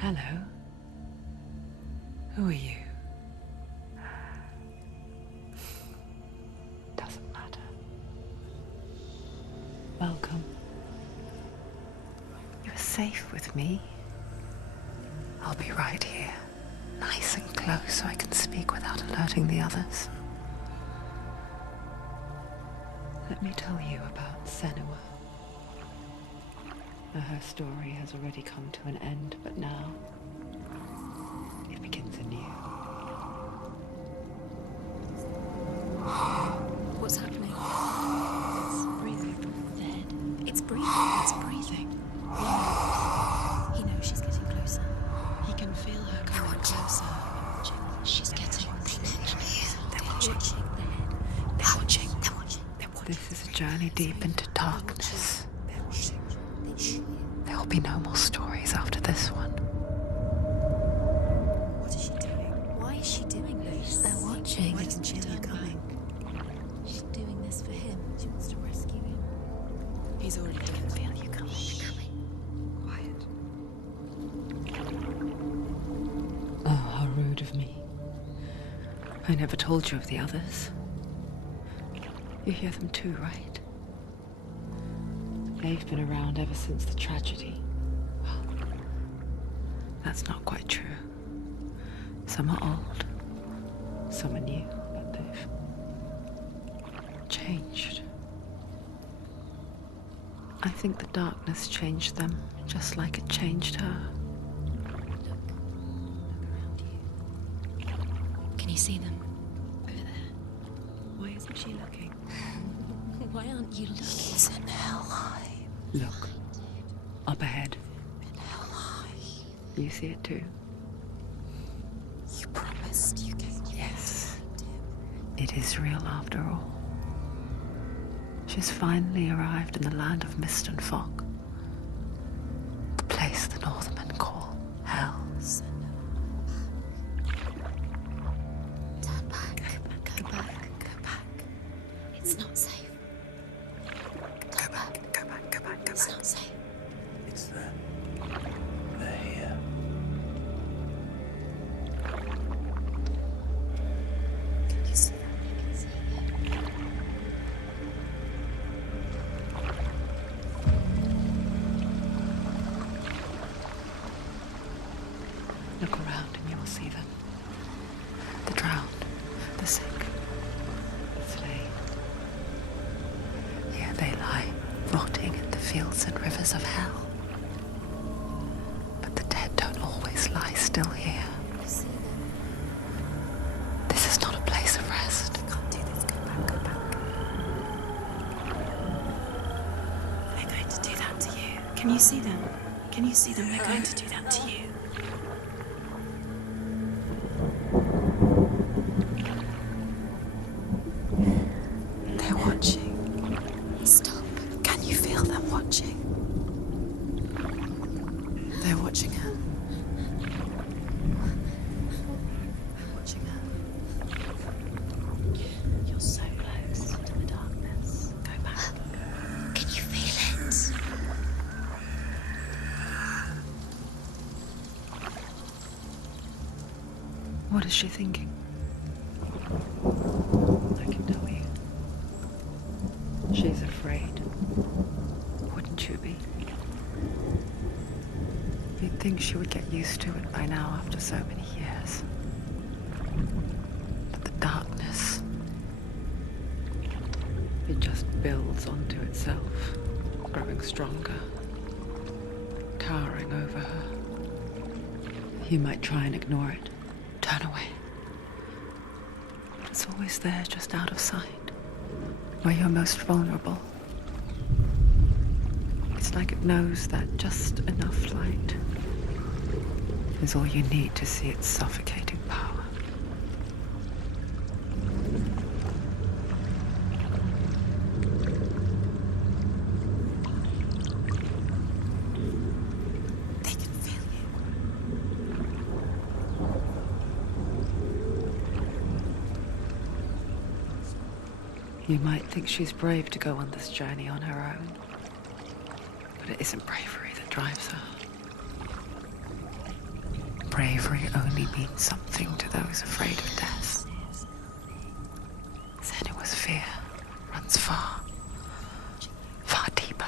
Hello. Who are you? Doesn't matter. Welcome. You're safe with me. I'll be right here, nice and close so I can speak without alerting the others. Let me tell you about Senua. Her story has already come to an end, but now it begins anew. What's happening? It's breathing. Dead. It's breathing. It's breathing. Yeah. He knows she's getting closer. He can feel her coming closer. She's getting closer. They're watching. They're watching. They're watching. This is a journey deep into darkness. There will be no more stories after this one. What is she doing? Why is she doing this? They're watching. Why doesn't she turn coming? She's doing this for him. She wants to rescue him. He's already done it. Feel you coming. Quiet. Oh, how rude of me. I never told you of the others. You hear them too, right? They've been around ever since the tragedy. Well, that's not quite true. Some are old, some are new, but they've changed. I think the darkness changed them, just like it changed her. Look around you. Can you see them? Over there. Why isn't she looking? Why aren't you looking? He's in hell high. Look, up ahead. In hell high. You see it too? You promised you gave me. Yes. It is real after all. She's finally arrived in the land of mist and fog. The place the Northmen call hell. Turn back. Go back. Go back. It's not safe. Go back. Go back. Go back. Go It's back. not safe. It's them. They're here. Can you see them? You can see them. Look around and you will see them. The drowned, the sick, the slain. Here they lie, rotting in the fields and rivers of hell. But the dead don't always lie still here. You see them. This is not a place of rest. You can't do this. Go back. Go back. They're going to do that to you. Can you see them? Can you see them? They're going to do that to you. They're watching. Stop. Can you feel them watching? They're watching her. They're watching her. You're so close to the darkness. Go back. Can you feel it? What is she thinking? I can tell you. She's afraid. Wouldn't you be? You'd think she would get used to it by now after so many years. But the darkness, it just builds onto itself, growing stronger, towering over her. You might try and ignore it, turn away. But it's always there, just out of sight, where you're most vulnerable. It's like it knows that just enough light is all you need to see its suffocating power. They can feel you. You might think she's brave to go on this journey on her own, but it isn't bravery that drives her. bravery only means something to those afraid of death. Senua's fear runs far, far deeper.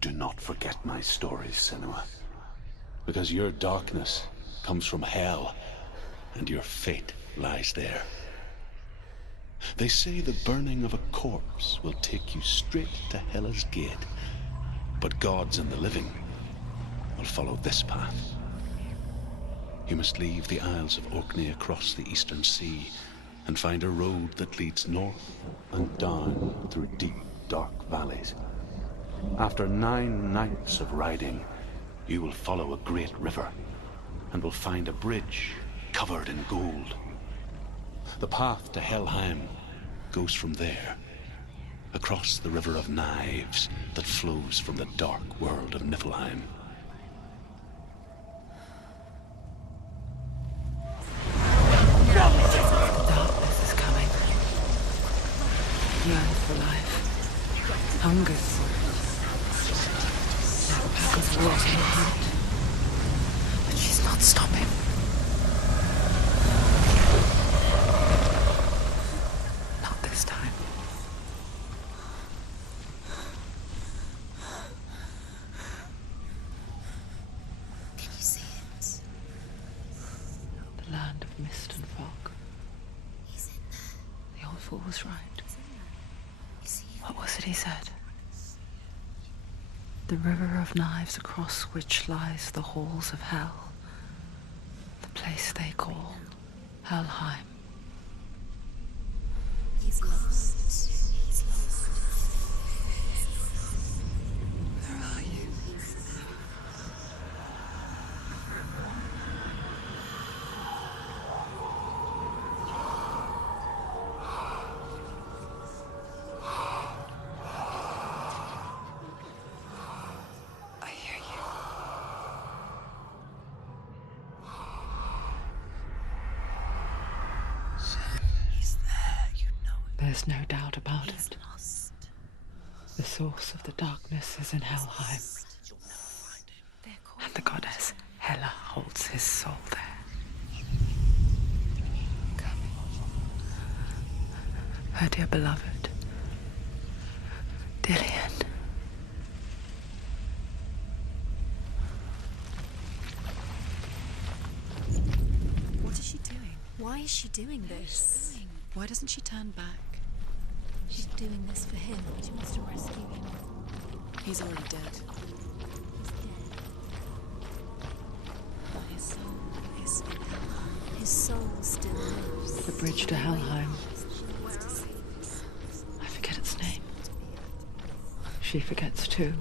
Do not forget my stories, Senua, because your darkness comes from hell, and your fate lies there. They say the burning of a corpse will take you straight to Hela's gate, but gods and the living will follow this path. You must leave the Isles of Orkney across the eastern sea and find a road that leads north and down through deep, dark valleys. After 9 nights of riding, you will follow a great river and will find a bridge covered in gold. The path to Helheim goes from there, across the river of knives that flows from the dark world of Niflheim. Darkness is coming. Yearns for life. Hungers. Pack of wolves in hand. But she's not stopping. Not this time. Can you see it? The land of mist and fog. He's in there. The old fool was right. Is he? What was it he said? The river of knives across which lies the halls of hell. The place they call Helheim. He's lost. He's lost. Where are you? I hear you. He's there, you know it. There's no doubt about He's it. lost. The source of the darkness is in Helheim, You'll never find him. They're calling and the goddess Hela holds his soul there. Her dear beloved, Dillian. What is she doing? Why is she doing this? Why doesn't she turn back? She's doing this for him. She wants to rescue him. He's already dead. He's dead. But his soul is in Helheim. His soul still lives. The bridge to Helheim. She wants to save his I forget its name. She forgets too.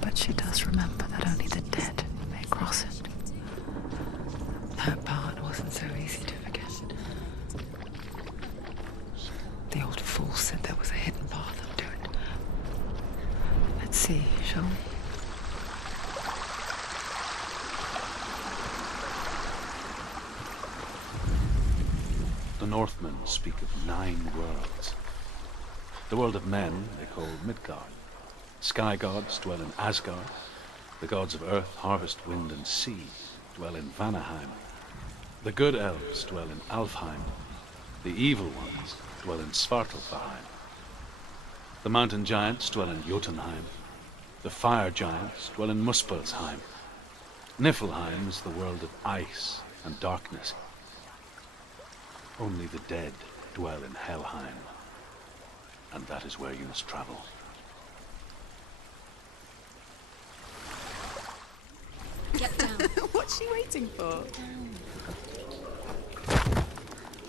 But she does remember that only the dead may cross it. That part wasn't so easy to forget. The old fool said there was a hidden path up to it. The Northmen speak of 9 worlds. The world of men they call Midgard. Sky gods dwell in Asgard. The gods of earth, harvest, wind, and sea dwell in Vanaheim. The good elves dwell in Alfheim. The evil ones dwell in Svartalfheim. The mountain giants dwell in Jotunheim. The fire giants dwell in Muspelheim. Niflheim is the world of ice and darkness. Only the dead dwell in Helheim. And that is where you must travel. Get down. What's she waiting for?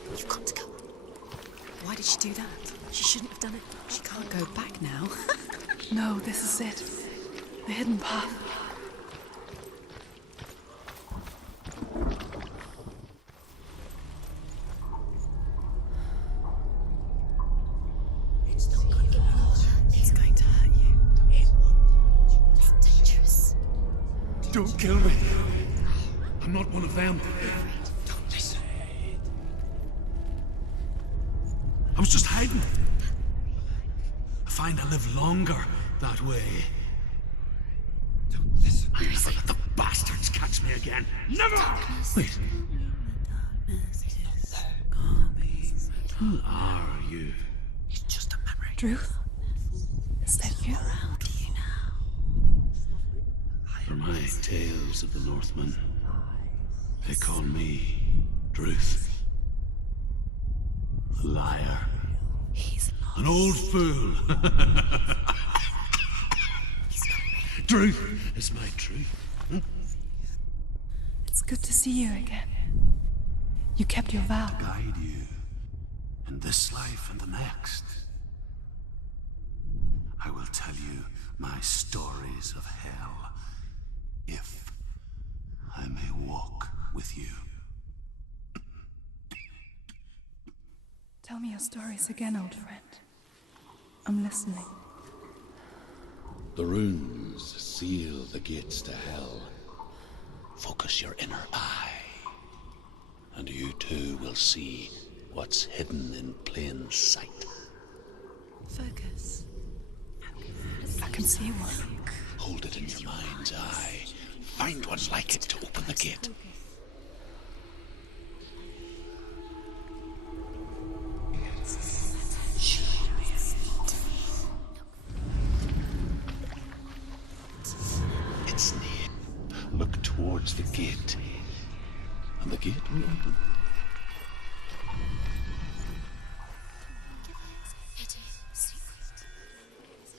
You've got to go. Why did she do that? She shouldn't have done it. She can't go back now. No, this is it. The hidden path. It's going to hurt you. It's dangerous. Don't kill me. I'm not one of them. Don't listen. I was just hiding. I find I live longer that way. Don't listen. I'll never let the bastards catch me again. Never! Wait. Who are you? It's just a memory. Druth? Is that you? For my tales of the Northmen, they call me Druth. A liar. He's lost. An old fool. Truth is my truth. It's good to see you again. You kept your vow. Guide you in this life and the next. I will tell you my stories of hell, if I may walk with you. Tell me your stories again, old friend. I'm listening. The runes seal the gates to hell. Focus your inner eye, and you too will see what's hidden in plain sight. Focus. I can see one. Hold it in your mind's eye. Find one like it to open the gate. It's near. Look towards the gate, and the gate will open.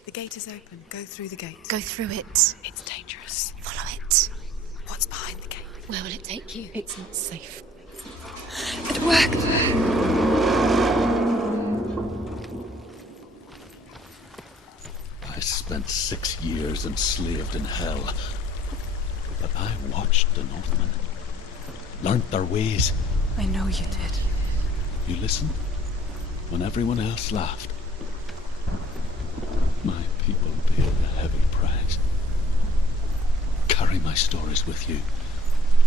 The gate is open. Go through the gate. Go through it. It's dangerous. Follow it. What's behind the gate? Where will it take you? It's not safe. It worked! I spent 6 years enslaved in hell, but I watched the Northmen, learnt their ways. I know you did. You listened when everyone else laughed. My people paid a heavy price. Carry my stories with you,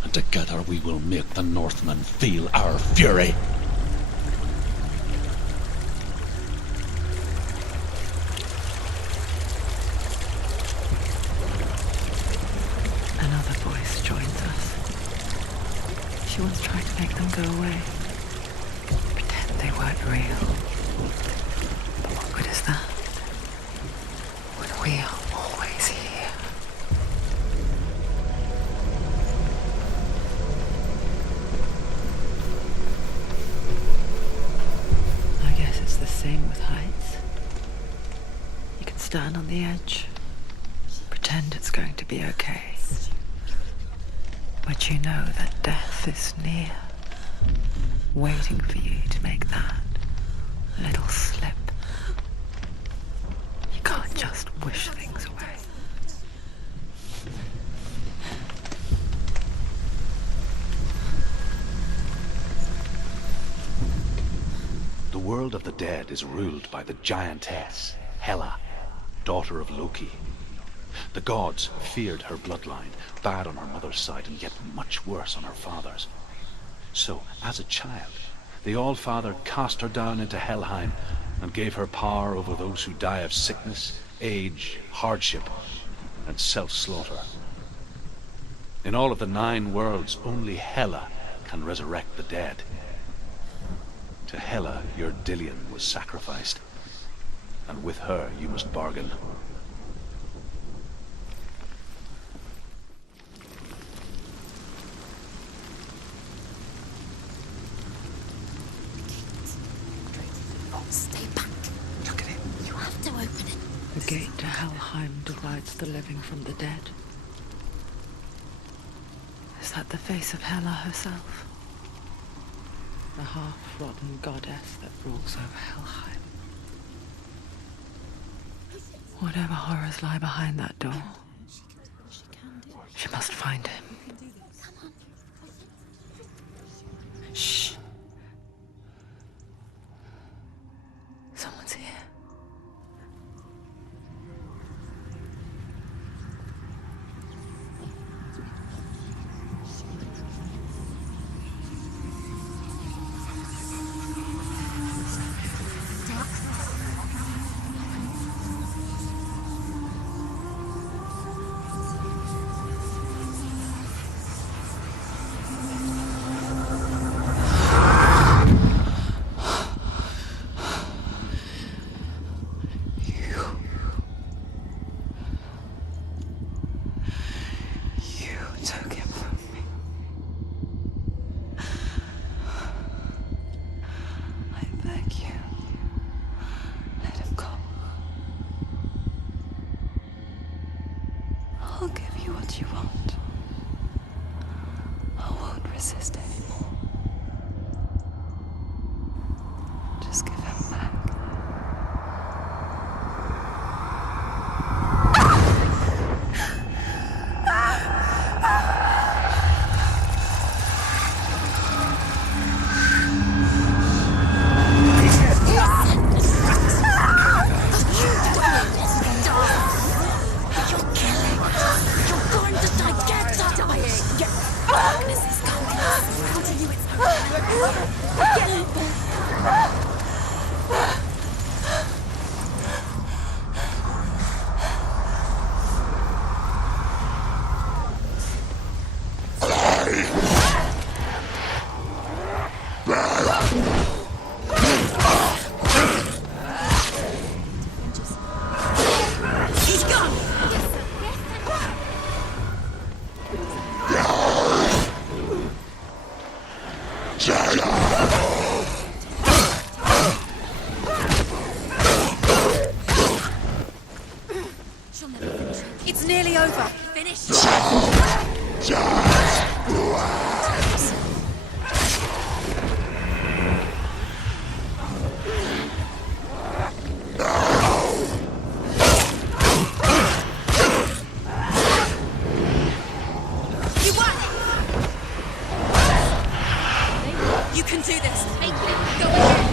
and together we will make the Northmen feel our fury. Another voice joins us. She once tried to make them go away. Pretend they weren't real. But what good is that? When we are always here. I guess it's the same with heights. You can stand on the edge, pretend it's going to be okay. But you know that death is near, waiting for you to make that little slip. You can't just wish things away. The world of the dead is ruled by the giantess, Hela, daughter of Loki. The gods feared her bloodline, bad on her mother's side and yet much worse on her father's. So, as a child, the All-Father cast her down into Helheim and gave her power over those who die of sickness, age, hardship, and self-slaughter. In all of the 9 worlds, only Hela can resurrect the dead. To Hela, your Dillion was sacrificed, and with her you must bargain. Stay back. Look at it. You have to open it. The gate to Helheim divides the living from the dead. Is that the face of Hela herself? The half-rotten goddess that rules over Helheim. Whatever horrors lie behind that door, she must find him. Shh. Someone's here. I'll give you what you want. I won't resist anymore. Just give him back. It's nearly over. Finished. You won. You can do this. Make it. Go ahead.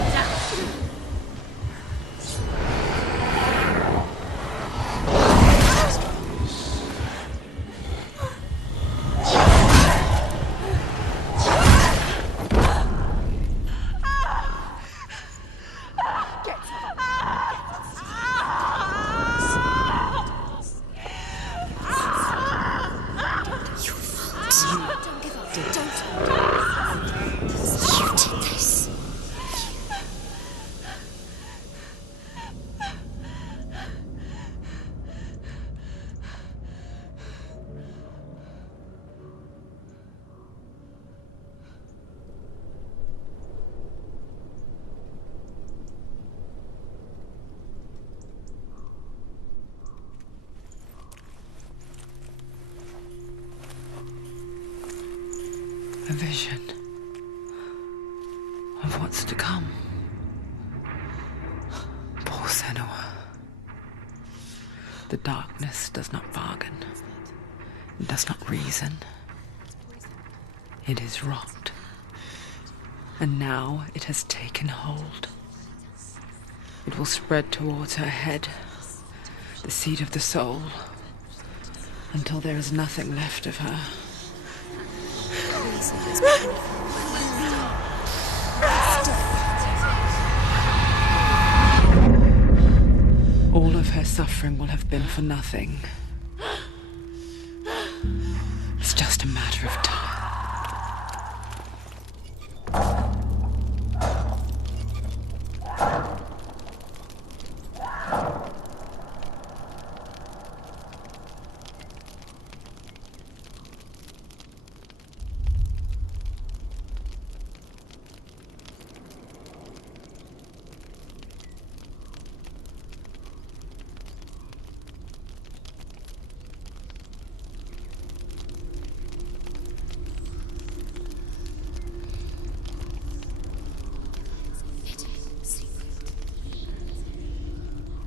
A vision of what's to come. Poor Senua. The darkness does not bargain. It does not reason. It is wrought. And now it has taken hold. It will spread towards her head, the seat of the soul, until there is nothing left of her. all of her suffering will have been for nothing. It's just a matter of time.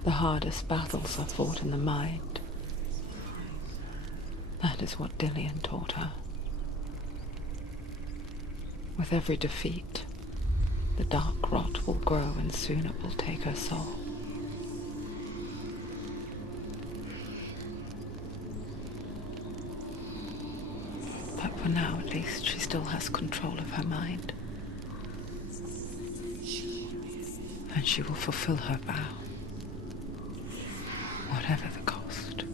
The hardest battles are fought in the mind. That is what Dillian taught her. With every defeat, the dark rot will grow and soon it will take her soul. But for now, at least, she still has control of her mind. And she will fulfill her vow. Whatever the cost.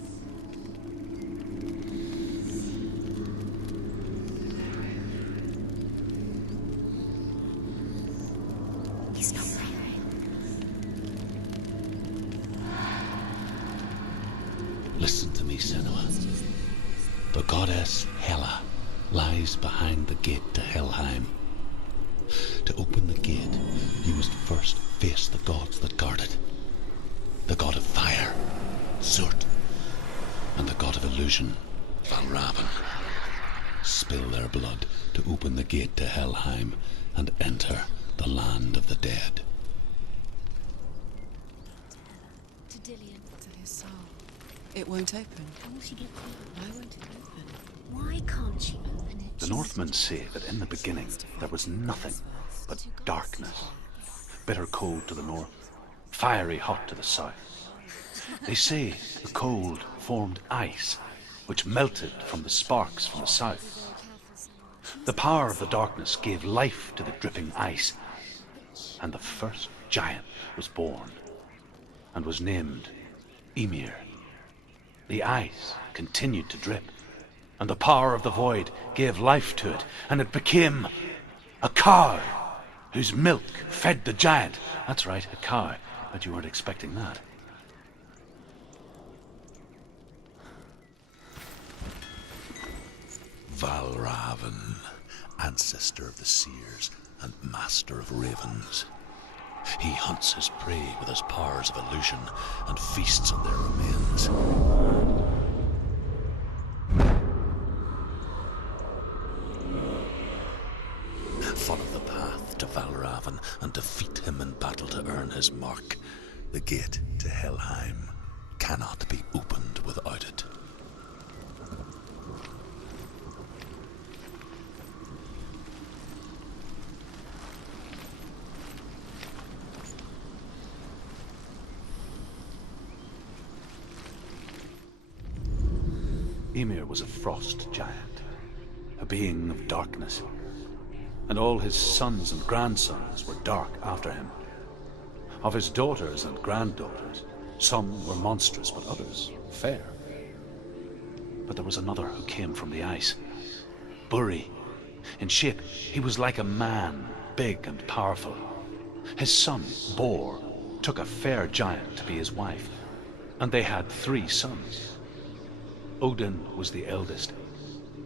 He's not there. Listen to me, Senua. The goddess Hela lies behind the gate to Helheim. To open the gate, you must first face the gods that guard it. The god of fire, Zurt, and the god of illusion, Valravan. Spill their blood to open the gate to Helheim and enter the land of the dead. To Dillian. To his soul. It won't open. How will she get through? Why won't it open? Why can't she open it? The Northmen say that in the beginning there was nothing but darkness. Bitter cold to the north, fiery hot to the south. They say the cold formed ice, which melted from the sparks from the south. The power of the darkness gave life to the dripping ice, and the first giant was born, and was named Ymir. The ice continued to drip, and the power of the void gave life to it, and it became a cow, whose milk fed the giant. That's right, a cow, but you weren't expecting that. Valravan, ancestor of the seers and master of ravens. He hunts his prey with his powers of illusion and feasts on their remains. Follow the path to Valravan and defeat him in battle to earn his mark. The gate to Helheim cannot be opened without it. Ymir was a frost giant, a being of darkness, and all his sons and grandsons were dark after him. Of his daughters and granddaughters, some were monstrous, but others fair. But there was another who came from the ice, Buri. In shape, he was like a man, big and powerful. His son, Bor, took a fair giant to be his wife, and they had 3 sons. Odin was the eldest,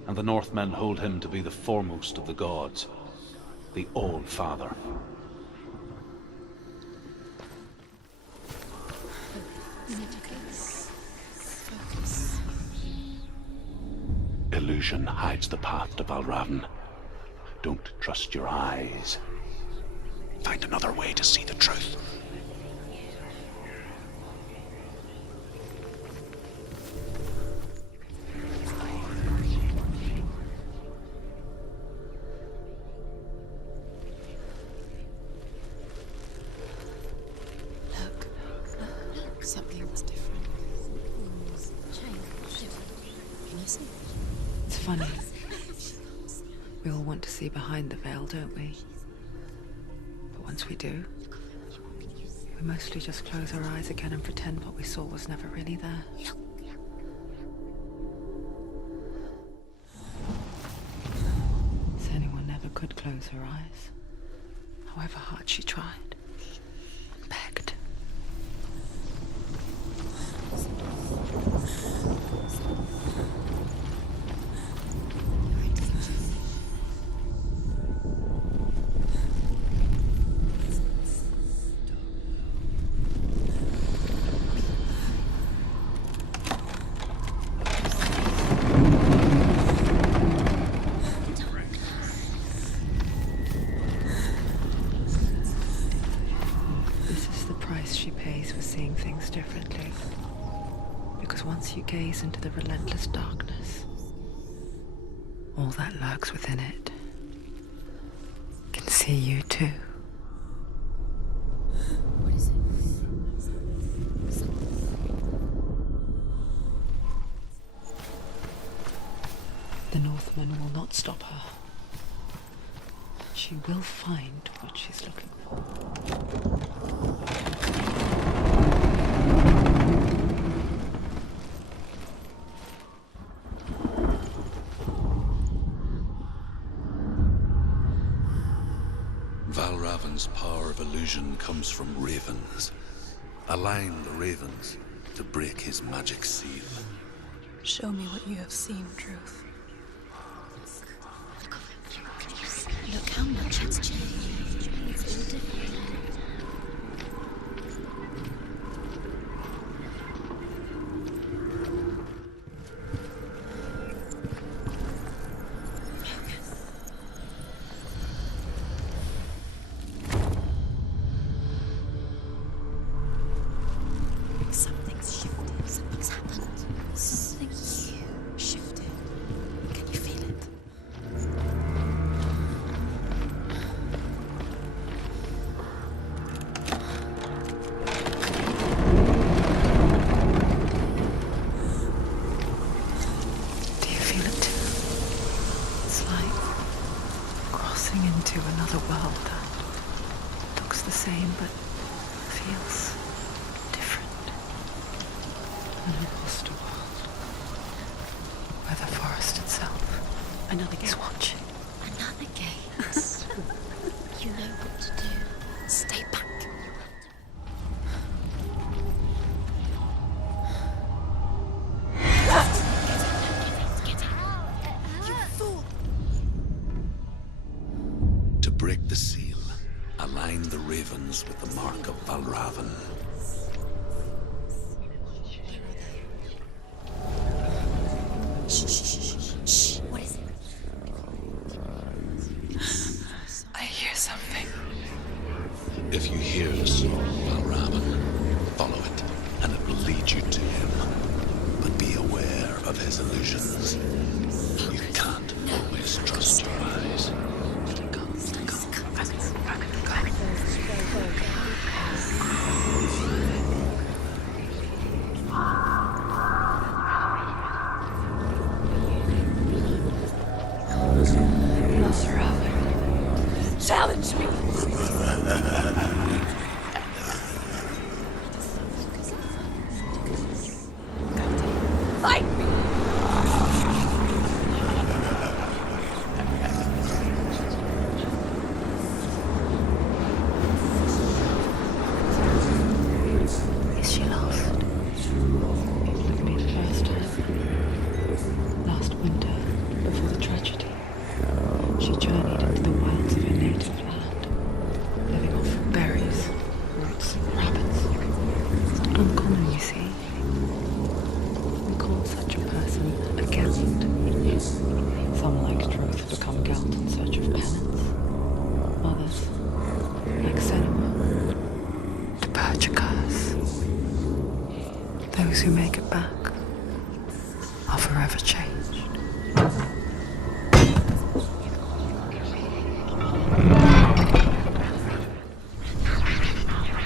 and the Northmen hold him to be the foremost of the gods, the All-Father. Illusion hides the path to Valravan. Don't trust your eyes. Find another way to see the truth. Something's different. Can you see? It's funny. We all want to see behind the veil, don't we? But once we do, We mostly just close our eyes again and pretend what we saw was never really there. Senua never could close her eyes, however hard she tried and begged. Differently, because once you gaze into the relentless darkness, all that lurks within it can see you too. What is it? The Northman will not stop her. She will find what she's looking for. Valravan's power of illusion comes from ravens. Align the ravens to break his magic seal. Show me what you have seen, Truth. Look how much it's changed. It's all different. Something's shifted. Something's happened. Something shifted. Can you feel it? Do you feel it too? It's like crossing into another world that looks the same but feels different. An imposter world where the forest itself Another is gate. watching. Another gate. You know what to do. Stay back. Get out. You fool. To break the seal, align the ravens with the mark of Valravan. Shh, shh, shh, shh, shh. What is it? I hear something. If you hear the song Valravan, follow it, and it will lead you to him. But be aware of his illusions. You can't always trust your eyes. Challenge me. Fight me. Is she lost? It would be the first time. Last winter, before the tragedy, she journeyed into the wilds of her native land, living off berries, roots, and rabbits. It's not uncommon, you see. We call such a person a Gelt. Some, like Truth, become Gelt in search of penance. Others, like Senua, to purge a curse. Those who make it back are forever changed.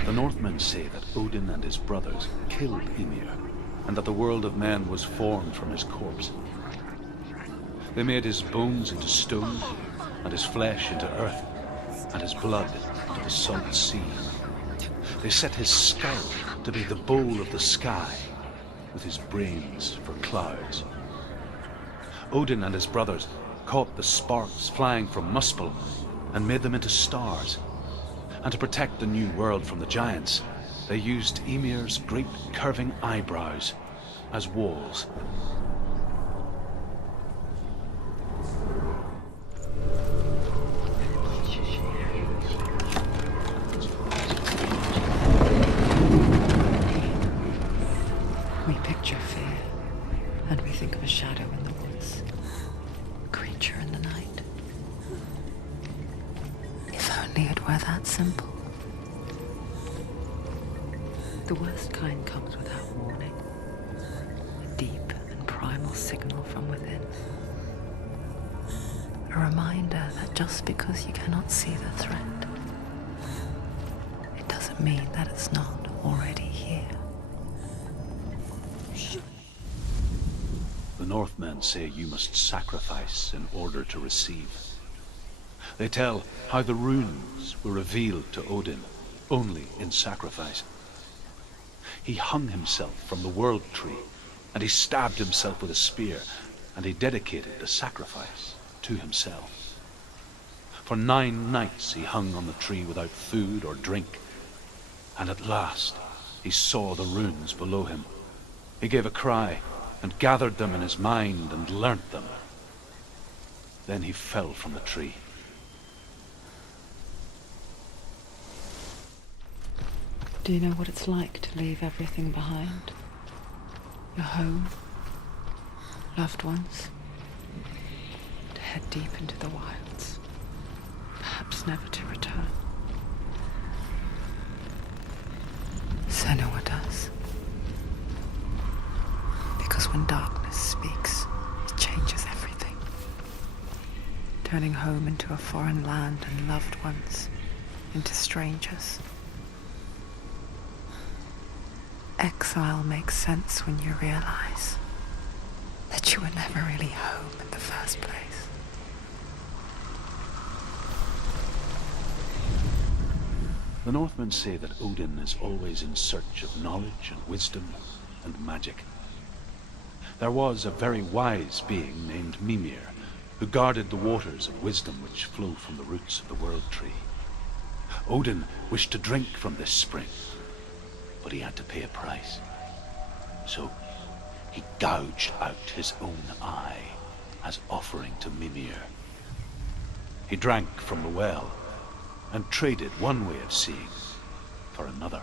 The Northmen say that Odin and his brothers killed Ymir, and that the world of men was formed from his corpse. They made his bones into stone, and his flesh into earth, and his blood into the salt sea. They set his skull to be the bowl of the sky, with his brains for clouds. Odin and his brothers caught the sparks flying from Muspel and made them into stars. And to protect the new world from the giants, they used Ymir's great curving eyebrows as walls. We picture fear, and we think of a shadow in the woods, a creature in the night. If only it were that simple. The worst kind comes without warning, a deep and primal signal from within. A reminder that just because you cannot see the threat, it doesn't mean that it's not already here. The Northmen say you must sacrifice in order to receive. They tell how the runes were revealed to Odin only in sacrifice. He hung himself from the world tree, and he stabbed himself with a spear, and he dedicated the sacrifice to himself. For 9 nights he hung on the tree without food or drink, and at last he saw the runes below him. He gave a cry, and gathered them in his mind and learnt them. Then he fell from the tree. Do you know what it's like to leave everything behind? Your home, loved ones, to head deep into the wilds, perhaps never to return? Senua does. Because when darkness speaks, it changes everything, turning home into a foreign land and loved ones into strangers. Exile makes sense when you realize that you were never really home in the first place. The Northmen say that Odin is always in search of knowledge and wisdom and magic. There was a very wise being named Mimir, who guarded the waters of wisdom which flow from the roots of the world tree. Odin wished to drink from this spring, but he had to pay a price. So he gouged out his own eye as offering to Mimir. He drank from the well and traded one way of seeing for another.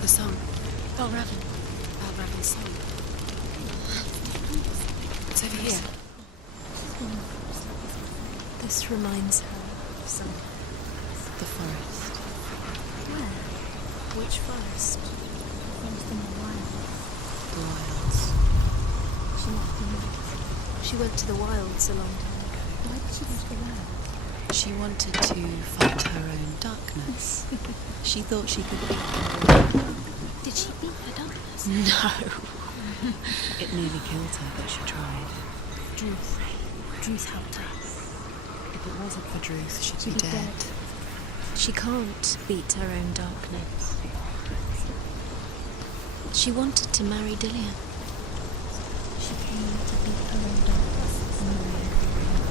The song. Balraven's song. It's over here. This reminds her of something. The forest. Where? Which forest? Forest in the wild. The wilds. She went to the wilds a long time ago. Why did she go to the wilds? She wanted to fight her own darkness. She thought she could beat Did she beat the darkness? No. It nearly killed her, but she tried. Druth helped her. If it wasn't for Druth, she'd be dead. She can't beat her own darkness. She wanted to marry Dillian. She came to beat her own darkness and marry everyone.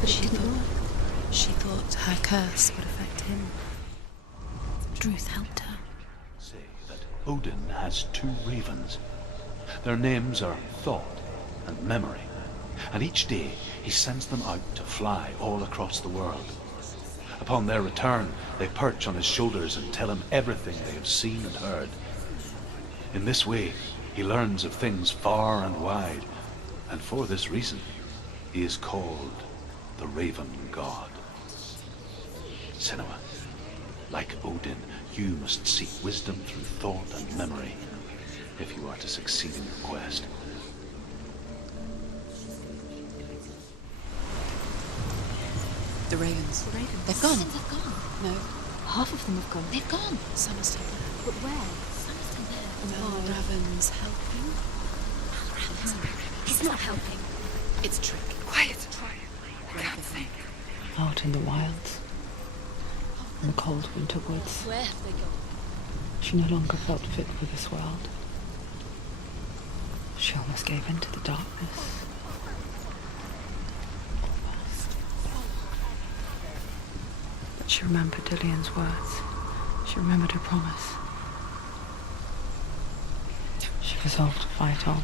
But She thought her curse would affect him. Druth helped her. Say that Odin has 2 ravens. Their names are Thought and Memory, and each day he sends them out to fly all across the world. Upon their return, they perch on his shoulders and tell him everything they have seen and heard. In this way, he learns of things far and wide, and for this reason, he is called the Raven God. Senua, Like Odin, you must seek wisdom through thought and memory if you are to succeed in your quest. The ravens. The ravens. They've gone. They've gone. No, Half of them have gone. they've gone. Some are still there. But where? Some are still there. And Well, why? Raven's helping. He's not helping. It's a trick. Quiet. Raven. Out in the wilds, in the cold winter woods, Where have they gone? she no longer felt fit for this world. She almost gave in to the darkness. Almost. But she remembered Dillian's words. She remembered her promise. She resolved to fight on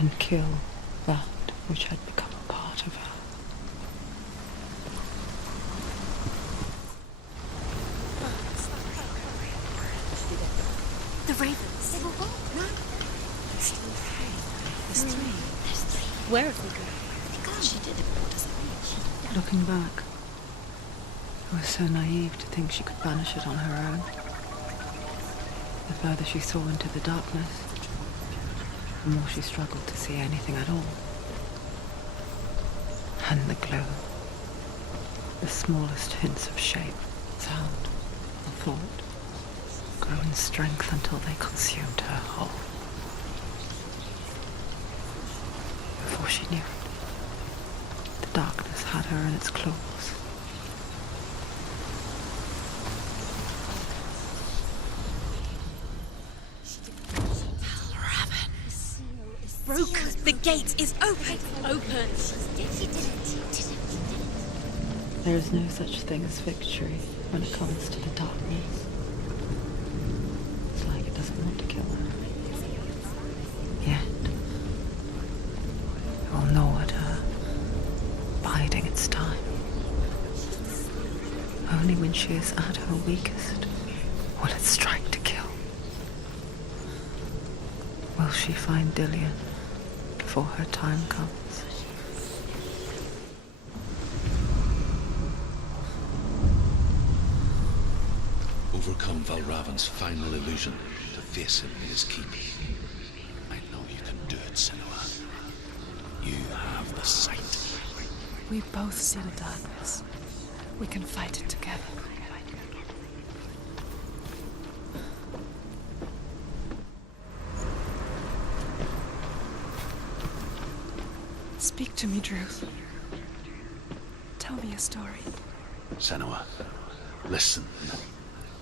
and kill that which had become a part of her. The ravens. They've all gone. No. There's still three. There's three. There's three. Where have they gone? They've gone. She did it. What does it mean? She did that. Looking back, it was so naive to think she could banish it on her own. The further she saw into the darkness, the more she struggled to see anything at all. And the glow, the smallest hints of shape, sound, or thought, grew in strength until they consumed her whole. Before she knew it, the darkness had her in its claws. Broken. The gate is open. Open. She did it. There is no such thing as victory when it comes to the darkness. It's like it doesn't want to kill her. Yet, it will gnaw at her, biding its time. Only when she is at her weakest will it strike to kill. Will she find Dillian before her time comes? Overcome Valravan's final illusion to face him in his keep. I know you can do it, Senua. You have the sight. We both see the darkness. We can fight it together. Speak to me, Druth. Tell me a story. Senua, listen.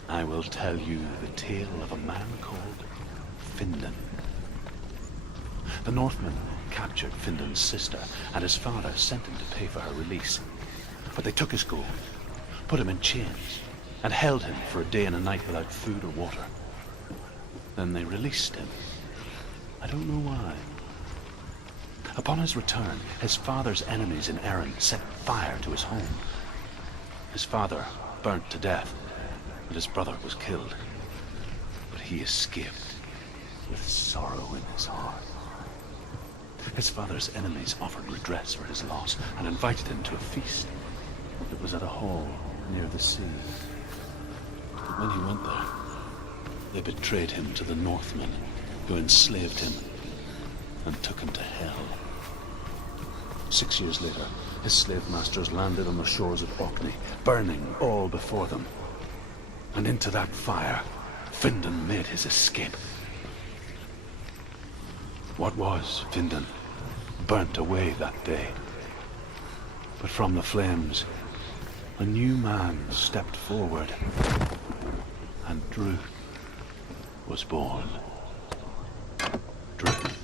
I will tell you the tale of a man called Findan. The Northmen captured Findan's sister, and his father sent him to pay for her release. But they took his gold, put him in chains, and held him for a day and a night without food or water. Then they released him. I don't know why. Upon his return, his father's enemies in Erin set fire to his home. His father burnt to death, and his brother was killed. But he escaped with sorrow in his heart. His father's enemies offered redress for his loss and invited him to a feast. It was at a hall near the sea. But when he went there, they betrayed him to the Northmen, who enslaved him and took him to hell. 6 years later, his slave masters landed on the shores of Orkney, burning all before them. And into that fire, Findan made his escape. What was Findan burnt away that day. But from the flames, a new man stepped forward, and Druth was born. Druth,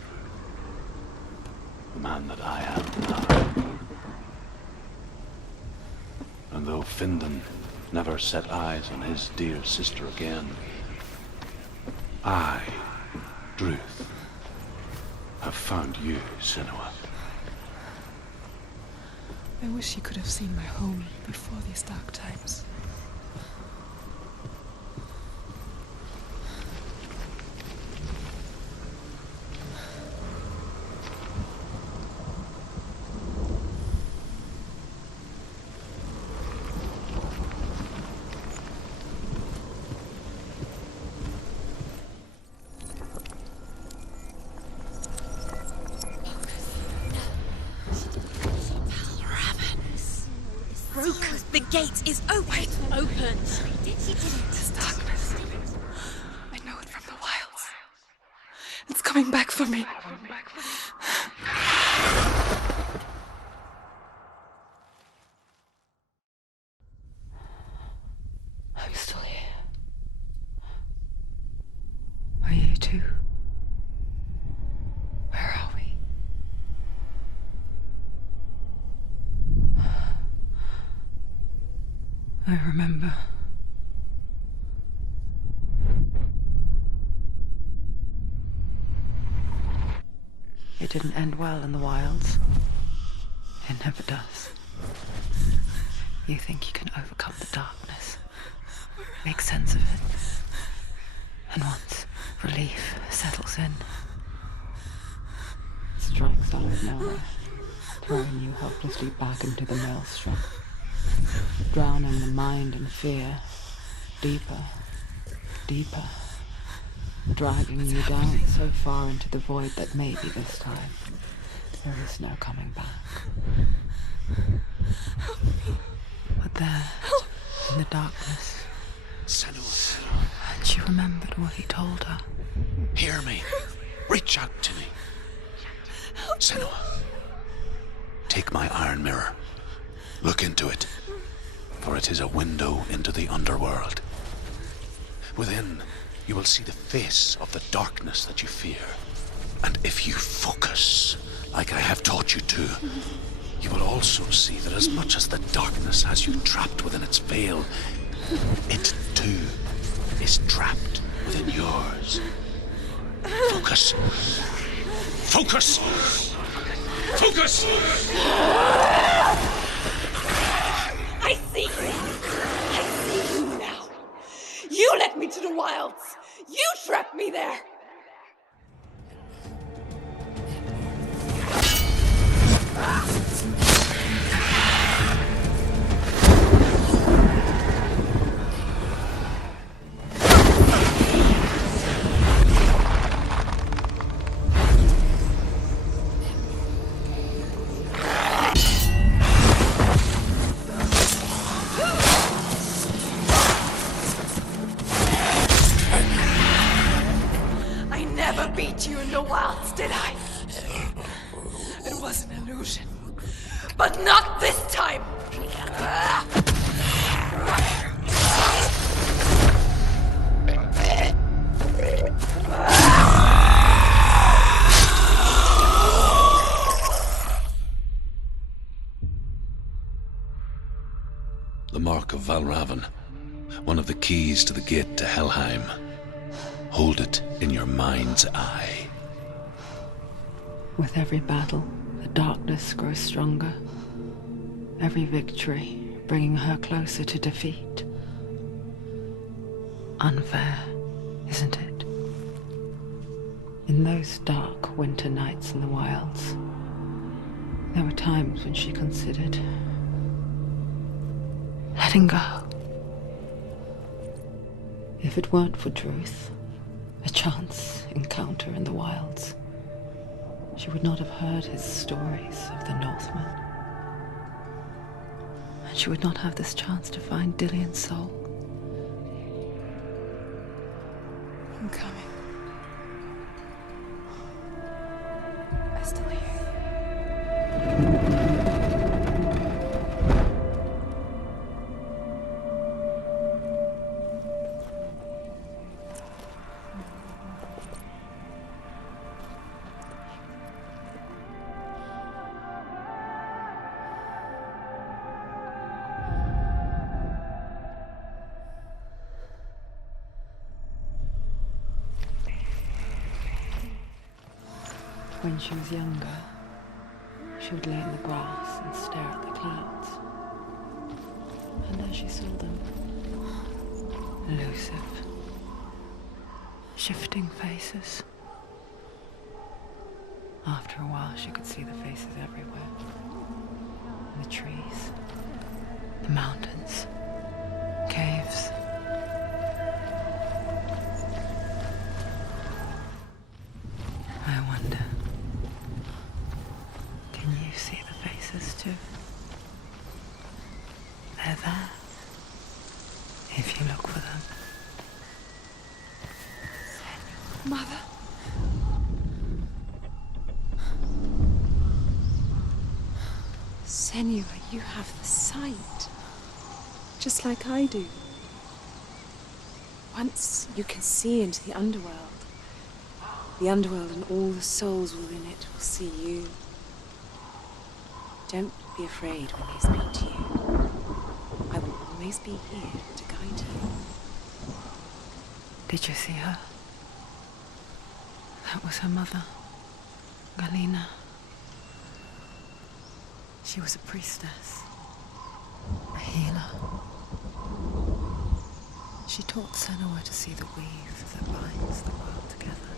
the man that I am now. And though Findan never set eyes on his dear sister again, I, Druth, have found you, Senua. I wish you could have seen my home before these dark times. gate is open. Open. He did it. This darkness. I know it from the wilds. It's coming back for me. I'm still here. Are you too? Where are we? I remember. It didn't end well in the wilds. It never does. You think you can overcome the darkness, make sense of it, and once relief settles in, it strikes out of nowhere, throwing you helplessly back into the maelstrom, drowning the mind in fear, deeper, deeper, dragging you down so far into the void that maybe this time there is no coming back. But there, in the darkness, Senua, and she remembered what he told her. hear me. Reach out to me. Senua, take my iron mirror. Look into it, for it is a window into the underworld. Within, you will see the face of the darkness that you fear. And if you focus, like I have taught you to, you will also see that as much as the darkness has you trapped within its veil, it too is trapped within yours. Focus. Focus! Focus! I see you. I see you now. You led me to the wilds. You trapped me there. You in the wilds, did I? It was an illusion. But not this time! The mark of Valravan, one of the keys to the gate to Helheim. Hold it in your mind's eye. With every battle, the darkness grows stronger. Every victory bringing her closer to defeat. Unfair, isn't it? In those dark winter nights in the wilds, there were times when she considered letting go. If it weren't for Truth, a chance encounter in the wilds, she would not have heard his stories of the Northmen. And she would not have this chance to find Dillion's soul. I'm coming. I still hear you. When she was younger, she would lay in the grass and stare at the clouds. And as she saw them, elusive, shifting faces. After a while, she could see the faces everywhere. In the trees, the mountains, caves. I wonder, can you see the faces too? They're They're there, if you look for them. Mother. Senua, you have the sight. Just like I do. Once you can see into the underworld and all the souls within it will see you. Don't be afraid when they speak to you. I will always be here to guide you. Did you see her? That was her mother, Galina. She was a priestess, a healer. She taught Senua to see the weave that binds the world together.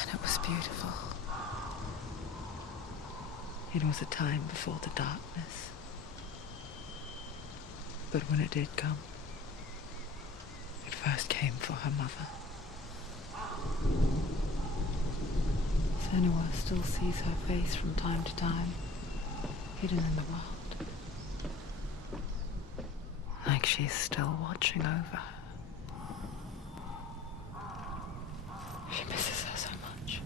And it was beautiful. It was a time before the darkness. But when it did come, it first came for her mother. Senua still sees her face from time to time, hidden in the world. Like she's still watching over her. She misses her so much.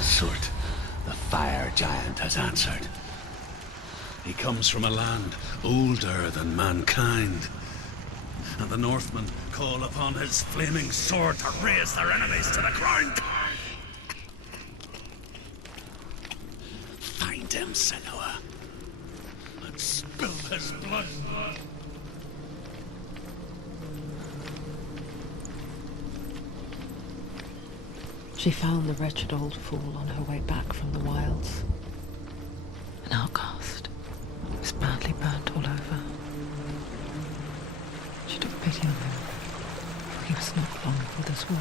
Sort, the fire giant has answered. He comes from a land older than mankind. And the Northmen call upon his flaming sword to raze their enemies to the ground. Find him, Senua, and spill his blood. She found the wretched old fool on her way back from the wilds. An outcast. He was badly burnt all over. She took pity on him, for he was not long for this world.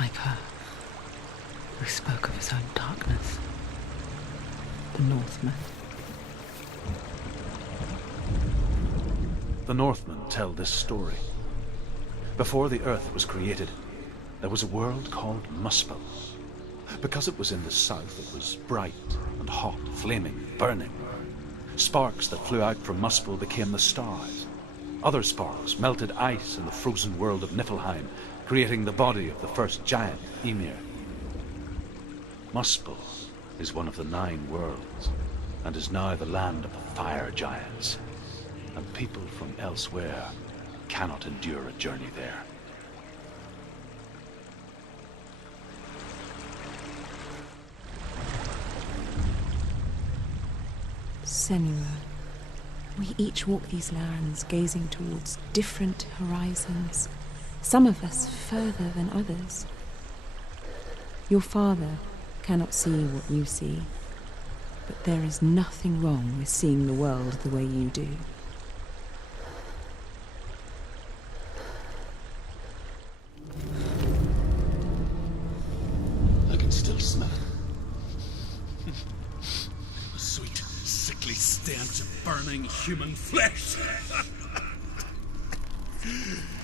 Like her, who spoke of his own darkness. The Northmen. The Northmen tell this story. Before the earth was created, there was a world called Muspel. Because it was in the south, it was bright and hot, flaming, burning. Sparks that flew out from Muspel became the stars. Other sparks melted ice in the frozen world of Niflheim, creating the body of the first giant, Ymir. Muspel is one of the 9 worlds, and is now the land of the fire giants. And people from elsewhere cannot endure a journey there. Senua, we each walk these lands gazing towards different horizons, some of us further than others. Your father cannot see what you see, but there is nothing wrong with seeing the world the way you do. I can still smell it. The sweet, sickly stench of burning human flesh.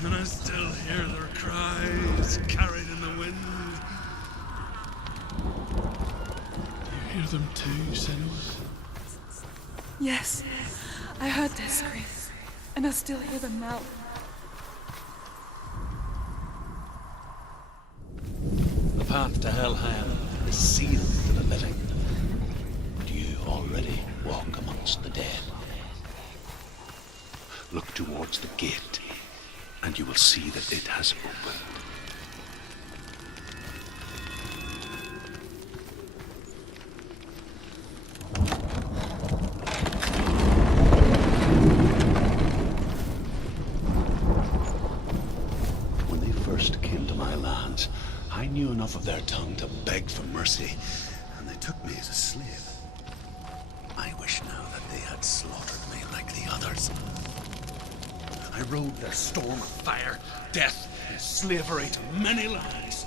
And I still hear their cries carried in the wind. You hear them too, Senua? Yes, I heard their screams, and I still hear them now. The path to Helheim is sealed to the living, but you already walk amongst the dead. Look towards the gate, and you will see that it has opened. When they first came to my lands, I knew enough of their tongue to beg for mercy, and they took me as a slave. I wish now that they had slaughtered me like the others. I rode their storm of fire, death, and slavery to many lands.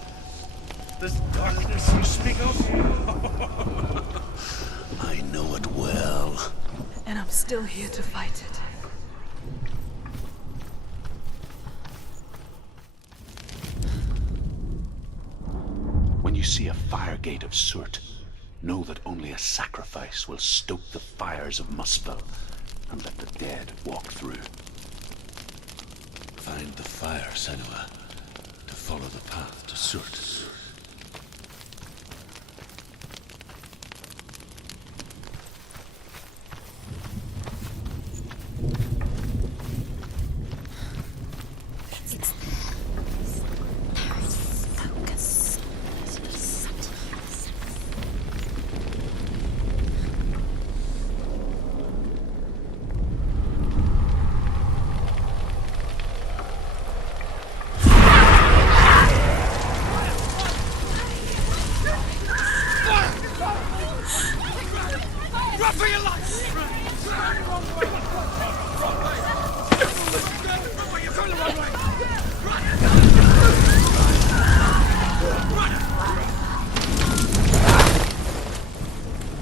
This darkness you speak of, I know it well. And still here to fight it. When you see a fire gate of soot, know that only a sacrifice will stoke the fires of Muspel and let the dead walk through. Find the fire, Senua, to follow the path to soot.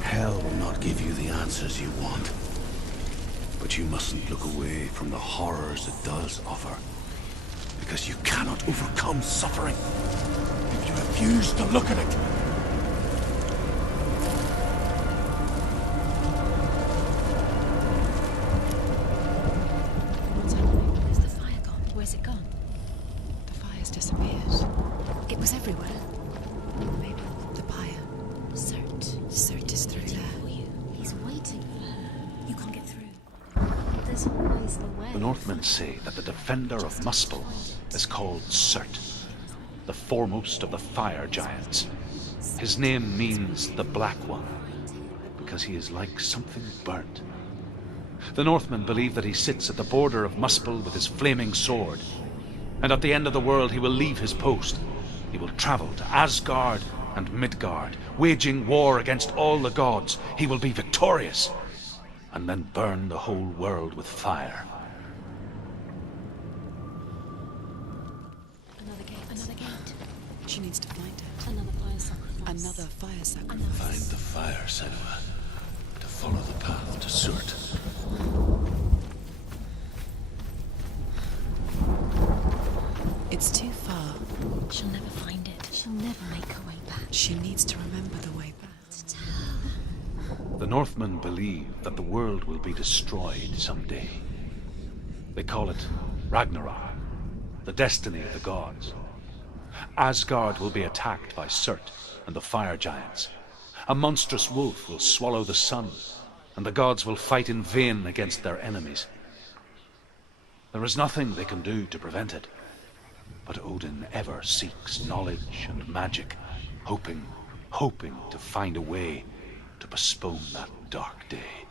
Hell will not give you the answers you want. But you mustn't look away from the horrors it does offer. Because you cannot overcome suffering if you refuse to look at it. What's happening? Where's the fire gone? Where's it gone? The fire's disappeared. It was everywhere. Maybe the pyre. Cert is through there. For you. He's waiting for her. You can't get through. There's always the way. The Northmen say that the defender of Muspel is called Cert, the foremost of the fire giants. His name means the Black One, because he is like something burnt. The Northmen believe that he sits at the border of Muspel with his flaming sword, and at the end of the world he will leave his post. He will travel to Asgard and Midgard, waging war against all the gods. He will be victorious, and then burn the whole world with fire. Another gate. She needs to find it. Another fire sacrifice. Another fire sacrifice. Find the fire, Senua, to follow the path to soot. It's too far. She'll never find it. She'll never make her way back. She needs to remember the way back. To tell her. The Northmen believe that the world will be destroyed someday. They call it Ragnarok, the destiny of the gods. Asgard will be attacked by Cert and the fire giants. A monstrous wolf will swallow the sun, and the gods will fight in vain against their enemies. There is nothing they can do to prevent it, but Odin ever seeks knowledge and magic, hoping to find a way to postpone that dark day.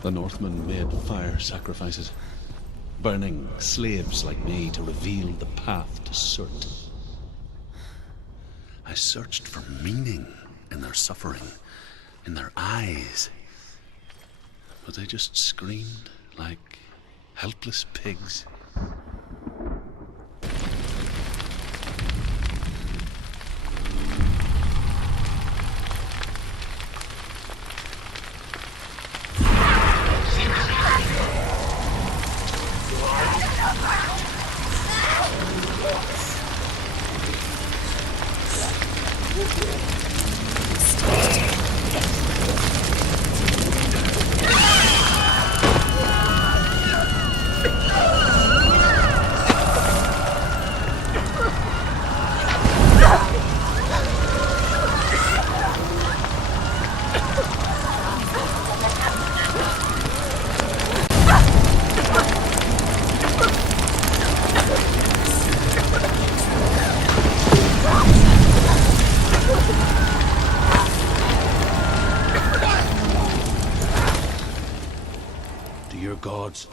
The Northmen made fire sacrifices, burning slaves like me to reveal the path to Surt. I searched for meaning in their suffering, in their eyes. But they just screamed like helpless pigs.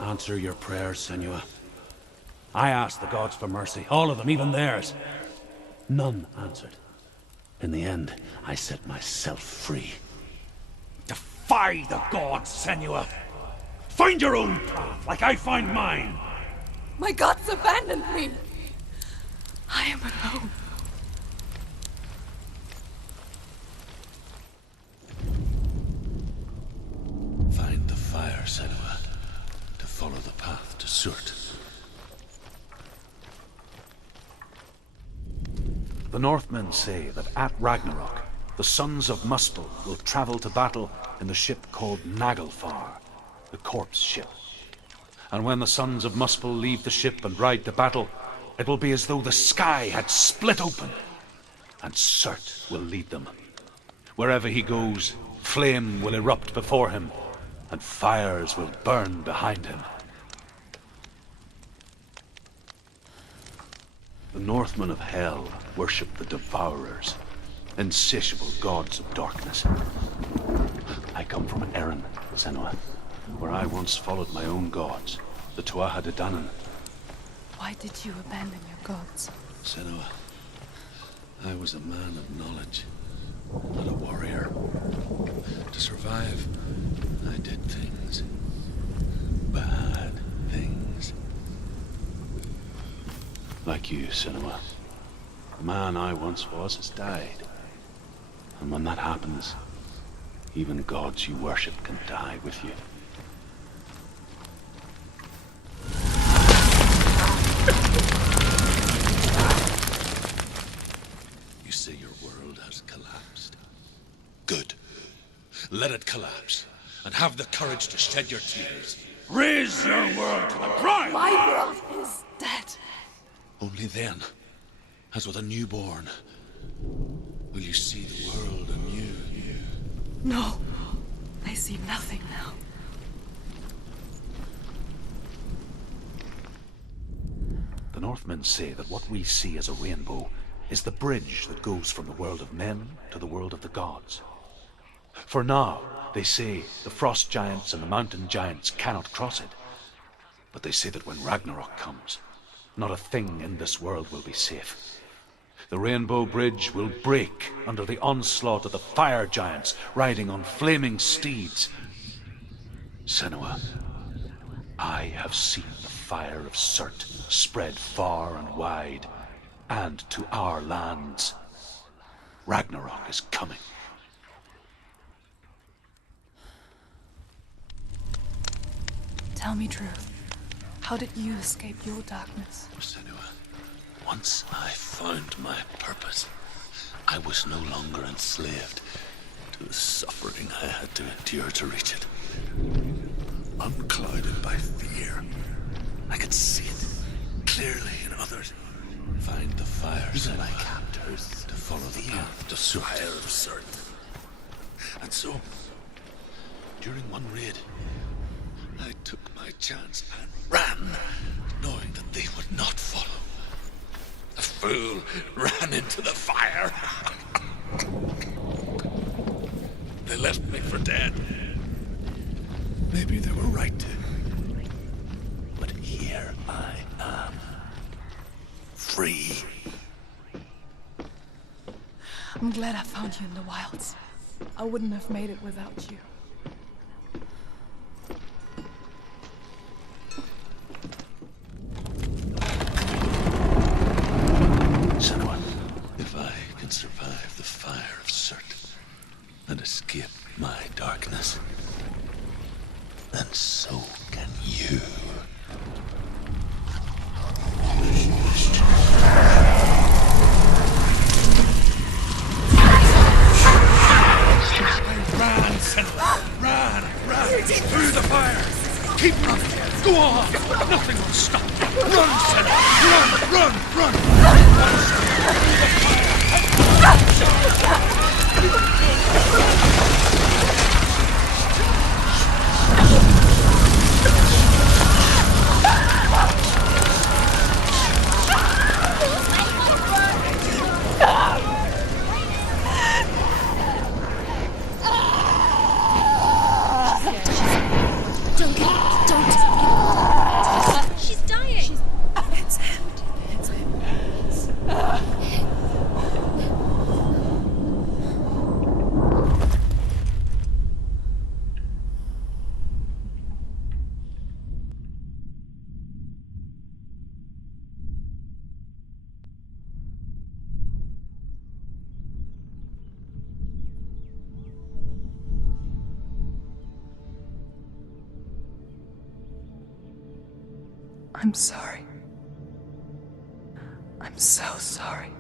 Answer your prayers, Senua. I asked the gods for mercy, all of them, even theirs. None answered. In the end, I set myself free. Defy the gods, Senua! Find your own path, like I find mine! My gods abandoned me! I am alone. Surt. The Northmen say that at Ragnarok, the sons of Muspel will travel to battle in the ship called Naglfar, the corpse ship. And when the sons of Muspel leave the ship and ride to battle, it will be as though the sky had split open, and Surt will lead them. Wherever he goes, flame will erupt before him, and fires will burn behind him. The Northmen of Hell worship the Devourers, insatiable gods of darkness. I come from Erin, Senua, where I once followed my own gods, the Tuatha De Danann. Why did you abandon your gods? Senua, I was a man of knowledge, not a warrior. To survive, I did things. Bad things. Like you, Senua. The man I once was has died. And when that happens, even gods you worship can die with you. You say your world has collapsed. Good. Let it collapse, and have the courage to shed your tears. Raise your world to the ground! My world is dead. Only then, as with a newborn, will you see the world anew. No, I see nothing now. The Northmen say that what we see as a rainbow is the bridge that goes from the world of men to the world of the gods. For now, they say, the frost giants and the mountain giants cannot cross it. But they say that when Ragnarok comes, not a thing in this world will be safe. The Rainbow Bridge will break under the onslaught of the fire giants riding on flaming steeds. Senua, I have seen the fire of Surt spread far and wide, and to our lands. Ragnarok is coming. Tell me truth. How did you escape your darkness? Senua, once I found my purpose, I was no longer enslaved to the suffering I had to endure to reach it. Unclouded by fear, I could see it clearly in others. Find the fires that I captors to follow the path to fire of Surt. And so, during one raid, I took my chance and ran, knowing that they would not follow. The fool ran into the fire. They left me for dead. Maybe they were right to. But here I am. Free. I'm glad I found you in the wilds. I wouldn't have made it without you. Senua, if I can survive the fire of Surt and escape my darkness, then so can you. Run, Senua! Run! Through the fire! Keep running! Go on! Nothing will stop you! Run, Senua! Run! I'm sorry. I'm so sorry.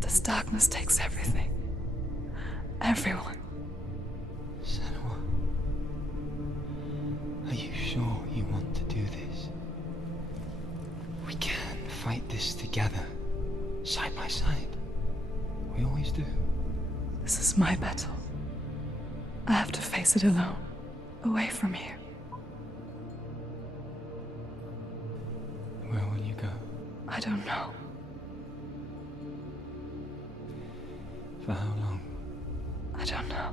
This darkness takes everything. Everyone. Senua, are you sure you want to do this? We can fight this together, side by side. We always do. This is my battle. I have to face it alone, away from here. Where will you go? I don't know. For how long? I don't know.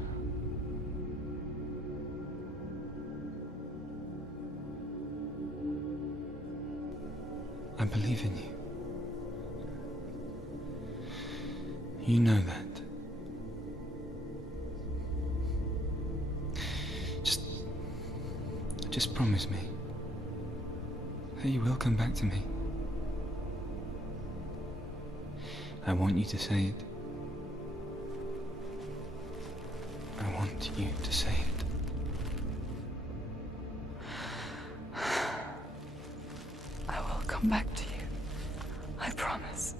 I believe in you. You know that. Just promise me that you will come back to me. I want you to say it. I want you to say it. I will come back to you. I promise.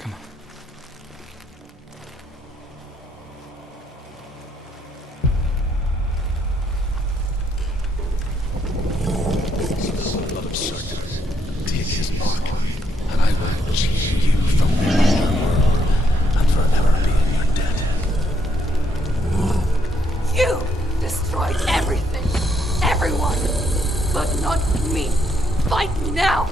Come on. Blood of serpents, take his mark, and I will cheat you from living your world and forever being your debt. You destroyed everything, everyone, but not me. Fight me now.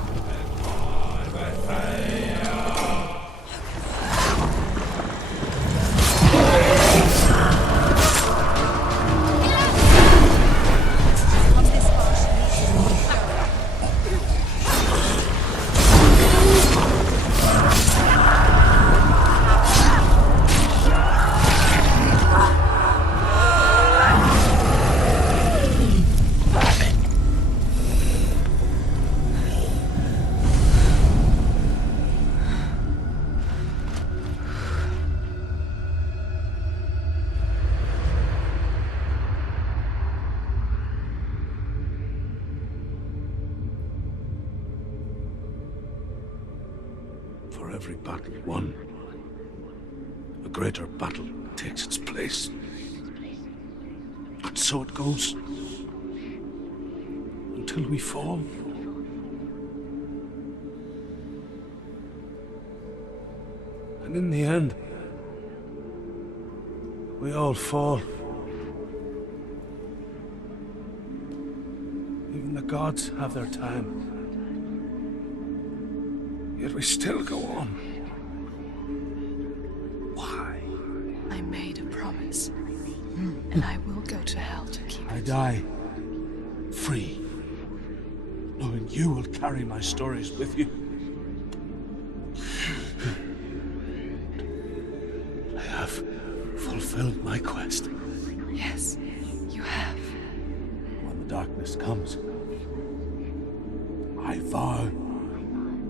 For every battle won, a greater battle takes its place. And so it goes. Until we fall. And in the end, we all fall. Even the gods have their time. Yet we still go on. Why? I made a promise. And I will go to hell to keep I it. die free, knowing you will carry my stories with you. I have fulfilled my quest. Yes, you have. When the darkness comes, I vow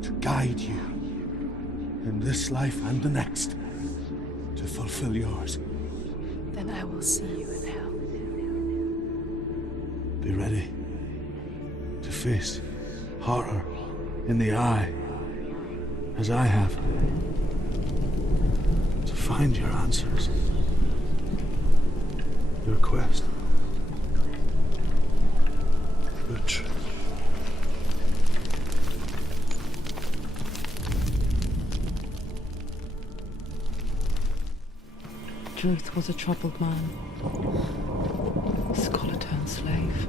to guide you in this life and the next to fulfill yours. Then I will see you in hell. Be ready to face horror in the eye, as I have. To find your answers, your quest, your truth. Truth was a troubled man, scholar turned slave.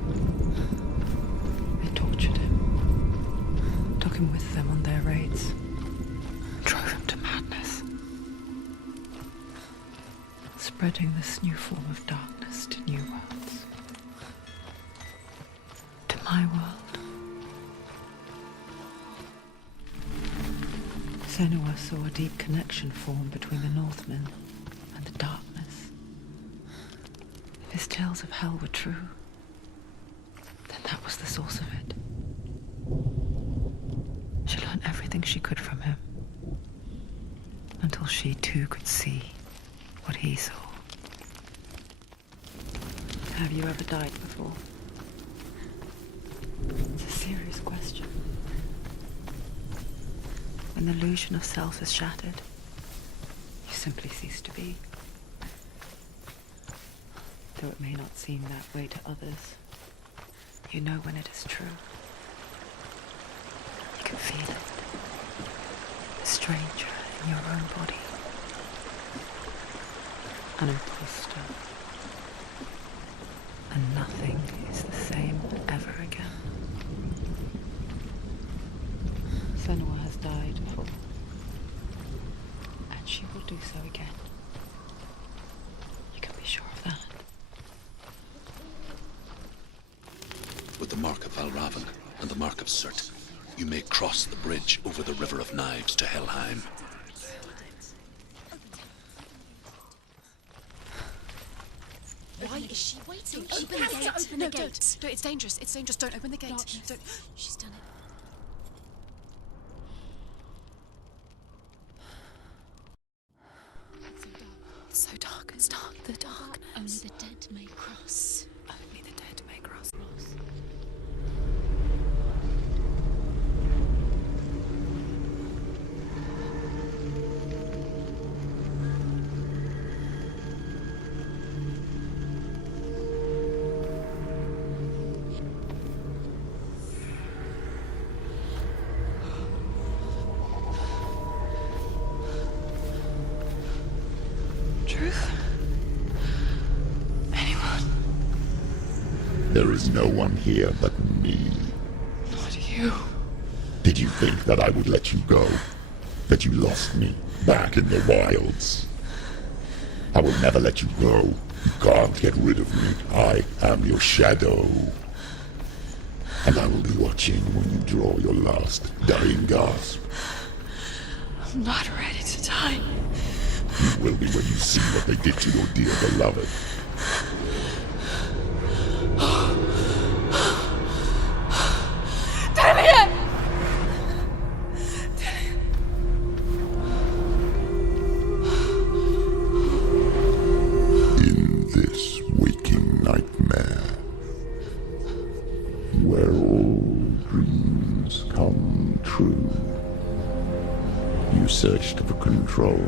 They tortured him, took him with them on their raids, drove him to madness, spreading this new form of darkness to new worlds, to my world. Senua saw a deep connection form between the Northmen and the darkness. If his tales of hell were true, then that was the source of it. She learned everything she could from him. until she too could see what he saw. Have you ever died before? It's a serious question. When the illusion of self is shattered, you simply cease to be. Though it may not seem that way to others, you know when it is true. You can feel it. A stranger in your own body. An imposter. And nothing is the same ever again. Senua has died before. And she will do so again. You can be sure of that. With the mark of Valravan and the mark of Surt, you may cross the bridge over the River of Knives to Helheim. Why is she waiting? Open the gate. Open the gate. Don't. It's dangerous. It's dangerous. Don't open the gate. Don't. She's done it. It's so dark. It's dark. The darkness. Only the dead may cross. Only the dead may cross. Truth? Anyone? There is no one here but me. Not you. Did you think that I would let you go? That you lost me back in the wilds? I will never let you go. You can't get rid of me. I am your shadow. And I will be watching when you draw your last dying gasp. I'm not ready to die. You will be when you see what they did to your dear beloved. In this waking nightmare, where all dreams come true, you searched for control.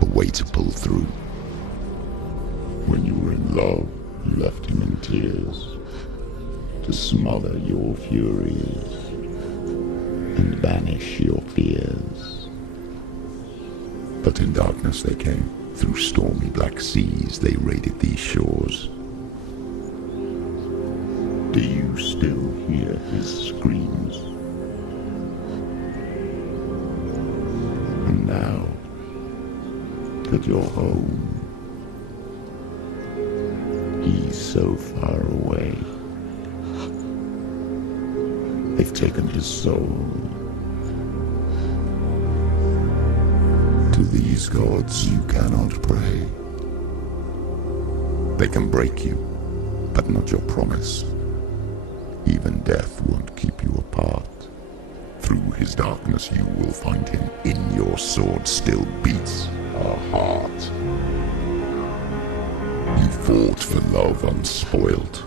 A way to pull through. When you were in love, you left him in tears to smother your furies and banish your fears. But in darkness they came, through stormy black seas they raided these shores. Do you still hear his screams? And now that you're home, he's so far away. They've taken his soul. To these gods you cannot pray. They can break you, but not your promise. Even death won't keep you apart. Through his darkness you will find him. In your sword still beats a heart. You fought for love unspoilt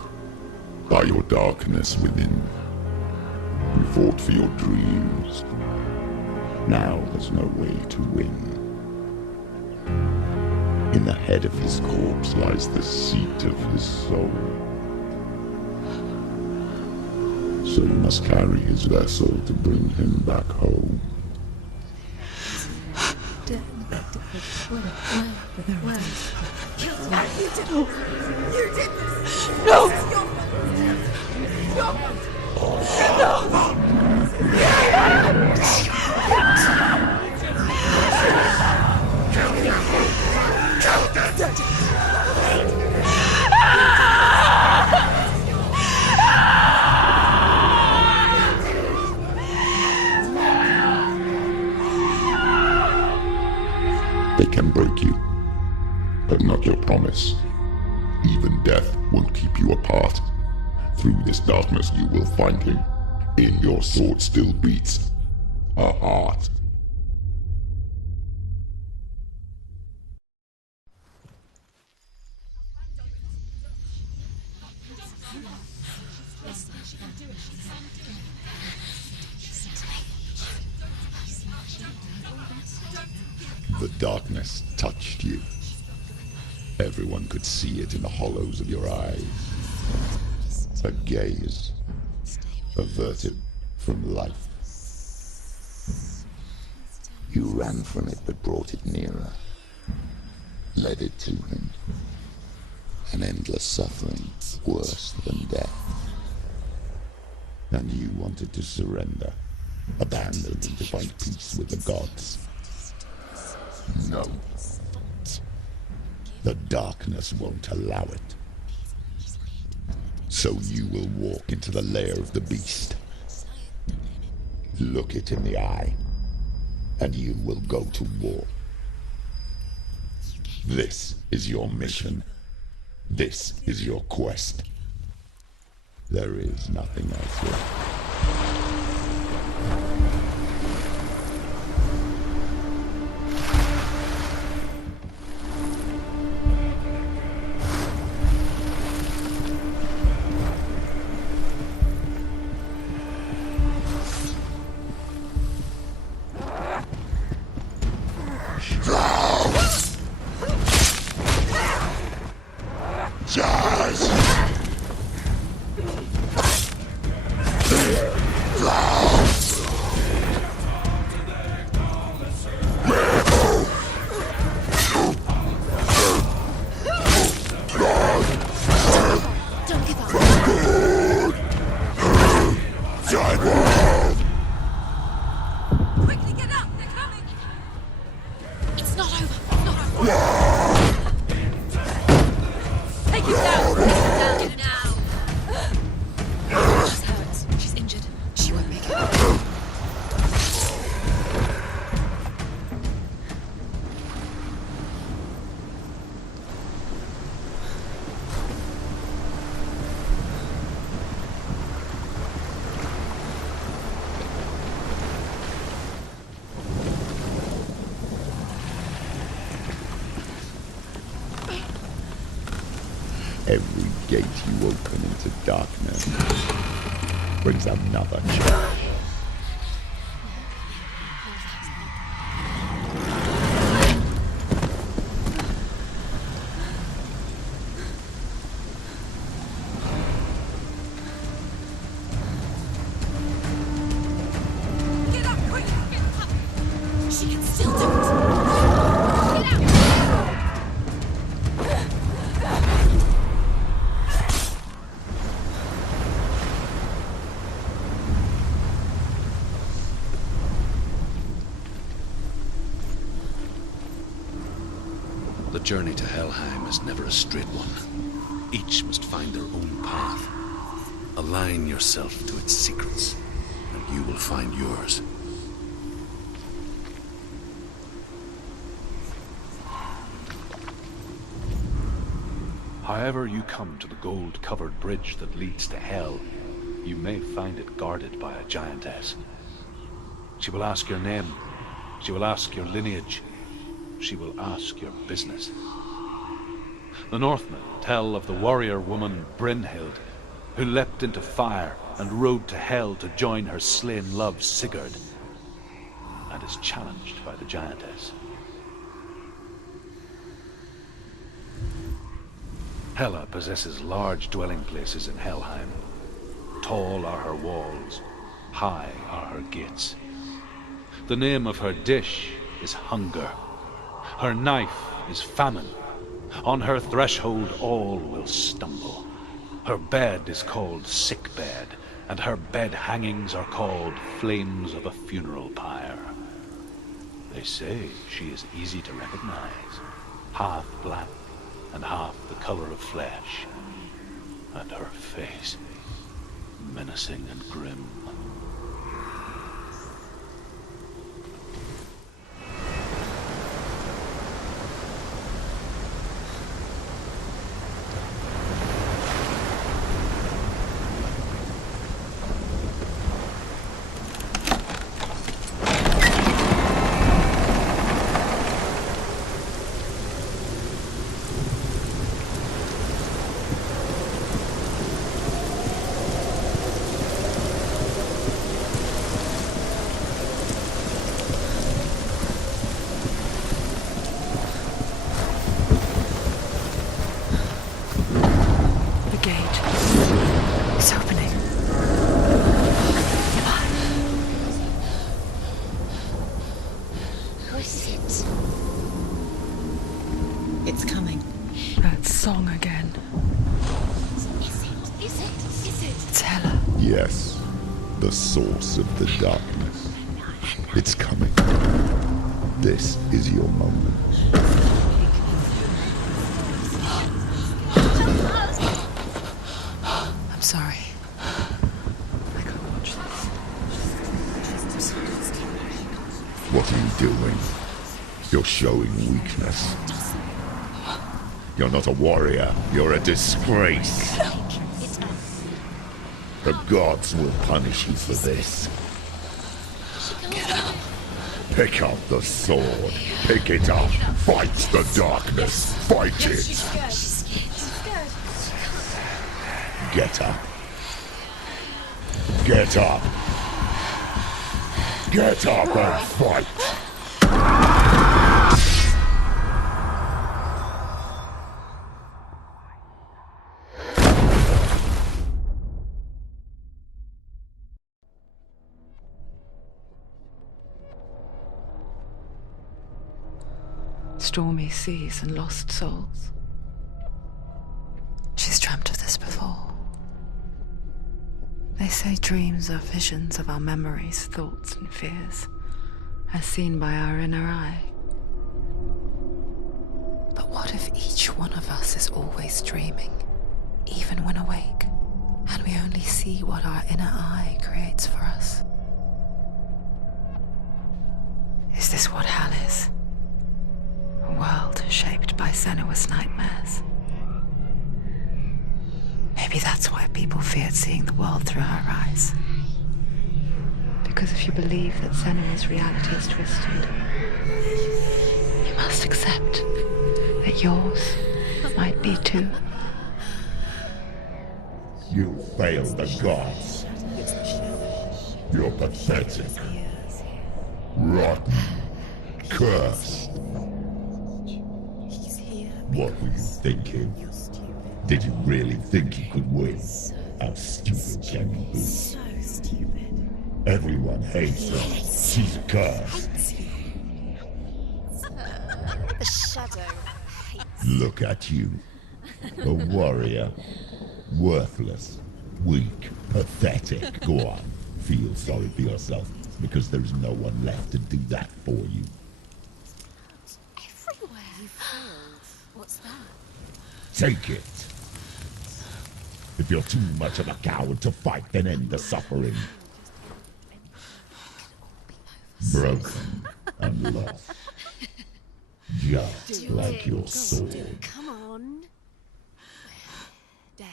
by your darkness within. You fought for your dreams. Now there's no way to win. In the head of his corpse lies the seat of his soul. So you must carry his vessel to bring him back home. You did this! No! They can break you, but not your promise. Even death won't keep you apart. Through this darkness you will find him. In your sword still beats a heart. The darkness touched you. Everyone could see it in the hollows of your eyes. A gaze averted from life. You ran from it but brought it nearer. Led it to him. An endless suffering, worse than death. And you wanted to surrender, abandon and to find peace with the gods. No. The darkness won't allow it. So you will walk into the lair of the beast. Look it in the eye, and you will go to war. This is your mission. This is your quest. There is nothing else left. Every gate you open into darkness brings another challenge. Get up, quick! Get up! She can still do it! The journey to Helheim is never a straight one. Each must find their own path. Align yourself to its secrets, and you will find yours. However you come to the gold-covered bridge that leads to Hell, you may find it guarded by a giantess. She will ask your name. She will ask your lineage. She will ask your business. The Northmen tell of the warrior woman Brynhild, who leapt into fire and rode to Hell to join her slain love Sigurd, and is challenged by the giantess. Hela possesses large dwelling places in Helheim. Tall are her walls, high are her gates. The name of her dish is hunger. Her knife is famine. On her threshold all will stumble. Her bed is called sick bed, and her bed hangings are called flames of a funeral pyre. They say she is easy to recognize, half black and half the color of flesh, and her face menacing and grim. Yes, the source of the darkness. It's coming. This is your moment. I'm sorry. I can't watch this. What are you doing? You're showing weakness. You're not a warrior. You're a disgrace. The gods will punish you for this. Pick up the sword. Pick it up. Fight the darkness. Fight it. Get up. Get up. Get up and fight. Stormy seas and lost souls. She's dreamt of this before. They say dreams are visions of our memories, thoughts and fears, as seen by our inner eye. But what if each one of us is always dreaming, even when awake, and we only see what our inner eye creates for us? Is this what hell is? A world shaped by Senua's nightmares. Maybe that's why people feared seeing the world through her eyes. Because if you believe that Senua's reality is twisted, you must accept that yours might be too. You failed the gods. You're pathetic. Rotten. Cursed. What were you thinking? Did you really think you could win? How stupid can you be? So stupid. Everyone hates her. She's cursed. The shadow hates. Look at you. A warrior. Worthless. Weak. Pathetic. Go on. Feel sorry for yourself, because there is no one left to do that for you. Everywhere. You failed. What's that? Take it. If you're too much of a coward to fight, then end the suffering. Broken and lost. Just like your sword. Come on. Dare.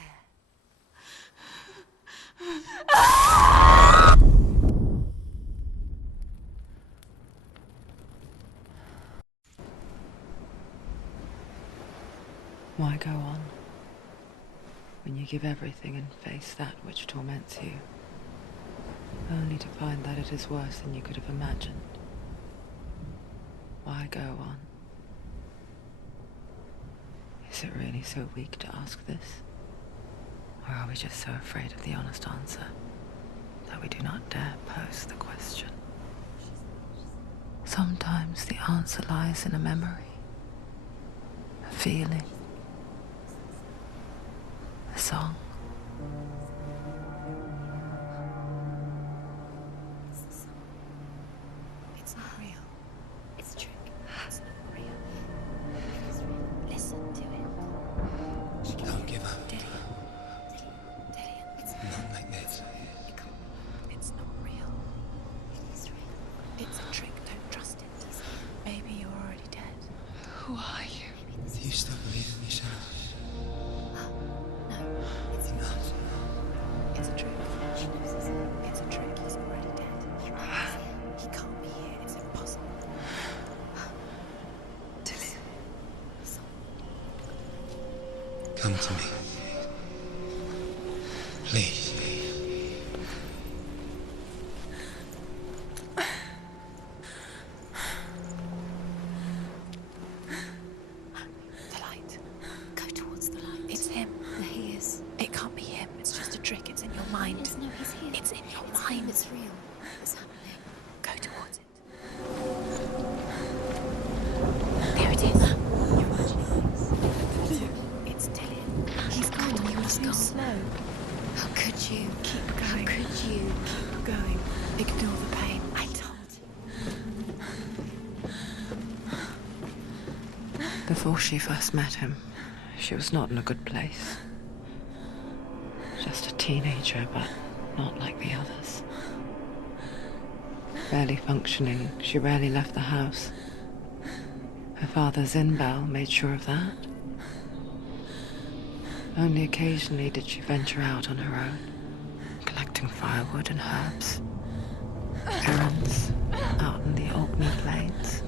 Why go on when you give everything and face that which torments you, only to find that it is worse than you could have imagined? Why go on? Is it really so weak to ask this? Or are we just so afraid of the honest answer that we do not dare pose the question? Sometimes the answer lies in a memory, a feeling, a song. It's not real. It's a trick. It's not real. It's real. Listen to it. Don't give up. Dillian. It's Not like this. It's not real. It is real. It's a trick. Don't trust it. Maybe you're already dead. Who are you? Do you still believe in yourself? No, it's not. It's a trick. She knows this. It's a trick. He's already dead. He can't be here. It's impossible. Dillian. Come to me. Please. The light. Go towards the light. It's him. There he is. It can't be him. It's just a trick. It's in your mind. Yes, no, he's here. It's in your mind. It's real. It's happening. Go towards it. There it is. You're imagining this. It's Dillian. He's gone. He was gone. Slow. How could could you keep going? How could you keep going? Ignore the pain. I told you. Before she first met him, she was not in a good place. Just a teenager, but not like the others. Barely functioning, she rarely left the house. Her father's in-bell made sure of that. Only occasionally did she venture out on her own, collecting firewood and herbs. Errands out in the Orkney Plains.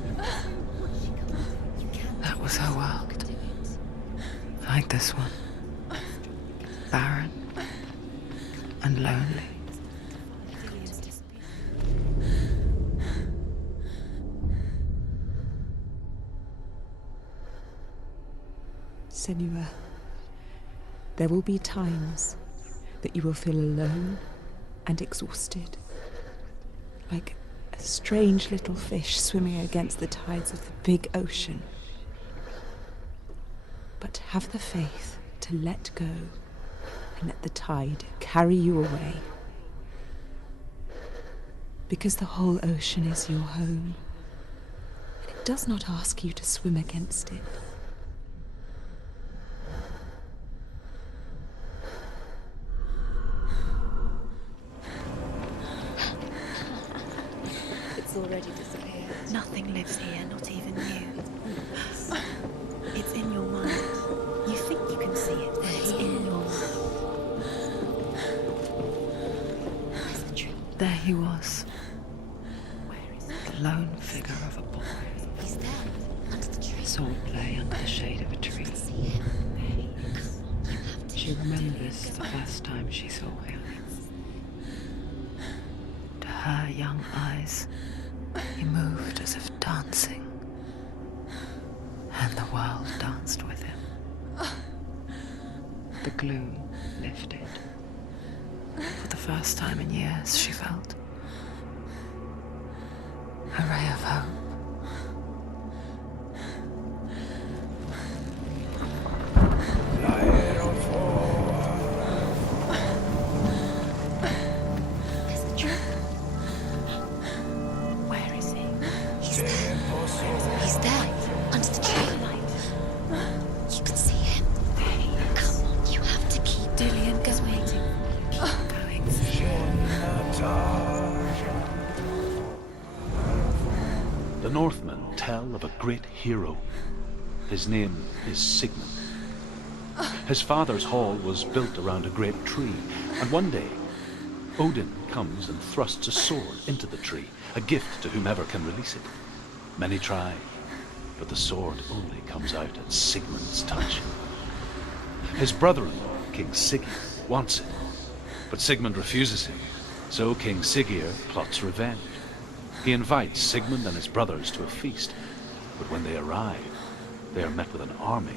That was her world. Like this one. Barren and lonely. Senua, there will be times that you will feel alone and exhausted, like a strange little fish swimming against the tides of the big ocean. But have the faith to let go and let the tide carry you away. Because the whole ocean is your home, and it does not ask you to swim against it. Already disappeared. Nothing lives here, not even you. It's in your mind. You think you can see it, but it's in your mind. Where's the tree? There he was. The lone figure of a boy. He's there, under the tree. Swordplay under the shade of a tree. She remembers the first time she saw him. To her young eyes, he moved as if dancing, and the world danced with him. The gloom lifted. For the first time in years, she felt a ray of hope. The Northmen tell of a great hero. His name is Sigmund. His father's hall was built around a great tree, and one day, Odin comes and thrusts a sword into the tree, a gift to whomever can release it. Many try, but the sword only comes out at Sigmund's touch. His brother-in-law, King Siggeir, wants it, but Sigmund refuses him, so King Siggeir plots revenge. He invites Sigmund and his brothers to a feast, but when they arrive, they are met with an army,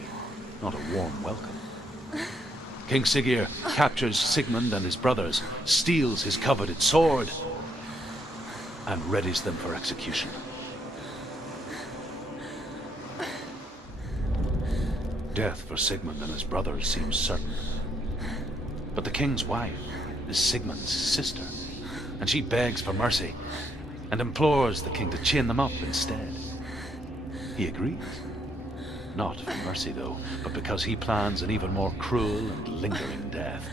not a warm welcome. King Siggeir captures Sigmund and his brothers, steals his coveted sword, and readies them for execution. Death for Sigmund and his brothers seems certain. But the king's wife is Sigmund's sister, and she begs for mercy and implores the king to chain them up instead. He agrees. Not for mercy, though, but because he plans an even more cruel and lingering death.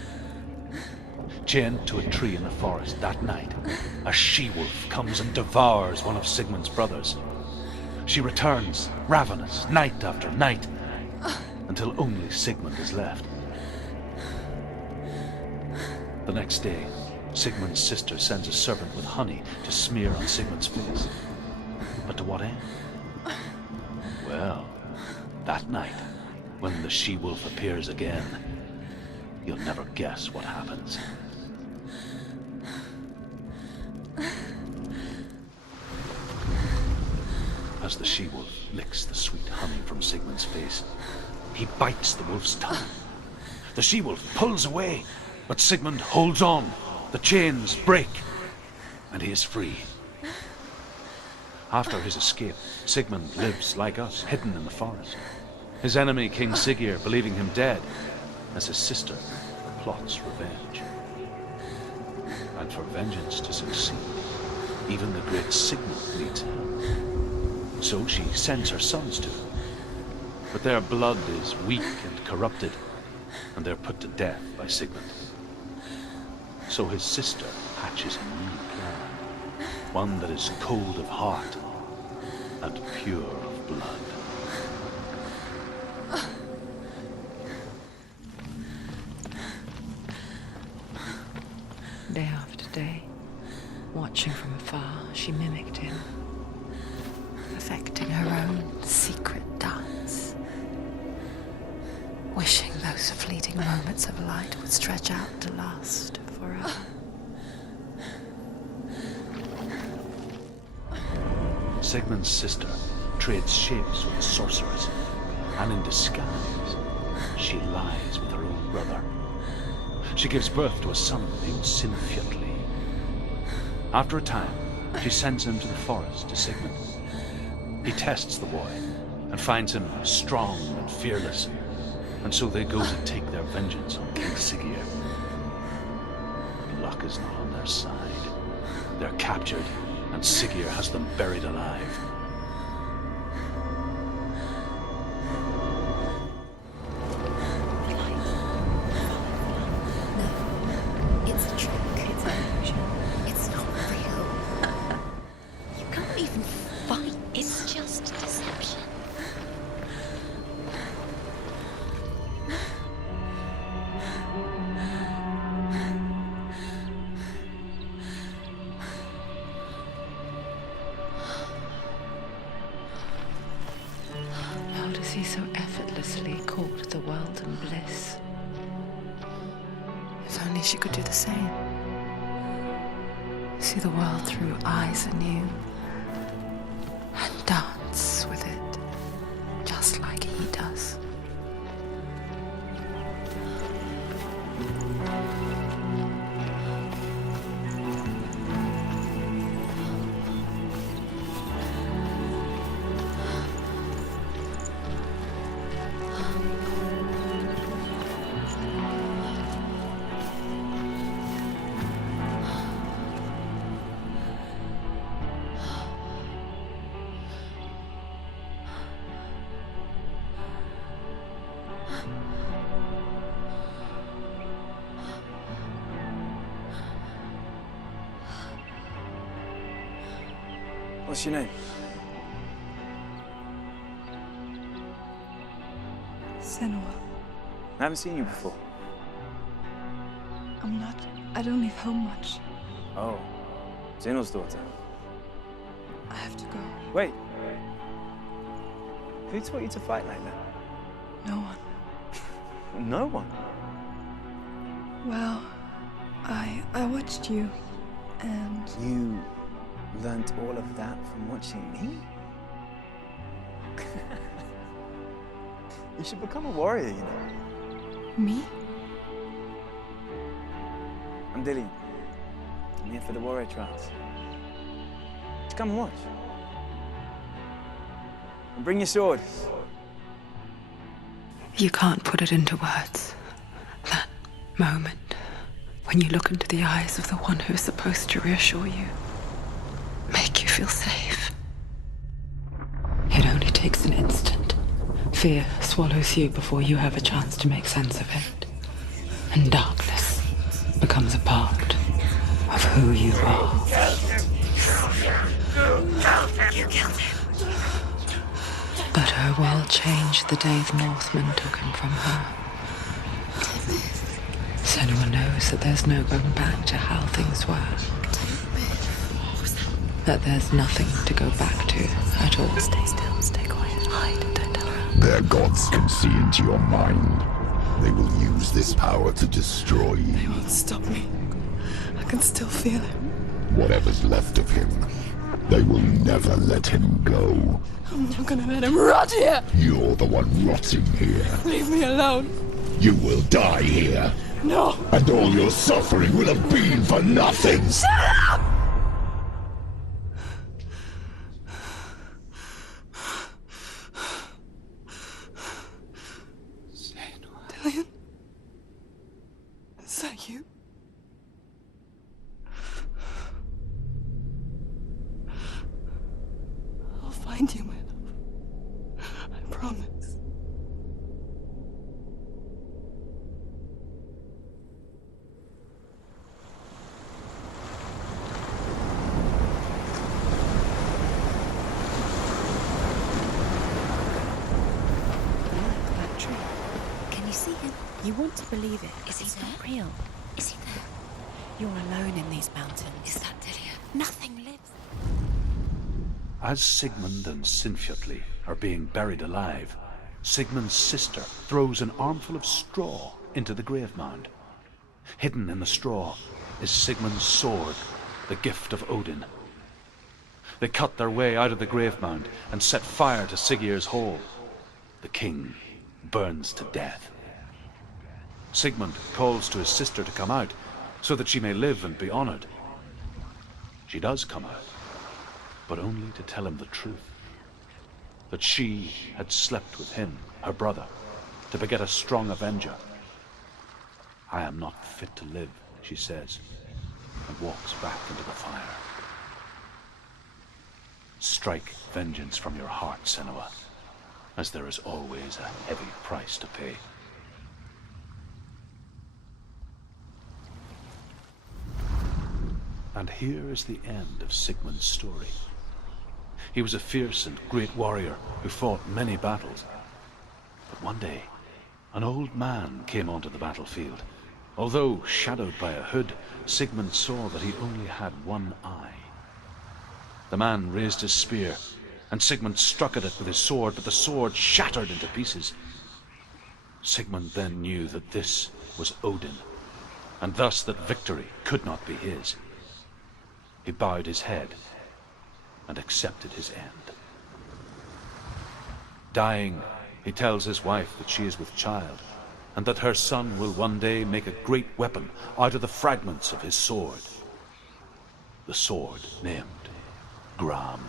Chained to a tree in the forest that night, a she-wolf comes and devours one of Sigmund's brothers. She returns, ravenous, night after night, until only Sigmund is left. The next day, Sigmund's sister sends a servant with honey to smear on Sigmund's face. But to what end? Well, that night, when the she-wolf appears again, you'll never guess what happens. As the she-wolf licks the sweet honey from Sigmund's face, he bites the wolf's tongue. The she-wolf pulls away, but Sigmund holds on. The chains break, and he is free. After his escape, Sigmund lives like us, hidden in the forest. His enemy, King Siggeir, believing him dead, as his sister plots revenge. And for vengeance to succeed, even the great Sigmund needs help. So she sends her sons to him. But their blood is weak and corrupted, and they're put to death by Sigmund. So his sister hatches a new plan, one that is cold of heart and pure of blood. Day after day, watching from afar, she mimicked him, perfecting her own secret dance, wishing those fleeting moments of light would stretch out to last forever. Sigmund's sister trades shapes with the sorceress, and in disguise, she lies with her own brother. She gives birth to a son named Sinfjotli. After a time, she sends him to the forest to Sigmund. He tests the boy and finds him strong and fearless, and so they go to take their vengeance on King Siggeir. But luck is not on their side. They're captured, and Siggeir has them buried alive. It's a trick. It's an illusion. It's not real. You can't even fight. It's just deception. How does he so effortlessly court the world and bliss? If only she could do the same. See the world through eyes anew and dance with it, just like he does. What's your name? Senua. I haven't seen you before. I don't leave home much. Oh, Zenua's daughter. I have to go. Wait. Who taught you to fight like that? No one. No one? Well, I watched you, and... You learnt all of that from watching me? You should become a warrior, you know. Me? I'm Dillian. I'm here for the warrior trials. Just come and watch. And bring your sword. You can't put it into words. That moment when you look into the eyes of the one who is supposed to reassure you, make you feel safe. It only takes an instant. Fear swallows you before you have a chance to make sense of it. And darkness becomes a part of who you are. You killed him. But her world changed the day the Northmen took him from her. Senua knows that there's no going back to how things were. That there's nothing to go back to at all. Stay still, stay quiet, hide, don't tell her. Their gods can see into your mind. They will use this power to destroy you. They won't stop me. I can still feel him. Whatever's left of him, they will never let him go. I'm not gonna let him rot here! You're the one rotting here. Leave me alone. You will die here. No! And all your suffering will have been for nothing. Shut up! Dillian? Is that you? find you, my love. I promise. You want to believe it. Is he It's there? not real. Is he there? You're alone in these mountains. Is that Delia? Nothing lives. As Sigmund and Sinfjotli are being buried alive, Sigmund's sister throws an armful of straw into the grave mound. Hidden in the straw is Sigmund's sword, the gift of Odin. They cut their way out of the grave mound and set fire to Siggeir's hall. The king burns to death. Sigmund calls to his sister to come out so that she may live and be honored. She does come out, but only to tell him the truth. That she had slept with him, her brother, to beget a strong avenger. I am not fit to live, she says, and walks back into the fire. Strike vengeance from your heart, Senua, as there is always a heavy price to pay. And here is the end of Sigmund's story. He was a fierce and great warrior who fought many battles. But one day, an old man came onto the battlefield. Although shadowed by a hood, Sigmund saw that he only had one eye. The man raised his spear, and Sigmund struck at it with his sword, but the sword shattered into pieces. Sigmund then knew that this was Odin, and thus that victory could not be his. He bowed his head and accepted his end. Dying, he tells his wife that she is with child, and that her son will one day make a great weapon out of the fragments of his sword. The sword named Gram.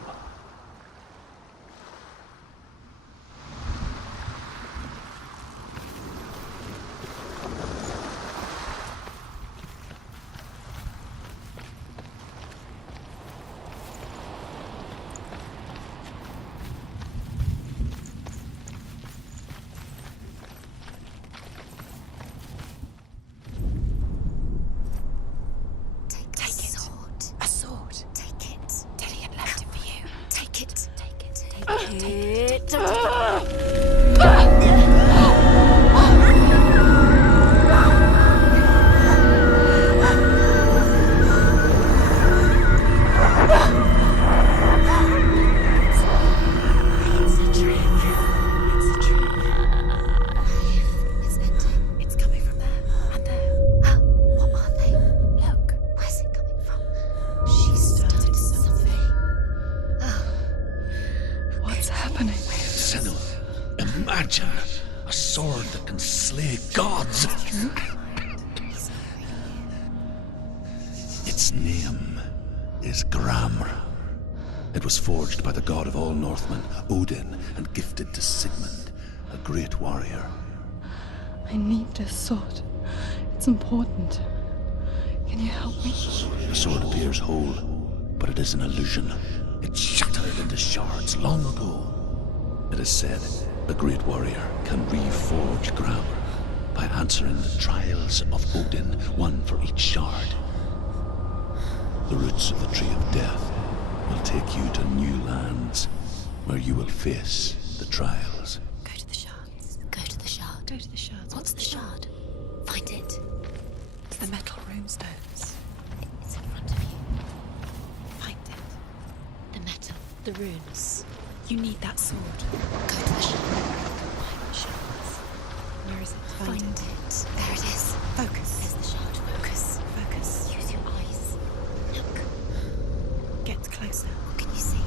Its name is Gram. It was forged by the god of all Northmen, Odin, and gifted to Sigmund, a great warrior. I need this sword. It's important. Can you help me? The sword appears whole, but it is an illusion. It shattered into shards long ago. It is said a great warrior can reforge Gram by answering the trials of Odin, one for each shard. The roots of the Tree of Death will take you to new lands where you will face the trials. Go to the shards. Go to the shard. Go to the shards. What's the shard? Find it. It's the metal runestones. It's in front of you. Find it. The metal. The runes. You need that sword. Go to the shard. Find the shards. Where is it? Find it. There it is. Focus. There's the shard. Focus. Focus. Use your eyes. Look. Get closer. What can you see?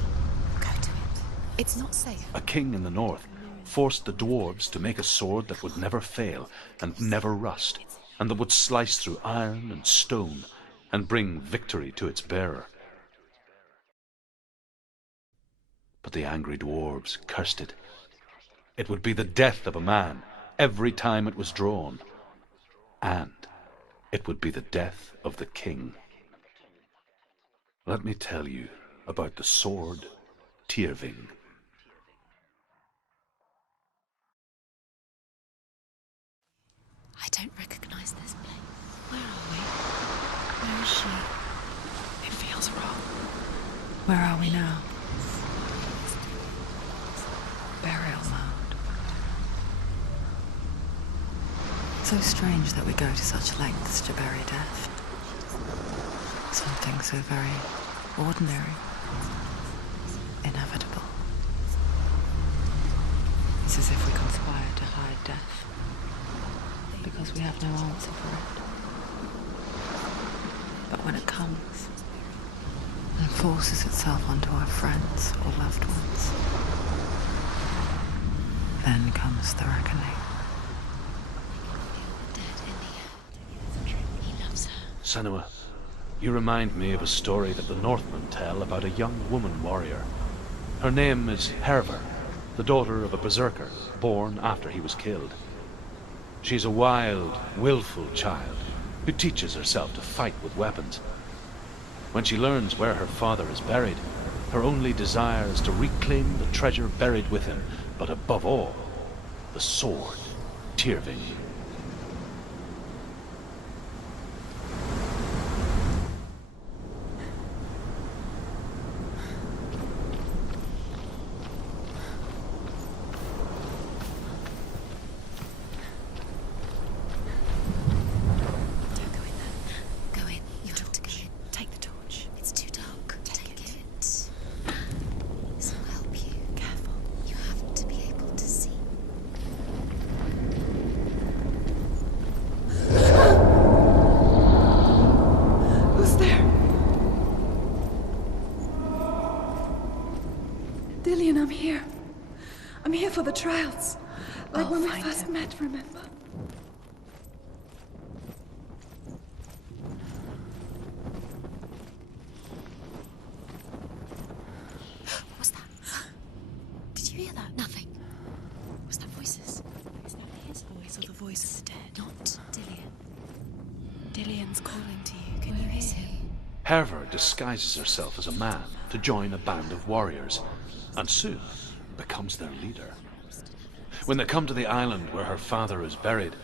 Go to it. It's not safe. A king in the north forced the dwarves to make a sword that would never fail and never rust, and that would slice through iron and stone and bring victory to its bearer. But the angry dwarves cursed it. It would be the death of a man every time it was drawn, and it would be the death of the king. Let me tell you about the sword Tyrving she? It feels wrong. Where are we now? Burial mode. So strange that we go to such lengths to bury death. Something so very ordinary, inevitable. It's as if we conspire to hide death, because we have no answer for it. But when it comes and forces itself onto our friends or loved ones, then comes the reckoning. He loves her. Senua, you remind me of a story that the Northmen tell about a young woman warrior. Her name is Herver, the daughter of a berserker, born after he was killed. She's a wild, willful child who teaches herself to fight with weapons. When she learns where her father is buried, her only desire is to reclaim the treasure buried with him, but above all, the sword, Tyrving. I'm here. I'm here for the trials. Like when we first met, remember? What was that? Did you hear that? Nothing. Was that voices? Is that his voice or the voice of the dead? Not Dillian. Dillian's calling to you. Can you hear him? Herver disguises herself as a man to join a band of warriors, and soon becomes their leader. When they come to the island where her father is buried,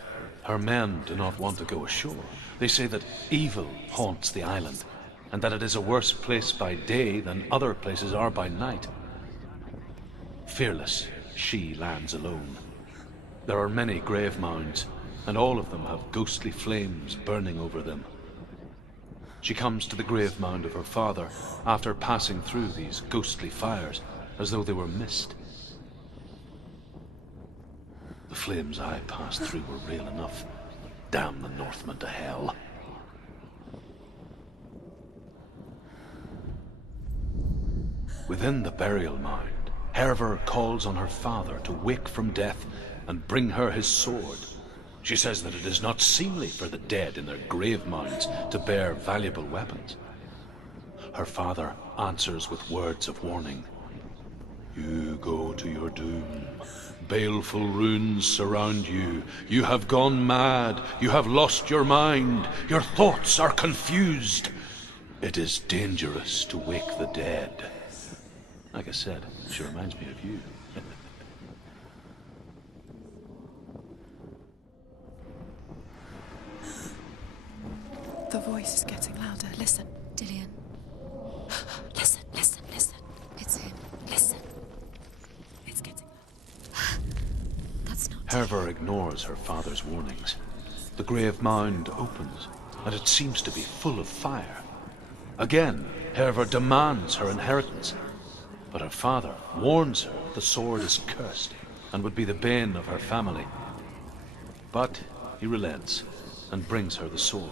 her men do not want to go ashore. They say that evil haunts the island, and that it is a worse place by day than other places are by night. Fearless, she lands alone. There are many grave mounds, and all of them have ghostly flames burning over them. She comes to the grave mound of her father after passing through these ghostly fires, as though they were mist. The flames I passed through were real enough. Damn the Northmen to hell. Within the burial mound, Herver calls on her father to wake from death and bring her his sword. She says that it is not seemly for the dead in their grave mounds to bear valuable weapons. Her father answers with words of warning. You go to your doom. Baleful runes surround you. You have gone mad. You have lost your mind. Your thoughts are confused. It is dangerous to wake the dead. Like I said, she reminds me of you. The voice is getting louder. Listen. Dillian. Listen, listen, listen. It's him. Listen. It's getting louder. That's not Herver ignores her father's warnings. The grave mound opens, and it seems to be full of fire. Again, Herver demands her inheritance, but her father warns her the sword is cursed and would be the bane of her family. But he relents and brings her the sword.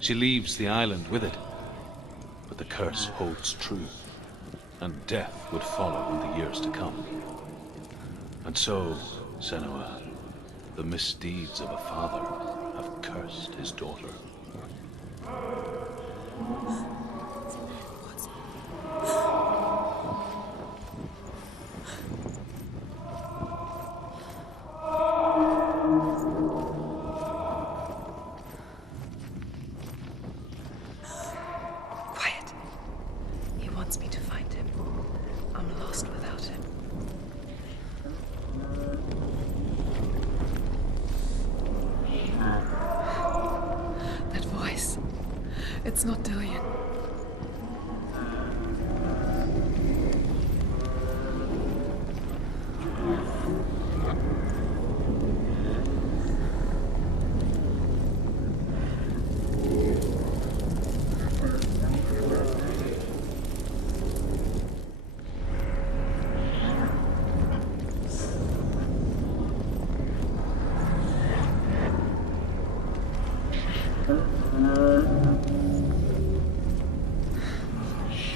She leaves the island with it, but the curse holds true, and death would follow in the years to come. And so, Senua, the misdeeds of a father have cursed his daughter. Quiet. He wants me to find him. I'm lost without him. That voice. It's not Dillian.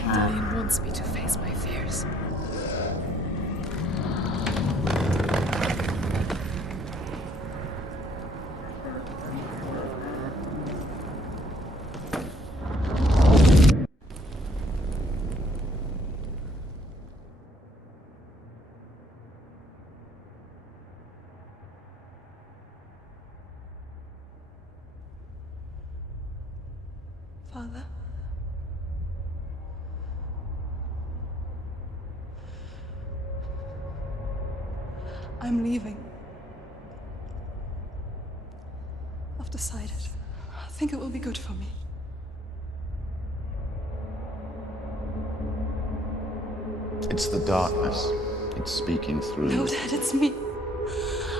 Dillian wants me to face my fears. Father? I'm leaving. I've decided. I think it will be good for me. It's the darkness. It's speaking through No, you. Dad, it's me.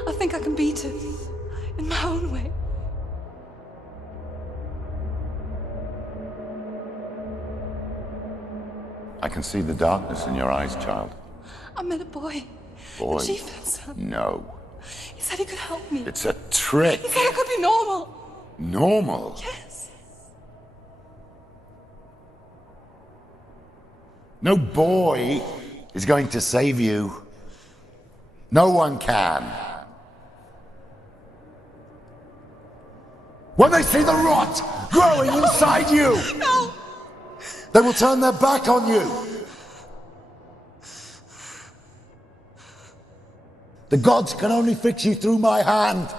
I think I can beat it. In my own way. I can see the darkness in your eyes, child. I met a boy. Boy. The chieftain's son. No. He said he could help me. It's a trick. He said I could be normal. Normal? Yes. No boy is going to save you. No one can. When they see the rot growing inside you, No. they will turn their back on you. The gods can only fix you through my hand.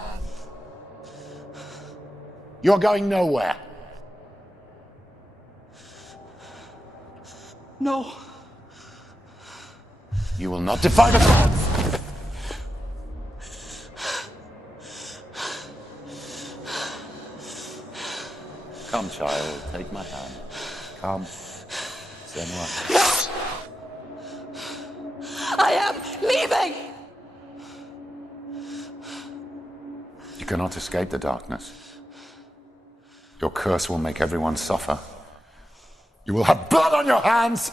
You're going nowhere. No. You will not defy the gods. Come, child, take my hand. Come. Senua. I am leaving! You cannot escape the darkness. Your curse will make everyone suffer. You will have blood on your hands!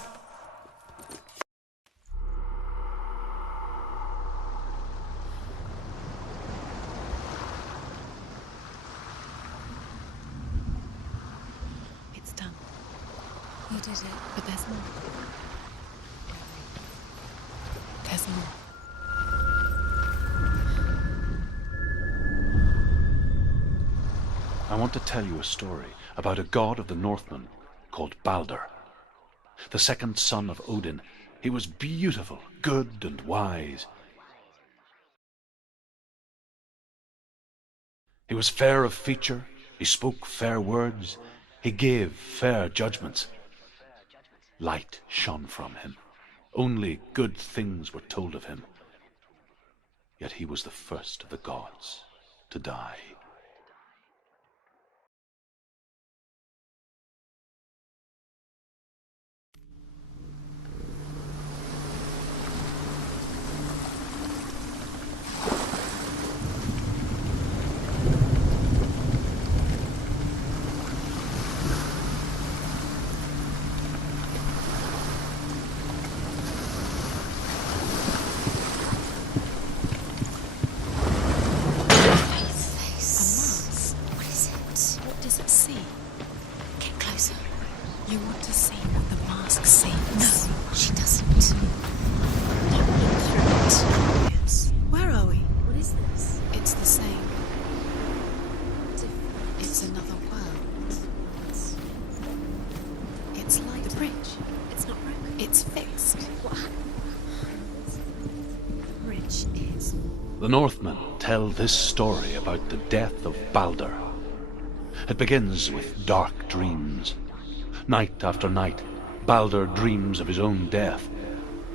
It's done. You did it, but there's more. There's more. I want to tell you a story about a god of the Northmen called Balder. The second son of Odin. He was beautiful, good, and wise. He was fair of feature, he spoke fair words, he gave fair judgments. Light shone from him. Only good things were told of him. Yet he was the first of the gods to die. The Northmen tell this story about the death of Balder. It begins with dark dreams. Night after night, Balder dreams of his own death,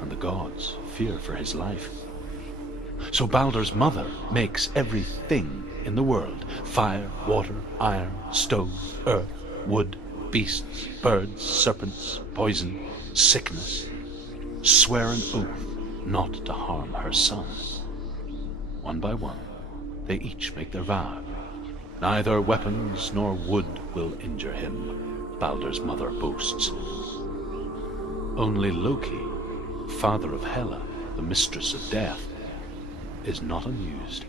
and the gods fear for his life. So Balder's mother makes everything in the world, fire, water, iron, stone, earth, wood, beasts, birds, serpents, poison, sickness, swear an oath not to harm her son. One by one, they each make their vow. Neither weapons nor wood will injure him, Baldur's mother boasts. Only Loki, father of Hela, the mistress of death, is not amused.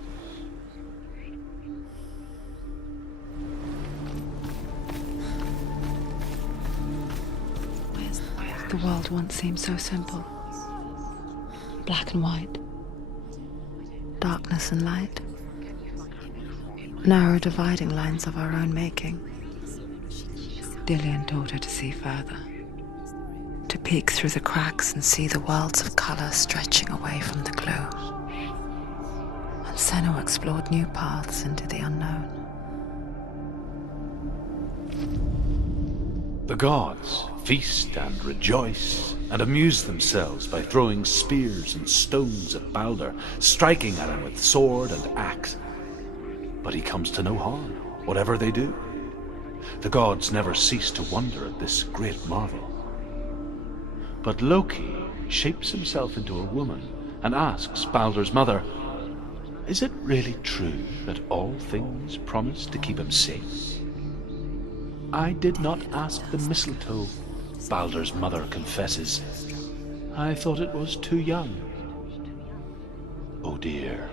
The world once seemed so simple. Black and white. Darkness and light. Narrow dividing lines of our own making. Dillian taught her to see further. To peek through the cracks and see the worlds of colour stretching away from the glow. And Senua explored new paths into the unknown. The gods feast and rejoice and amuse themselves by throwing spears and stones at Baldur, striking at him with sword and axe. But he comes to no harm, whatever they do. The gods never cease to wonder at this great marvel. But Loki shapes himself into a woman and asks Baldur's mother, is it really true that all things promise to keep him safe? I did not ask the mistletoe, Baldur's mother confesses. I thought it was too young. Oh dear.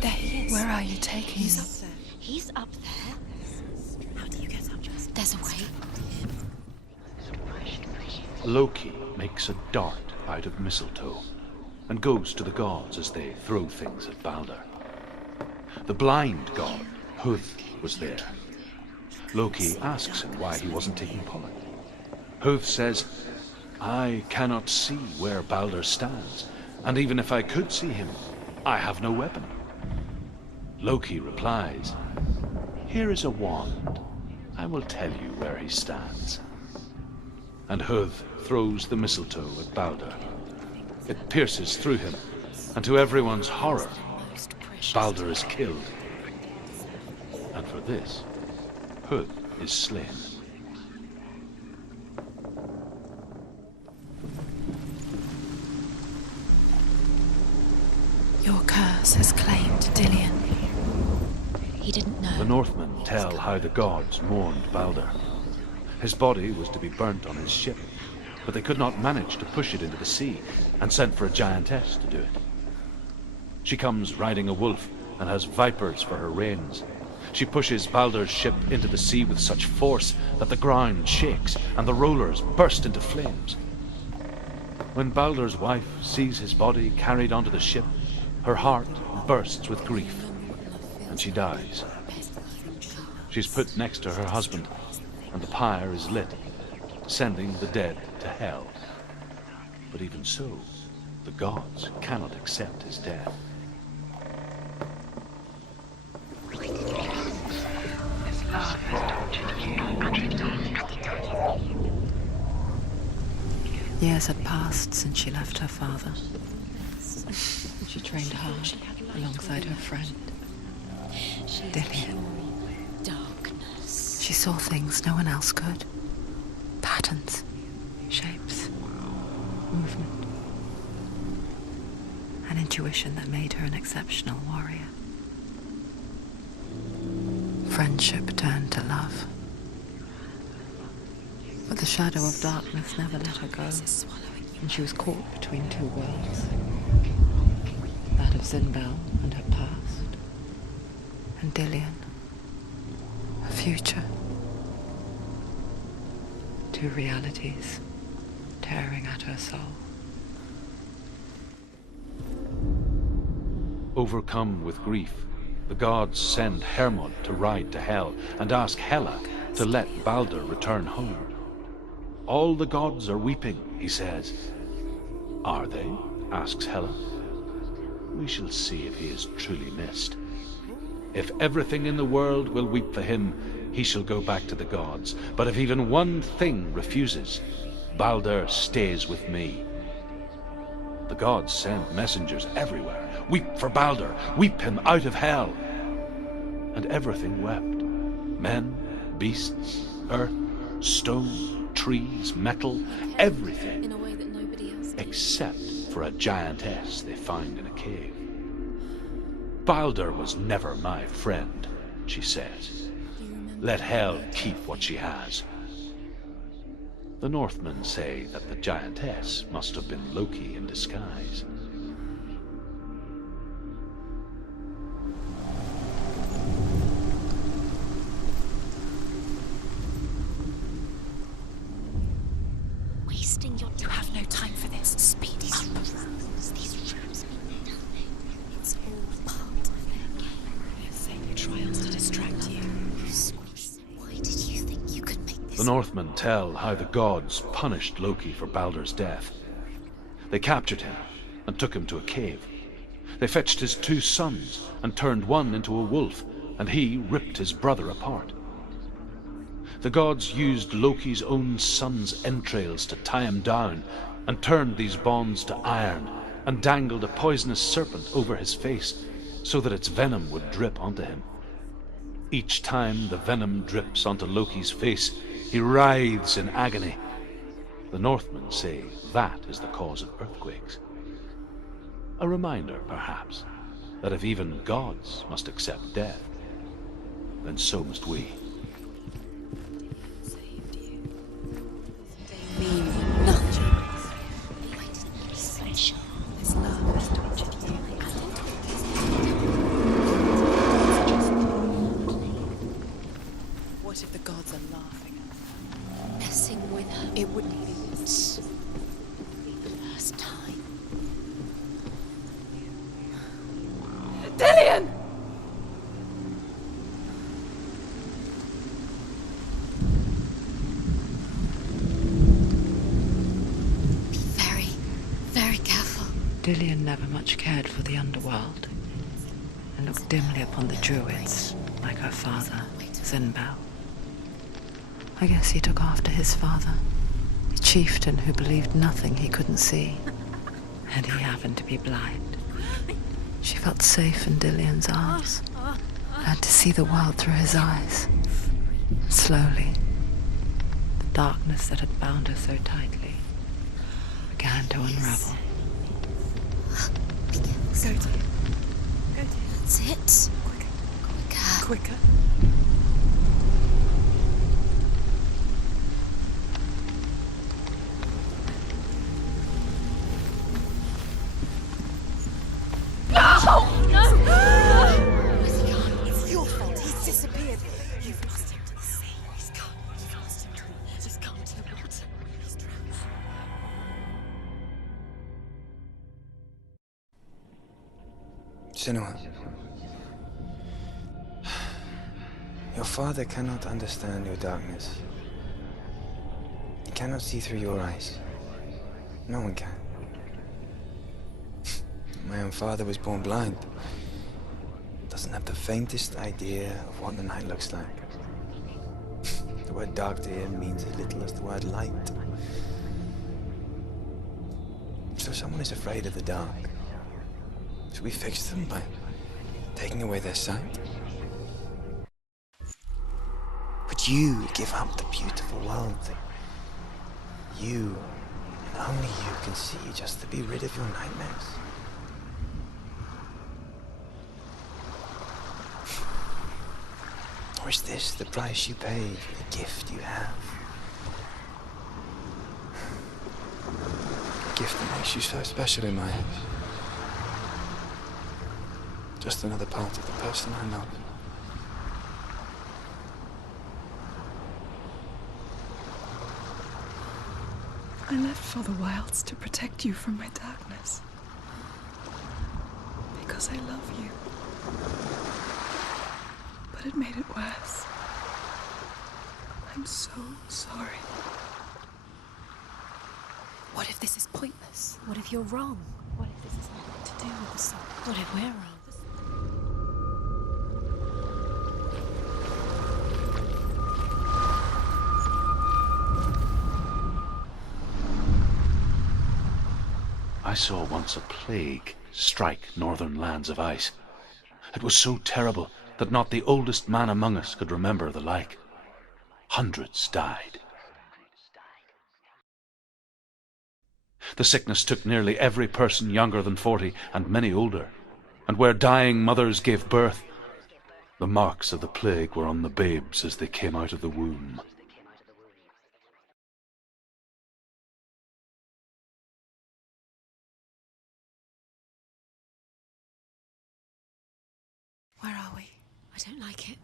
There he is. Where are you taking He's me? up there. He's up there. How do you get up? There's a way. Loki makes a dart out of mistletoe and goes to the gods as they throw things at Baldur. The blind god, Huth, was there. Loki asks him why he wasn't taking part. Huth says, I cannot see where Baldur stands, and even if I could see him, I have no weapon. Loki replies, here is a wand. I will tell you where he stands. And Huth throws the mistletoe at Baldur. It pierces through him, and to everyone's horror, Baldur is killed. And for this, Huth is slain. Your curse has claimed Dillian. He didn't know. The Northmen tell how the gods mourned Baldur. His body was to be burnt on his ship, but they could not manage to push it into the sea, and sent for a giantess to do it. She comes riding a wolf and has vipers for her reins. She pushes Baldur's ship into the sea with such force that the ground shakes and the rollers burst into flames. When Baldur's wife sees his body carried onto the ship, her heart bursts with grief, and she dies. She's put next to her husband, and the pyre is lit, sending the dead to hell. But even so, the gods cannot accept his death. Years had passed since she left her father. She trained hard alongside her friend, Dillian. Darkness. She saw things no one else could. Patterns, shapes, movement. An intuition that made her an exceptional warrior. Friendship turned to love. But the shadow of darkness never let her go, and she was caught between two worlds. That of Zinbel and her past, and Dillian, her future. Two realities tearing at her soul. Overcome with grief, the gods send Hermod to ride to Hell and ask Hela to let Baldur return home. All the gods are weeping, he says. Are they? Asks Hela. We shall see if he is truly missed. If everything in the world will weep for him, he shall go back to the gods. But if even one thing refuses, Baldur stays with me. The gods send messengers everywhere. Weep for Baldur, weep him out of hell. And everything wept. Men, beasts, earth, stone, trees, metal, everything. In a way that nobody else did. Except for a giantess they found in a cave. Baldur was never my friend, she says. Let hell keep what she has. The Northmen say that the giantess must have been Loki in disguise. Wasting your time. You have no time for this. Speed up. These rooms mean nothing. It's all part of their game. Sacred trials to distract you. Why did you think you could make this? The Northmen tell how the gods punished Loki for Baldur's death. They captured him and took him to a cave. They fetched his 2 sons and turned one into a wolf, and he ripped his brother apart. The gods used Loki's own son's entrails to tie him down, and turned these bonds to iron, and dangled a poisonous serpent over his face, so that its venom would drip onto him. Each time the venom drips onto Loki's face, he writhes in agony. The Northmen say that is the cause of earthquakes. A reminder, perhaps, that if even gods must accept death, then so must we. They mean nothing. There's love has tortured you. What if the gods are laughing at her? Messing with her. It wouldn't be this. The first time. Dillian! Be very, very careful. Dillian never much cared for the underworld, and looked dimly upon the druids, like her father, Zinbao. I guess he took after his father, a chieftain who believed nothing he couldn't see, and he happened to be blind. She felt safe in Dillian's arms, learned to see the world through his eyes. Slowly, the darkness that had bound her so tightly began to unravel. Be careful. Go, dear. Go, dear. That's it. Quicker. Quicker. Where's he gone? It's your fault. He's disappeared. You've lost him to the sea. He's gone. You've lost him to the... He's gone to the water. He's drowned. Senua, your father cannot understand your darkness. He cannot see through your eyes. No one can. My own father was born blind. Doesn't have the faintest idea of what the night looks like. The word dark to him means as little as the word light. So someone is afraid of the dark. Should we fix them by taking away their sight? Would you give up the beautiful world that you, and only you, can see just to be rid of your nightmares? Or is this the price you pay for the gift you have? A gift that makes you so special in my eyes. Just another part of the person I love. I left for the wilds to protect you from my darkness. Because I love you. But it made it worse. I'm so sorry. What if this is pointless? What if you're wrong? What if this has nothing to do with the song? What if we're wrong? I saw once a plague strike northern lands of ice. It was so terrible that not the oldest man among us could remember the like. Hundreds died. The sickness took nearly every person younger than 40 and many older, and where dying mothers gave birth, the marks of the plague were on the babes as they came out of the womb. Where are we? I don't like it.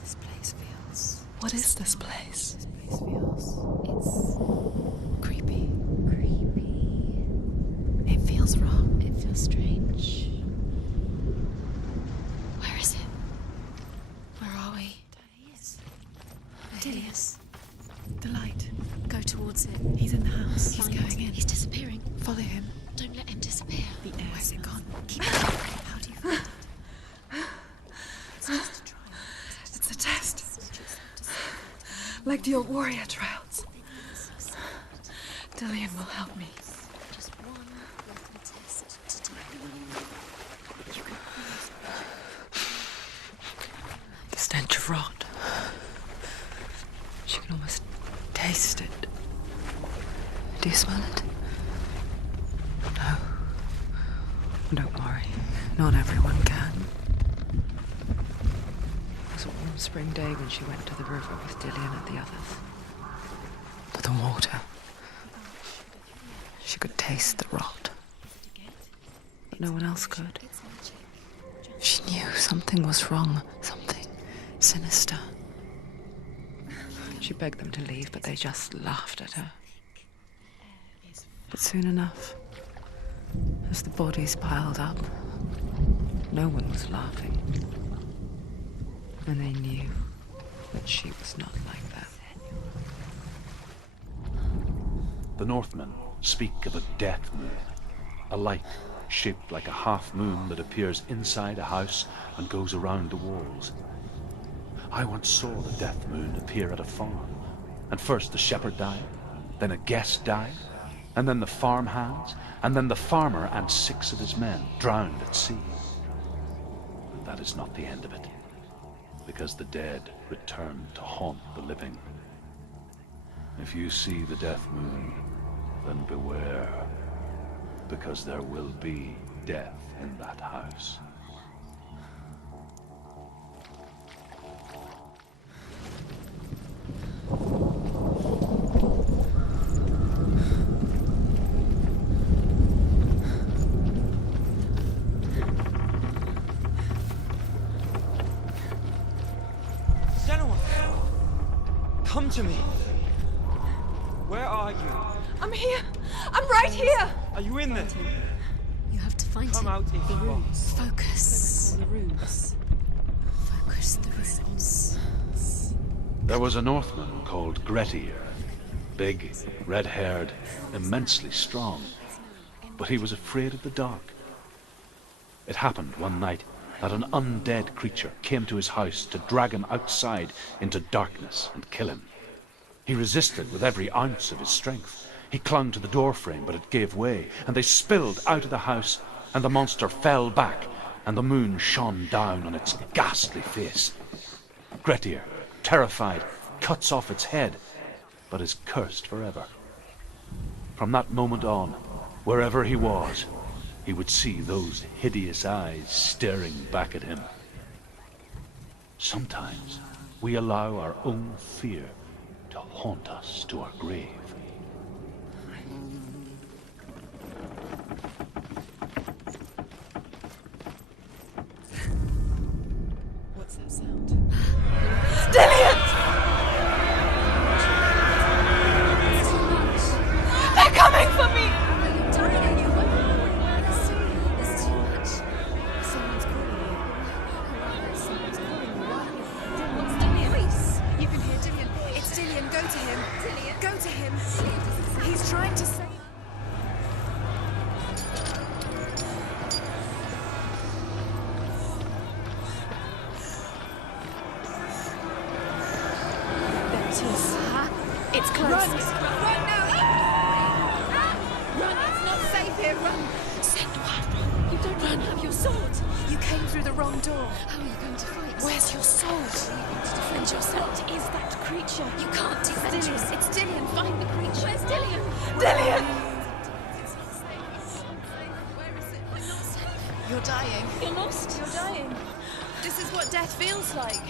This place feels... What is this place? This place feels... It's... creepy. Creepy. It feels wrong. It feels strange. Where is it? Where are we? There he is. There he is. The light. Go towards it. He's in the house. He's going in. He's disappearing. Follow him. Don't let him disappear. The air. Where's it gone? Keep going. How do you find it? It's just a trial. It's a test. Like the old warrior trials. Dillian will help me. Just one little test to do. The stench of rot. She can almost taste it. Do you smell it? No. Don't worry. Not everyone can. It was a warm spring day when she went to the river with Dillian and the others. To the water. She could taste the rot. But no one else could. She knew something was wrong. Something sinister. She begged them to leave, but they just laughed at her. But soon enough, as the bodies piled up, no one was laughing. And they knew that she was not like that. The Northmen speak of a death moon, a light shaped like a half moon that appears inside a house and goes around the walls. I once saw the death moon appear at a farm, and first the shepherd died, then a guest died, and then the farm hands, and then the farmer and 6 of his men drowned at sea. But that is not the end of it, because the dead return to haunt the living. If you see the death moon, then beware, because there will be death in that house. Senua! Come to me! Where are you? I'm here! I'm right here! Are you in there? You have to find Come him. out if you are. Focus. The runes. Focus the runes. There was a Northman called Grettir, big, red-haired, immensely strong, but he was afraid of the dark. It happened one night that an undead creature came to his house to drag him outside into darkness and kill him. He resisted with every ounce of his strength. He clung to the doorframe, but it gave way, and they spilled out of the house, and the monster fell back, and the moon shone down on its ghastly face. Grettir, terrified, cuts off its head, but is cursed forever. From that moment on, wherever he was, he would see those hideous eyes staring back at him. Sometimes we allow our own fear to haunt us to our grave. What's that sound? Dillian! They're coming for me! There's too much. Someone's calling you. Someone's calling you. What's Dillian? Please. You can hear Dillian. It's Dillian. Go to him. Dillian. Go to him. He's trying to save... There it is. It's close. Run! Run now! Run, it's not safe here. wrong door. How are you going to fight? Where's your sword? Are you going to defend yourself? What is that creature? You can't defend yourself. It's Dillian. Find the creature. Where's Dillian? Dillian! Where is it? I'm not safe. You're dying. You're lost. You're dying. This is what death feels like.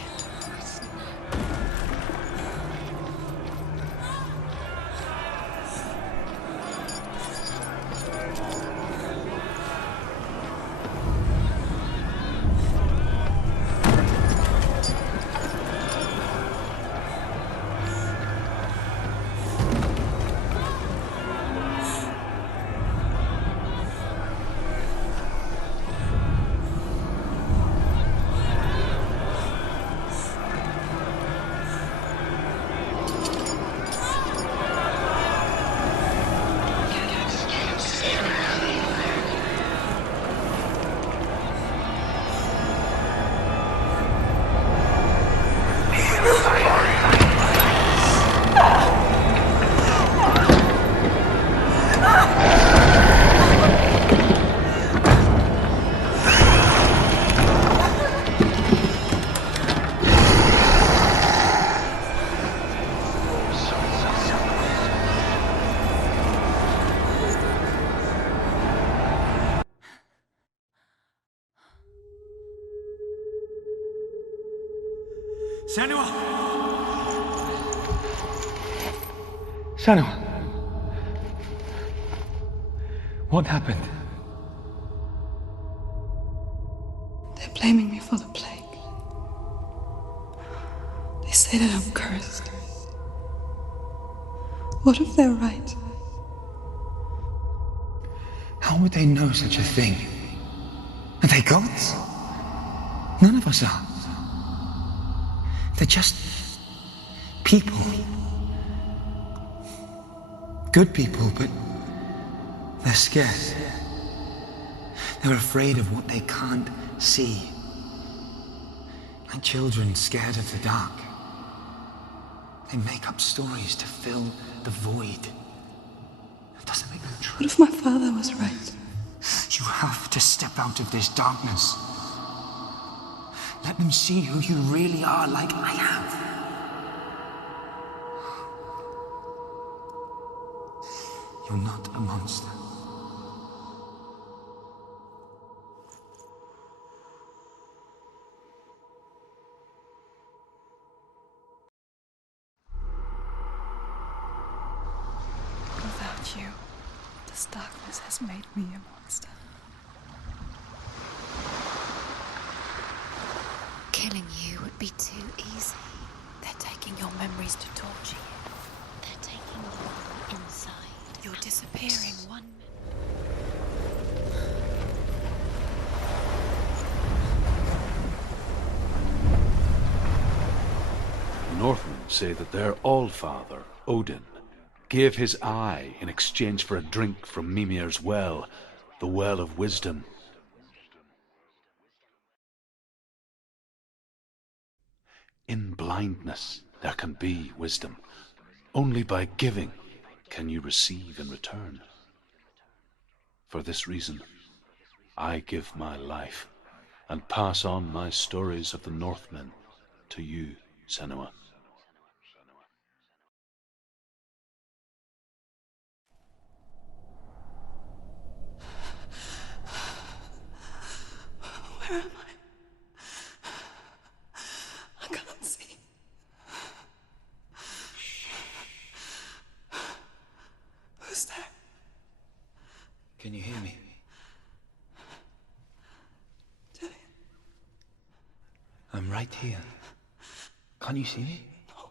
Senua! Senua! What happened? They're blaming me for the plague. They say that I'm cursed. What if they're right? How would they know such a thing? Are they gods? None of us are. They're just people. Good people, but they're scared. They're afraid of what they can't see. Like children scared of the dark. They make up stories to fill the void. That doesn't make them true. What if my father was right? You have to step out of this darkness. Let them see who you really are, like I am. You're not a monster. Without you, this darkness has made me a monster. Killing you would be too easy. They're taking your memories to torture you. They're taking you inside. You're disappearing one The Northmen say that their Allfather, Odin, gave his eye in exchange for a drink from Mimir's well, the Well of Wisdom. In blindness there can be wisdom. Only by giving can you receive in return. For this reason, I give my life and pass on my stories of the Northmen to you, Senua. Where am I? I can't see. Who's there? Can you hear me? Dillian. I'm right here. Can't you see me? No.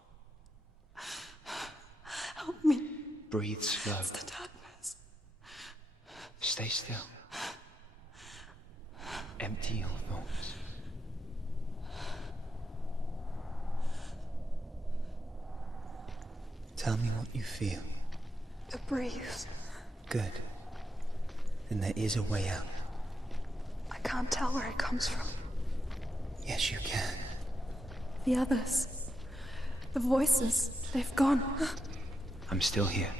Help me. Breathe slow. It's the darkness. Stay still. Empty your thoughts. Tell me what you feel. The breeze. Good. Then there is a way out. I can't tell where it comes from. Yes, you can. The others. The voices. They've gone. I'm still here.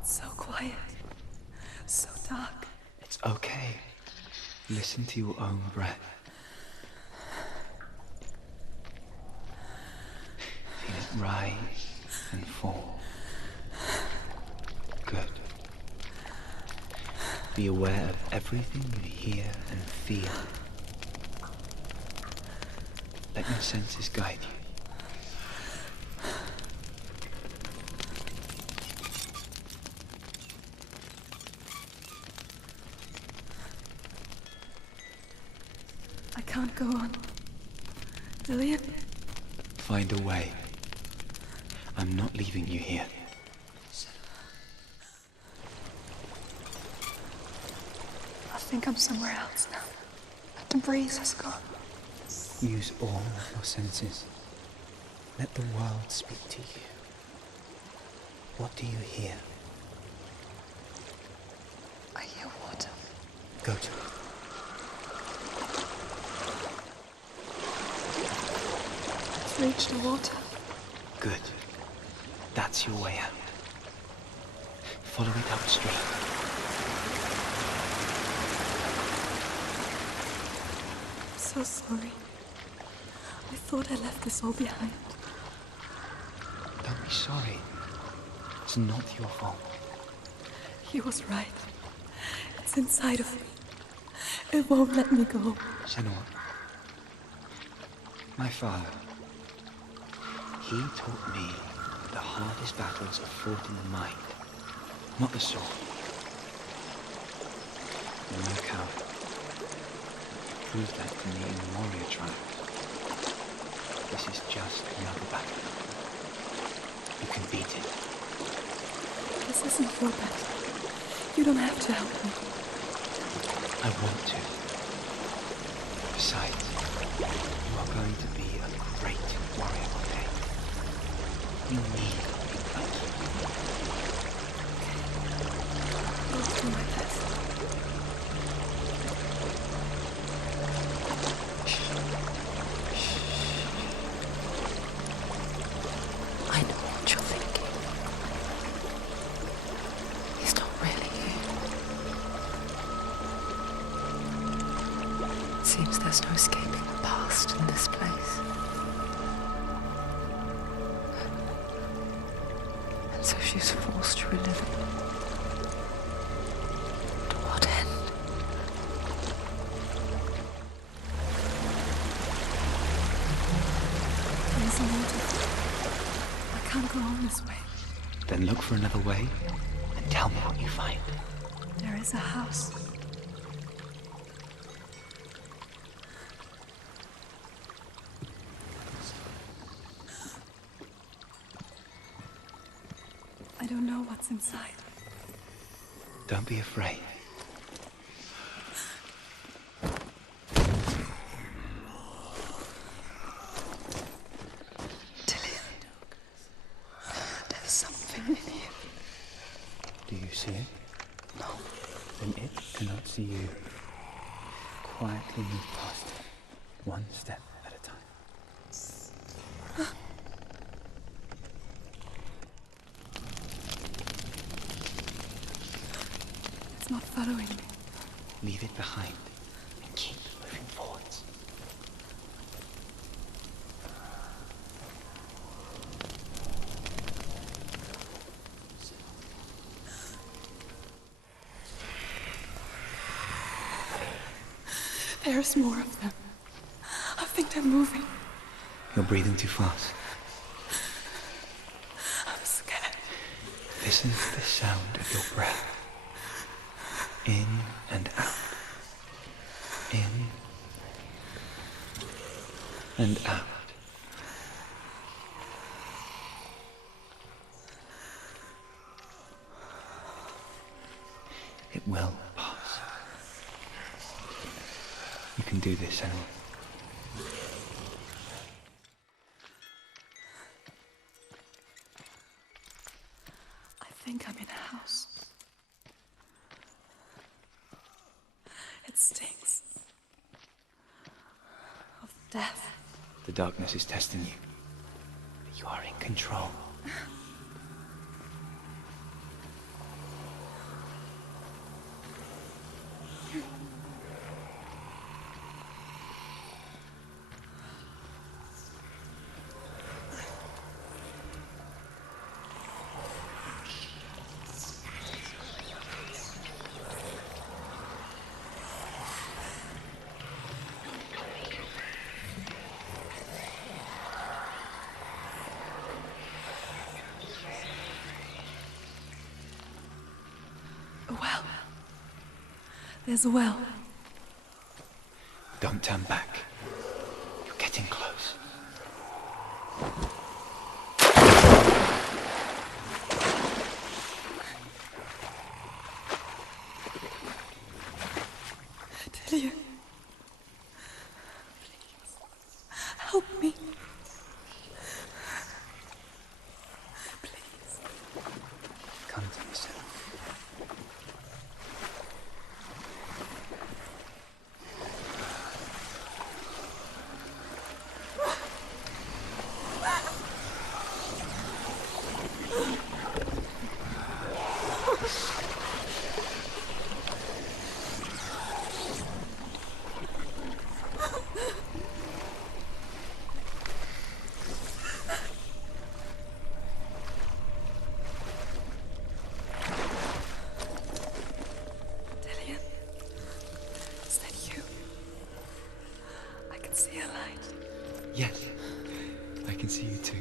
It's so quiet. So dark. It's okay. Listen to your own breath. Feel it rise and fall. Good. Be aware of everything you hear and feel. Let your senses guide you. I can't go on. Lillian? Find a way. I'm not leaving you here. I think I'm somewhere else now. The breeze has gone. Use all of your senses. Let the world speak to you. What do you hear? I hear water. Go to it. It's reached the water. Good. That's your way out. Follow it upstream. I'm so sorry. I thought I left this all behind. Don't be sorry. It's not your fault. He was right. It's inside of me. It won't let me go. Senua. My father. He taught me that the hardest battles are fought in the mind, not the sword. You're no coward. Prove that to me in the warrior tribe. This is just another battle. You can beat it. This isn't your battle. You don't have to help me. I want to. Besides, you are going to be a great warrior one day. You need people like you. I'll do my best. I know what you're thinking. He's not really here. It seems there's no escaping the past in this place. And so she's forced to relive it. To what end? There's water. I can't go on this way. Then look for another way and tell me what you find. There is a house. I don't know what's inside. Don't be afraid. There's something in here. Do you see it? No. Then it cannot see you. Quietly move past it, one step at a time. It's not following me. Leave it behind and keep moving forwards. There's more of them. I think they're moving. You're breathing too fast. I'm scared. Listen to the sound of your breath. In and out. In and out. It will pass. You can do this, Senua. I think I'm in a house. It stinks. Of death. The darkness is testing you. But you are in control. There's a well. Don't turn back. You're getting close. Dillian. Please. Help me. Please. Come to me, Senua. Dillian. Is that you? I can see a light. Yes, I can see you too.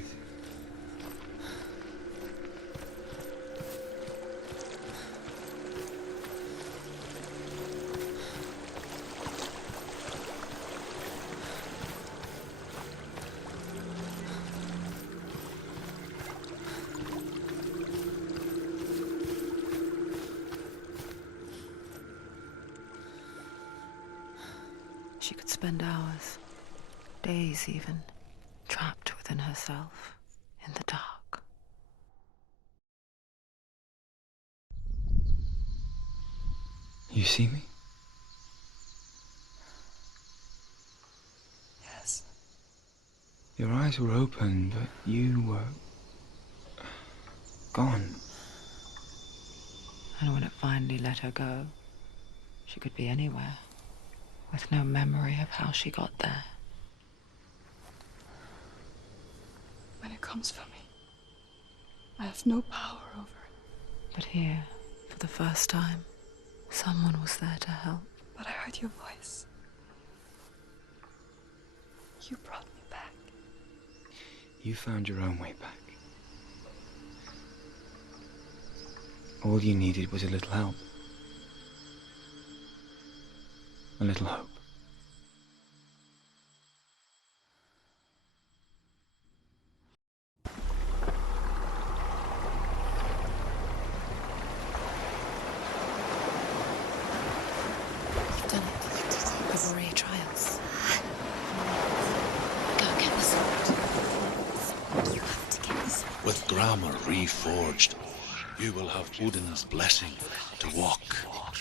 She could spend hours, days even, trapped within herself, in the dark. You see me? Yes. Your eyes were open, but you were gone. And when it finally let her go, she could be anywhere, with no memory of how she got there. When it comes for me, I have no power over it. But here, for the first time, someone was there to help. But I heard your voice. You brought me back. You found your own way back. All you needed was a little help. A little hope. You've done it. You did it. The warrior trials. Go get the sword. You have to get the sword. With grammar reforged, you will have Odin's blessing to walk,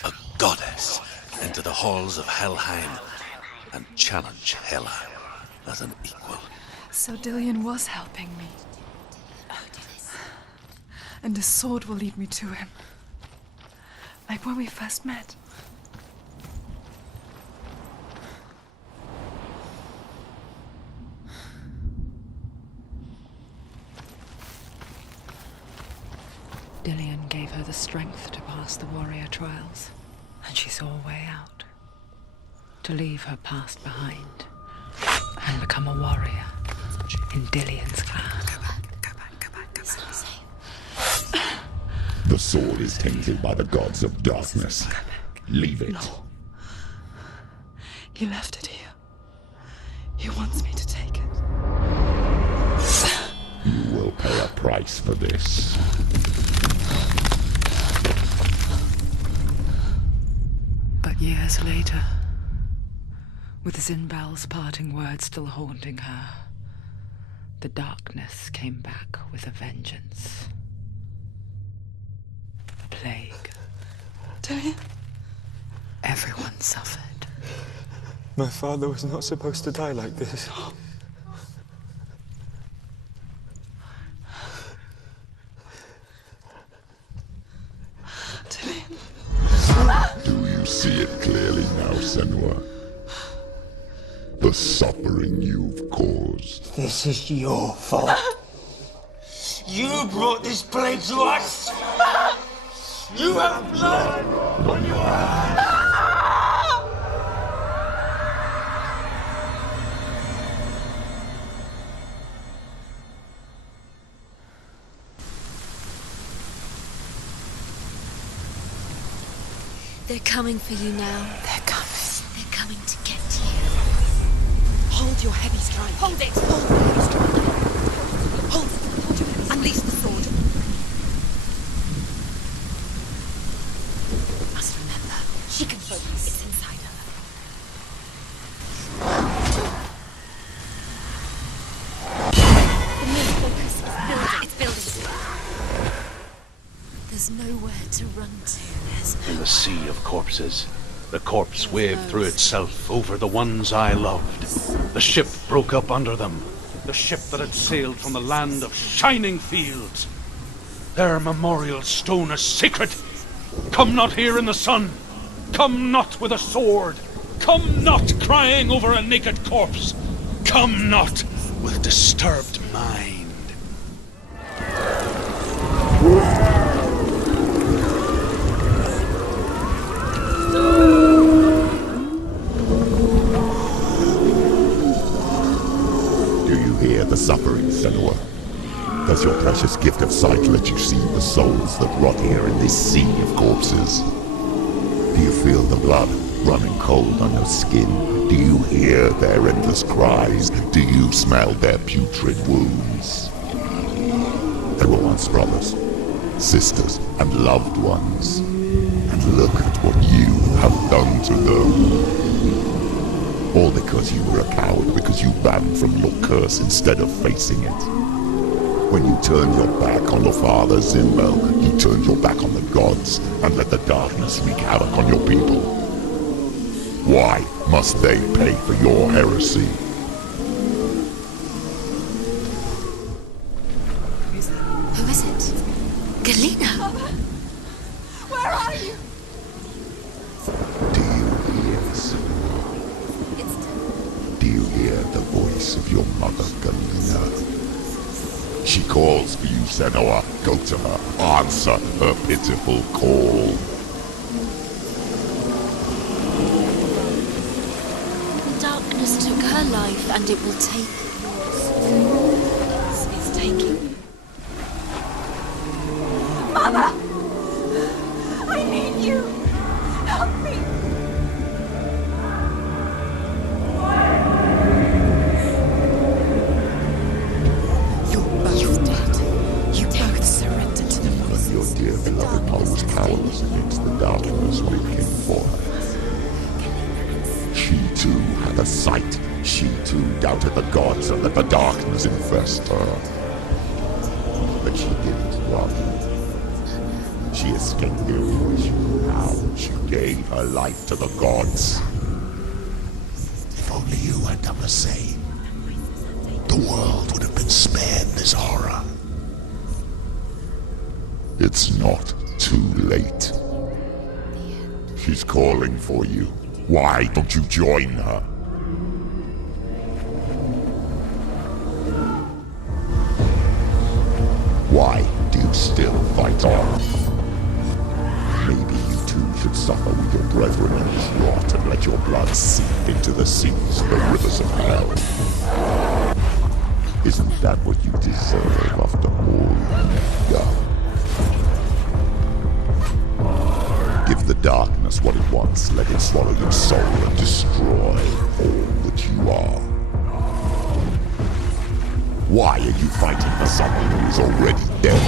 a goddess, into the halls of Helheim and challenge Hela as an equal. So Dillian was helping me. And the sword will lead me to him. Like when we first met. Dillian gave her the strength to pass the warrior trials, and she saw a way out. To leave her past behind and become a warrior in Dillian's clan. Go back. It's not safe. The sword is tainted by the gods of darkness. Leave it. No. He left it here. He wants me to take it. You will pay a price for this. But years later, with Zinbal's parting words still haunting her, the darkness came back with a vengeance. A plague. Dillian? Everyone suffered. My father was not supposed to die like this. Do you see it clearly now, Senua? The suffering you've caused. This is your fault. You brought this plague to us! You have blood on your hands! They're coming for you now. They're coming. They're coming to get you. Hold your heavy strike. Hold it! Hold the heavy strike. Hold it. Unleash the sword. Must remember, she can focus. It's inside her. The main focus is building. It's building. There's nowhere to run to. In the sea of corpses, the corpse waved through itself over the ones I loved. The ship broke up under them. The ship that had sailed from the land of shining fields. Their memorial stone is sacred. Come not here in the sun. Come not with a sword. Come not crying over a naked corpse. Come not with disturbed mind. Hear the suffering, Senua. Does your precious gift of sight let you see the souls that rot here in this sea of corpses? Do you feel the blood running cold on your skin? Do you hear their endless cries? Do you smell their putrid wounds? They were once brothers, sisters, and loved ones. And look at what you have done to them. All because you were a coward, because you ran from your curse instead of facing it. When you turned your back on your father, Zimbo, you turned your back on the gods and let the darkness wreak havoc on your people. Why must they pay for your heresy? Who is it? Galena! Mother! Where are you? Do you hear this? Do you hear the voice of your mother, Galena? She calls for you, Senua. Go to her. Answer her pitiful call. The darkness took her life, and it will take yours. It's taking you. Mother! I need you! Help me! Your dear beloved mother was powerless against the darkness when it came for her. She too had a sight. She too doubted the gods and let the darkness infest her. But she didn't run. She escaped the illusion. How she gave her life to the gods. If only you had done the same, the world would have been spared this horror. It's not too late. She's calling for you. Why don't you join her? Why do you still fight on? Maybe you too should suffer with your brethren in this rot and let your blood seep into the seas, the rivers of hell. Isn't that what you deserve after all you've done? Give the darkness what it wants, let it swallow your soul and destroy all that you are. Why are you fighting for someone who is already dead?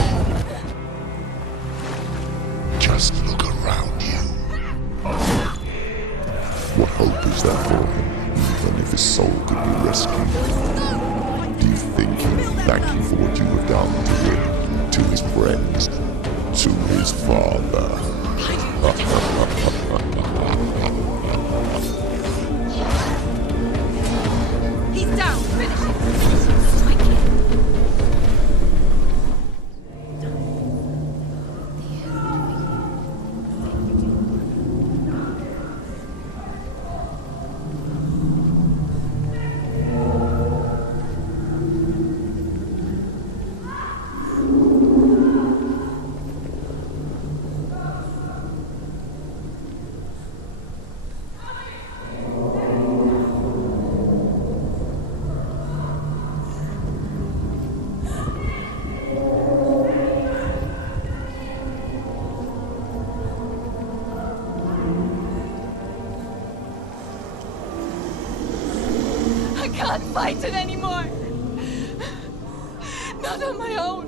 Just look around you. What hope is there for him, even if his soul could be rescued? Do you think he will thank you for what you have done to him, to his friends, to his father? He's down. Finish him. Strike him. can't fight it anymore. Not on my own.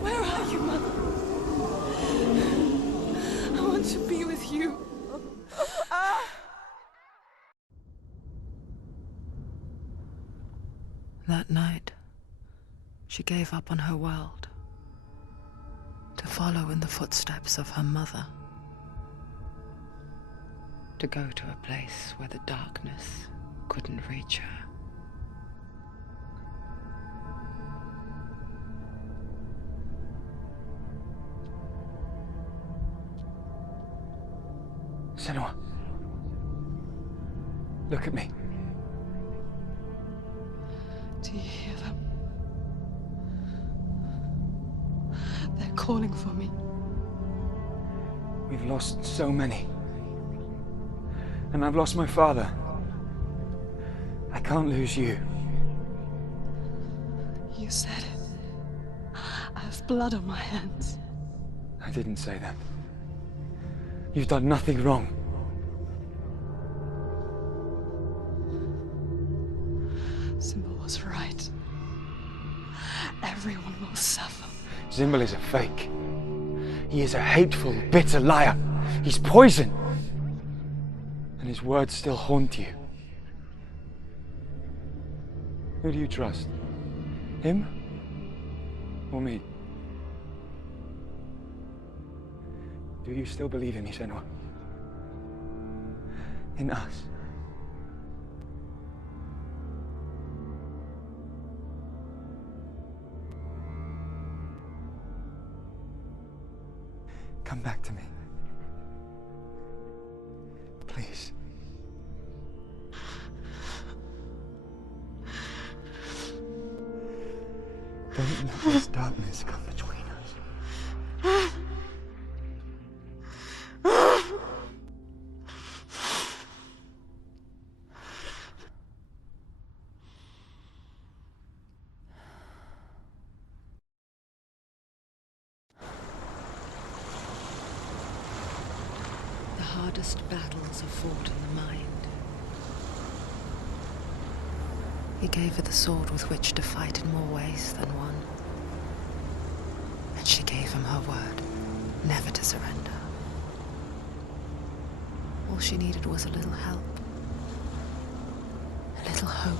Where are you, Mother? I want to be with you. That night, she gave up on her world to follow in the footsteps of her mother, to go to a place where the darkness couldn't reach her. Senua, look at me. Do you hear them? They're calling for me. We've lost so many. And I've lost my father. I can't lose you. You said it. I have blood on my hands. I didn't say that. You've done nothing wrong. Symbol was right. Everyone will suffer. Symbol is a fake. He is a hateful, bitter liar. He's poison. And his words still haunt you. Who do you trust? Him? Or me? Do you still believe in me, Senua? In us? Come back to me. Please. Don't let this darkness come between us. The hardest battles are fought in the mind. He gave her the sword with which to fight in more ways than one. And she gave him her word, never to surrender. All she needed was a little help, a little hope.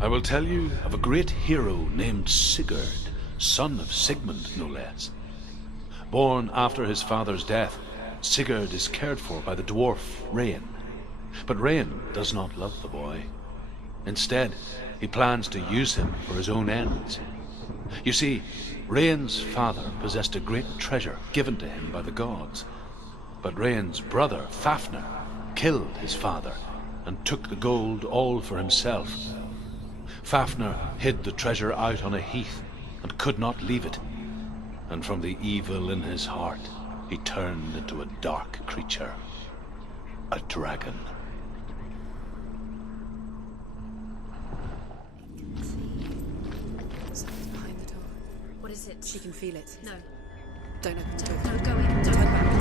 I will tell you of a great hero named Sigurd, son of Sigmund, no less. Born after his father's death, Sigurd is cared for by the dwarf Rain. But Rain does not love the boy. Instead, he plans to use him for his own ends. You see, Rain's father possessed a great treasure given to him by the gods. But Rain's brother, Fafnir, killed his father and took the gold all for himself. Fafnir hid the treasure out on a heath and could not leave it. And from the evil in his heart, he turned into a dark creature, a dragon. Something's behind the door. What is it? She can feel it. No. Don't open the door. No, go in. Don't. Turn around.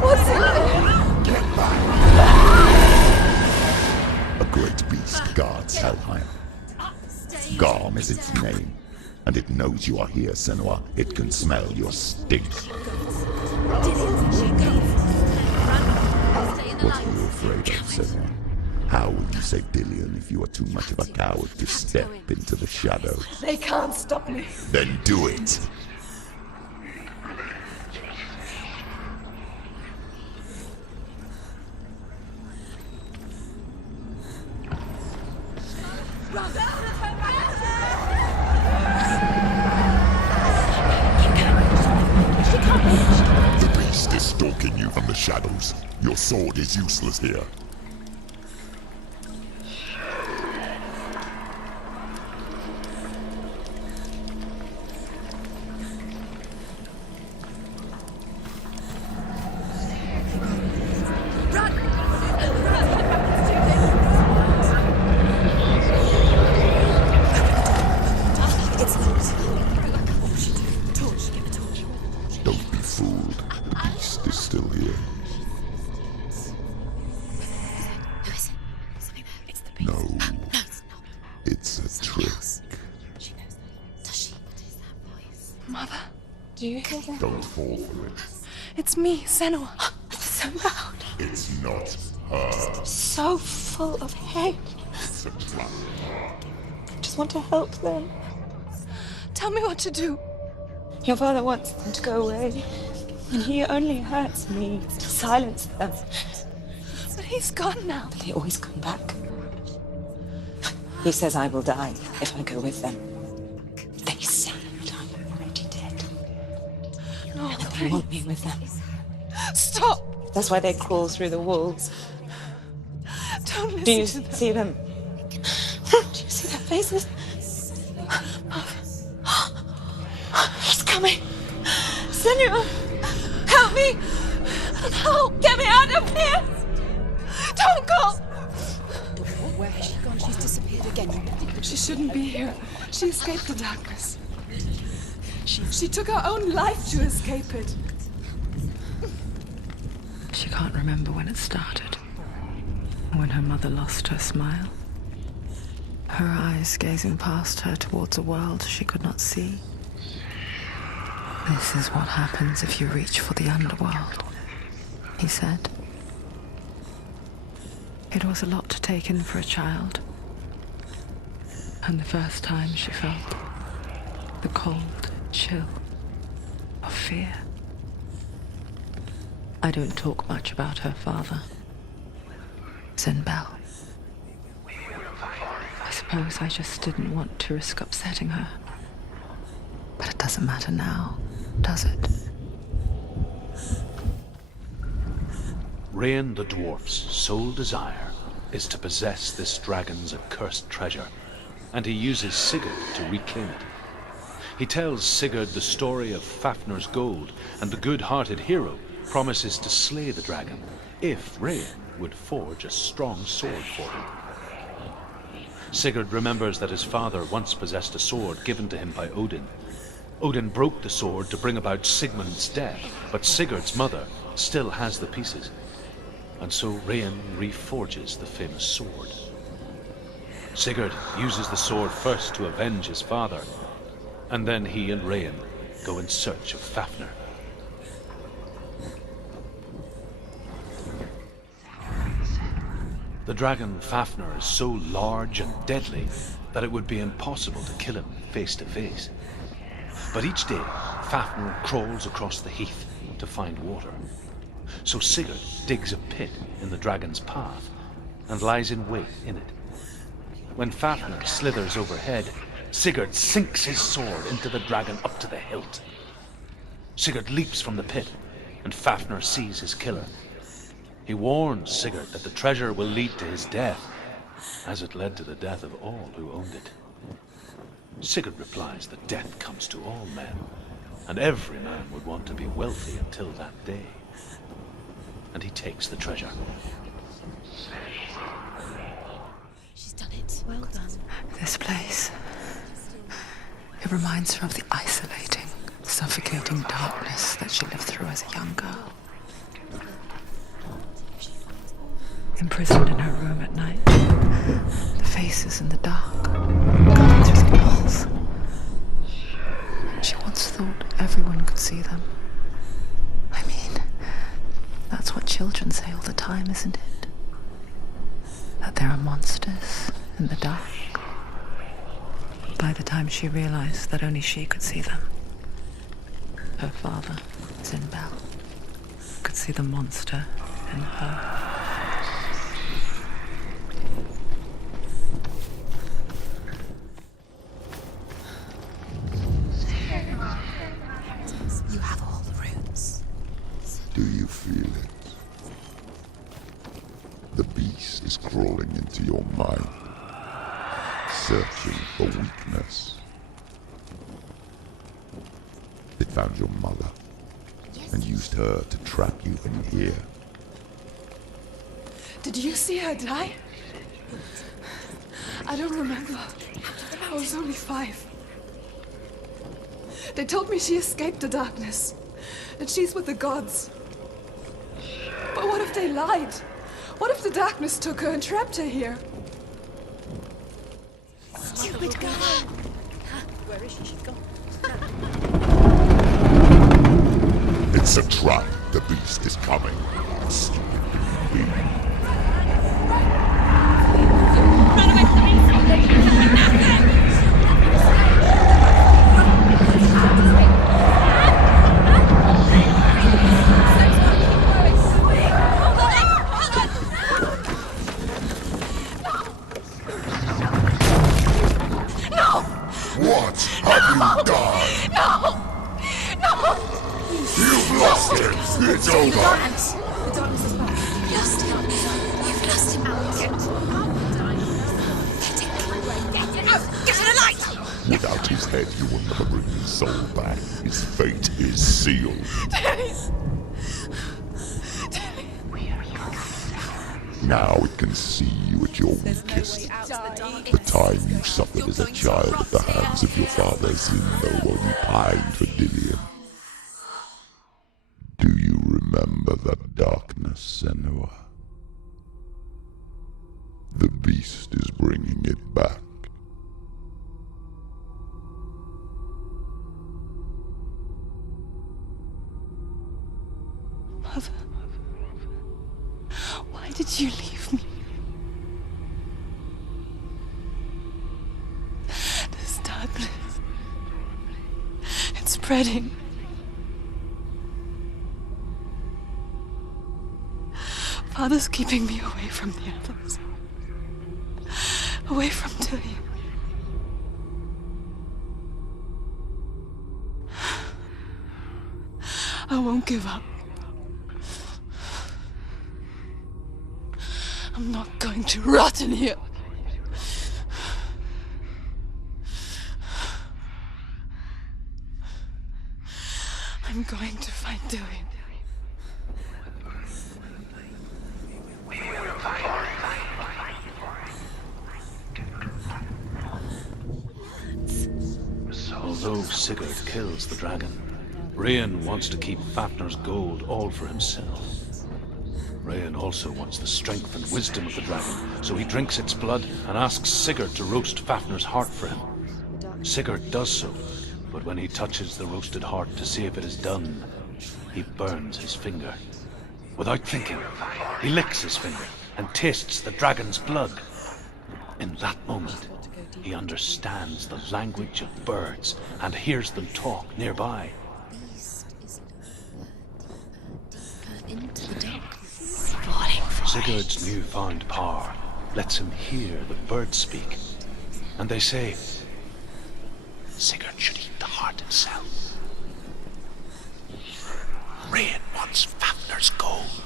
What's in there? Get back! A great beast guards Helheim. Garm is its name, and it knows you are here, Senua. It can smell your stink. What are you afraid of, Senua? How will you save Dillion if you are too much of a coward to step into the shadows? They can't stop me. Then do it! calling you from the shadows. Your sword is useless here. Don't be fooled. The beast is still here. No. It's a trick. Mother, do you hear that? Don't fall for it. It's me, Senua. It's so loud. It's not her. So full of hate. It's a trap. I just want to help them. Tell me what to do. Your father wants them to go away. And he only hurts me to silence them. But he's gone now. They always come back. He says I will die if I go with them. They say that I'm already dead. No, And they want me with them. Stop! That's why they crawl through the walls. Don't listen Do you to them. see them? Do you see their faces? He's coming. Senua, help me! Help! Get me out of here! Don't go! Where has she gone? She's disappeared again. She shouldn't be here. She escaped the darkness. She took her own life to escape it. She can't remember when it started. When her mother lost her smile. Her eyes gazing past her towards a world she could not see. This is what happens if you reach for the underworld, he said. It was a lot to take in for a child. And the first time she felt the cold chill of fear. I don't talk much about her father, Zinbel. I suppose I just didn't want to risk upsetting her. But it doesn't matter now, does it? Rain the dwarf's sole desire is to possess this dragon's accursed treasure, and he uses Sigurd to reclaim it. He tells Sigurd the story of Fafnir's gold, and the good-hearted hero promises to slay the dragon if Rain would forge a strong sword for him. Sigurd remembers that his father once possessed a sword given to him by Odin. Odin broke the sword to bring about Sigmund's death, but Sigurd's mother still has the pieces. And so Rain reforges the famous sword. Sigurd uses the sword first to avenge his father, and then he and Rain go in search of Fafnir. The dragon Fafnir is so large and deadly that it would be impossible to kill him face to face. But each day, Fafnir crawls across the heath to find water. So Sigurd digs a pit in the dragon's path and lies in wait in it. When Fafnir slithers overhead, Sigurd sinks his sword into the dragon up to the hilt. Sigurd leaps from the pit, and Fafnir sees his killer. He warns Sigurd that the treasure will lead to his death, as it led to the death of all who owned it. Sigurd replies that death comes to all men, and every man would want to be wealthy until that day. And he takes the treasure. She's done it. Well done. This place. It reminds her of the isolating, suffocating darkness that she lived through as a young girl. Imprisoned in her room at night, the faces in the dark, coming through the walls. She once thought everyone could see them. I mean, that's what children say all the time, isn't it? That there are monsters in the dark. By the time she realized that only she could see them, her father, Zinbel, could see the monster in her. You have all the roots. Do you feel The beast is crawling into your mind, searching for weakness. It found your mother and used her to trap you in here. Did you see her die? I don't remember. I was only 5. They told me she escaped the darkness, that she's with the gods. But what if they lied? What if the darkness took her and trapped her here? Stupid girl! Where is she? She's gone. It's a trap. The beast is coming. Stupid beast. Run away from me! What have you done? No! No! You've lost him! It's over! The darkness is back. You've lost him. You've lost him. Get to the light! Without his head, you will never bring his soul back. His fate is sealed. Now it can see you at your weakest. The time you suffered as a child at the hands of your fathers in the one you pined for Dillian. Do you remember that darkness, Senua? The beast is bringing it back. Mother, why did you leave me? This darkness, it's spreading. Father's keeping me away from the others. Away from Dillian. I won't give up. I'm not going to rot in here. I'm going to find Dillian. Although Sigurd kills the dragon, Rain wants to keep Fafnir's gold all for himself. Rain also wants the strength and wisdom of the dragon, so he drinks its blood and asks Sigurd to roast Fafnir's heart for him. Sigurd does so, but when he touches the roasted heart to see if it is done, he burns his finger. Without thinking, he licks his finger and tastes the dragon's blood. In that moment, he understands the language of birds and hears them talk nearby. Sigurd's newfound power lets him hear the birds speak, and they say, Sigurd should eat the heart himself. Rain wants Fafnir's gold.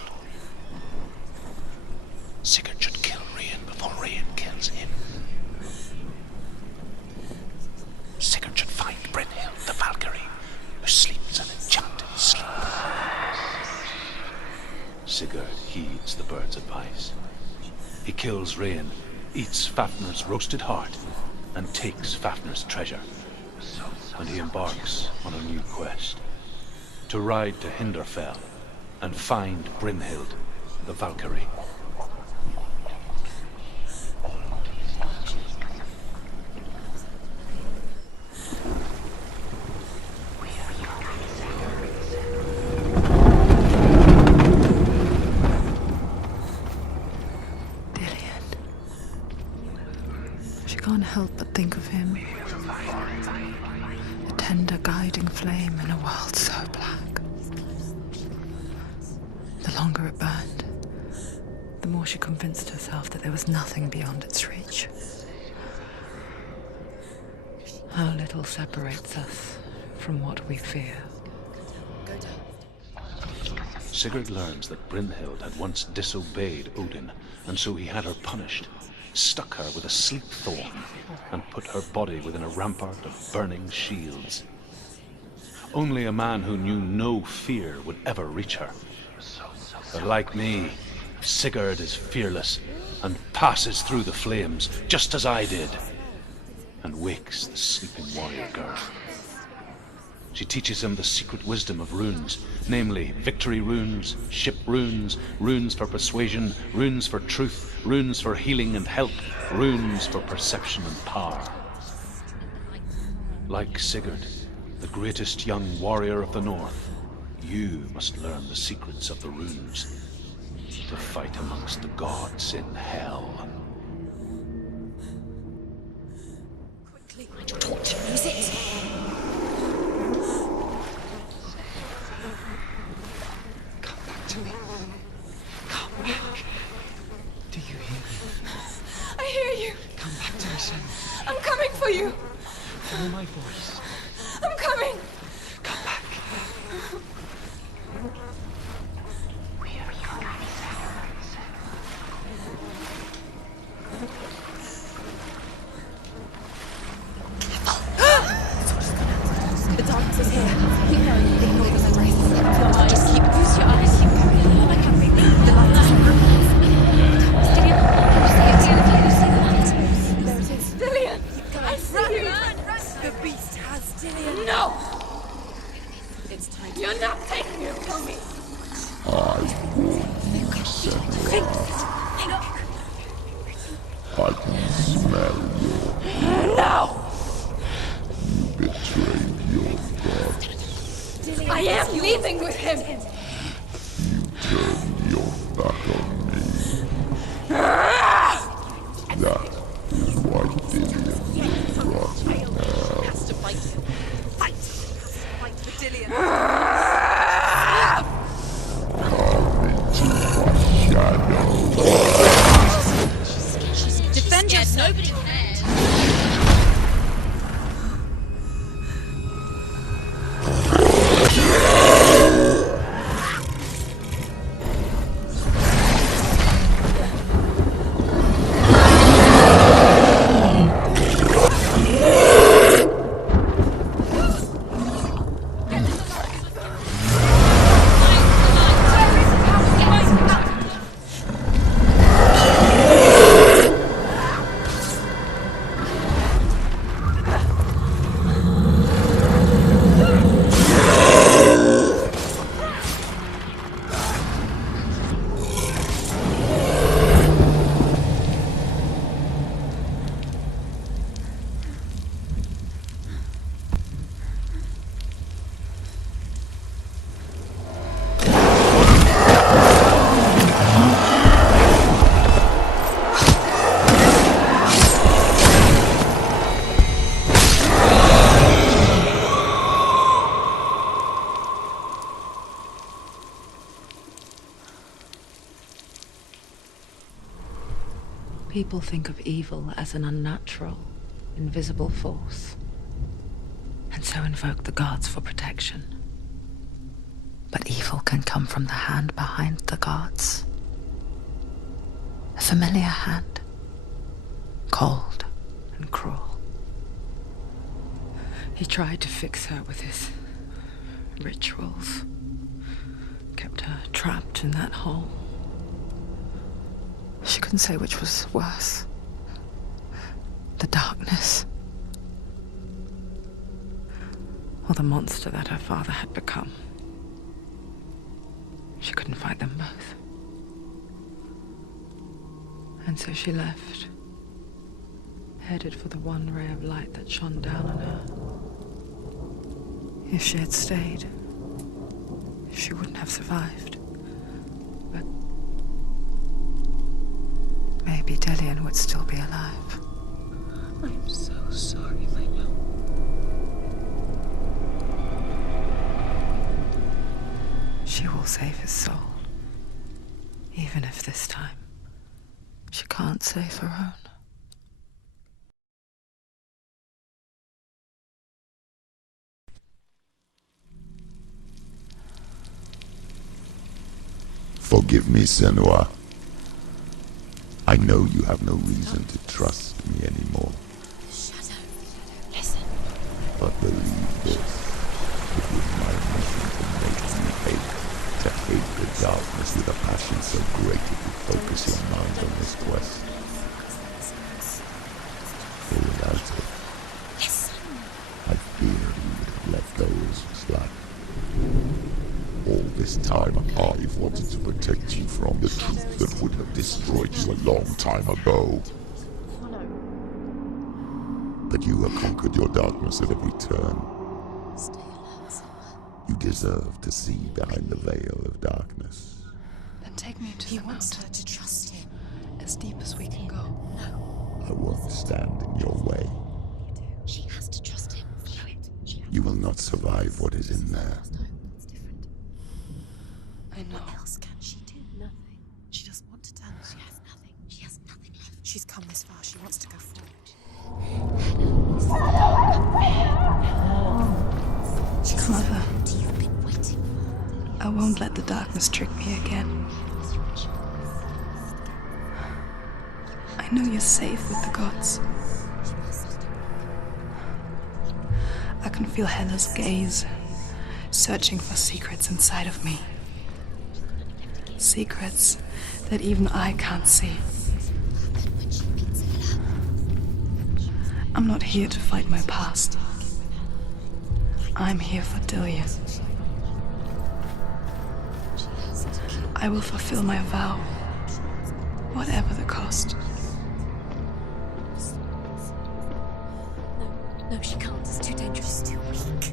Sigurd should kill Rain before Rain kills him. Sigurd should find Brynhild the Valkyrie, who sleeps an enchanted sleep. Sigurd heeds the bird's advice. He kills Rain, eats Fafnir's roasted heart, and takes Fafnir's treasure. And he embarks on a new quest, to ride to Hinderfell and find Brynhild the Valkyrie. Can't help but think of him. A tender guiding flame in a world so black. The longer it burned, the more she convinced herself that there was nothing beyond its reach. How little separates us from what we fear. Sigurd learns that Brynhild had once disobeyed Odin, and so he had her punished, stuck her with a sleep thorn, and put her body within a rampart of burning shields. Only a man who knew no fear would ever reach her. But like me, Sigurd is fearless and passes through the flames, just as I did, and wakes the sleeping warrior girl. She teaches him the secret wisdom of runes, namely victory runes, ship runes, runes for persuasion, runes for truth, runes for healing and help, runes for perception and power. Like Sigurd, the greatest young warrior of the North, you must learn the secrets of the runes to fight amongst the gods in hell. Quickly, I don't want to lose it. Come back to me. Come back. Do you hear me? I hear you. Come back to me, Senua. I'm coming for you. Follow my voice. I'm coming. Come back. The darkness is here. Keep going. Ignore the memories. Your eyes. Use your eyes. Keep going. I can't read the light. Can you see the light? There it is. Dillian! Keep going. I see you! The beast has Dillian. No! It's time. You're not taking it from me! I warn you, Senua. I can smell your... No! You betrayed your god. I am leaving with him! You turned your back on me. That is why Dillian will rot in hell. Has to fight. Fight! Fight for Dillian. Come into my shadow. Defend yourself. Nobody cares. People think of evil as an unnatural, invisible force, and so invoke the gods for protection. But evil can come from the hand behind the gods. A familiar hand, cold and cruel. He tried to fix her with his rituals, kept her trapped in that hole. She couldn't say which was worse. The darkness, or the monster that her father had become. She couldn't fight them both. And so she left, headed for the one ray of light that shone down on her. If she had stayed, she wouldn't have survived. But maybe Dillian would still be alive. I'm so sorry, my love. She will save his soul, even if this time she can't save her own. Forgive me, Senua. I know you have no reason to trust me anymore. Shadow, listen. But believe this, it was my mission to make you hate the darkness with a passion so great it would focus your mind on this quest. For without it, I fear you would have let go as slack. All this time, I've wanted to protect you from the truth that would have destroyed you a long time ago. But you have conquered your darkness at every turn. You deserve to see behind the veil of darkness. Then take me to the mountain. To trust him. As deep as we can go. I won't stand in your way. She has to trust him. You will not survive what is in there. I know. What else can she do? Nothing. She doesn't want to tell us. She has nothing. She has nothing left. She's come this far. She wants to go forward. Mother, You've been waiting for. I won't let the darkness trick me again. I know you're safe with the gods. I can feel Hela's gaze, searching for secrets inside of me. Secrets that even I can't see. I'm not here to fight my past. I'm here for Delia. I will fulfill my vow, whatever the cost. No, she can't. It's too dangerous. Too weak.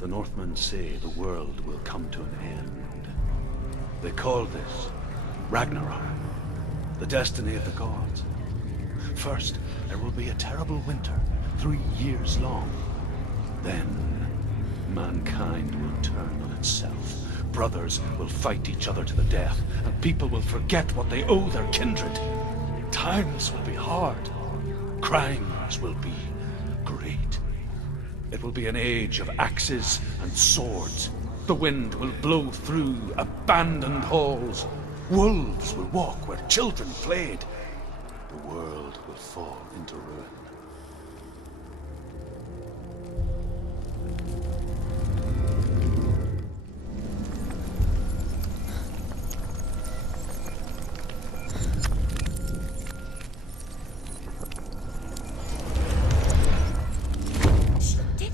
The Northmen say the world will come to an end. They call this Ragnarok, the destiny of the gods. First, there will be a terrible winter, 3 years long. Then, mankind will turn on itself. Brothers will fight each other to the death, and people will forget what they owe their kindred. Times will be hard. Crimes will be great. It will be an age of axes and swords. The wind will blow through abandoned halls. Wolves will walk where children played. The world will fall into ruin.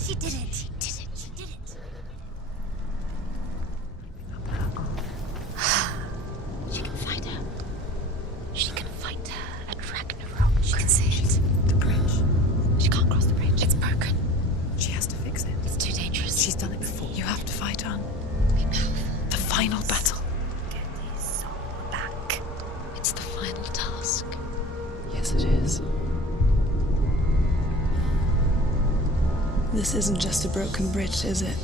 She did it. She did it. She can fight her. She can fight her at Ragnarok. She can see it. The bridge. She can't cross the bridge. It's broken. She has to fix it. It's too dangerous. She's done it before. You have to fight on. Be powerful. The final battle. Get his soul back. It's the final task. Yes, it is. This isn't just a broken bridge, is it?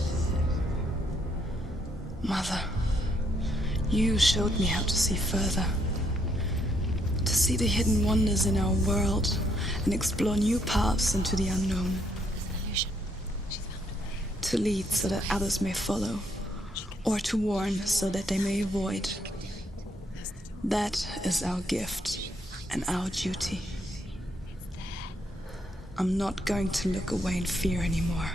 Mother, you showed me how to see further. To see the hidden wonders in our world and explore new paths into the unknown. There's an illusion. She's found it. To lead so that others may follow, or to warn so that they may avoid. That is our gift and our duty. I'm not going to look away in fear anymore.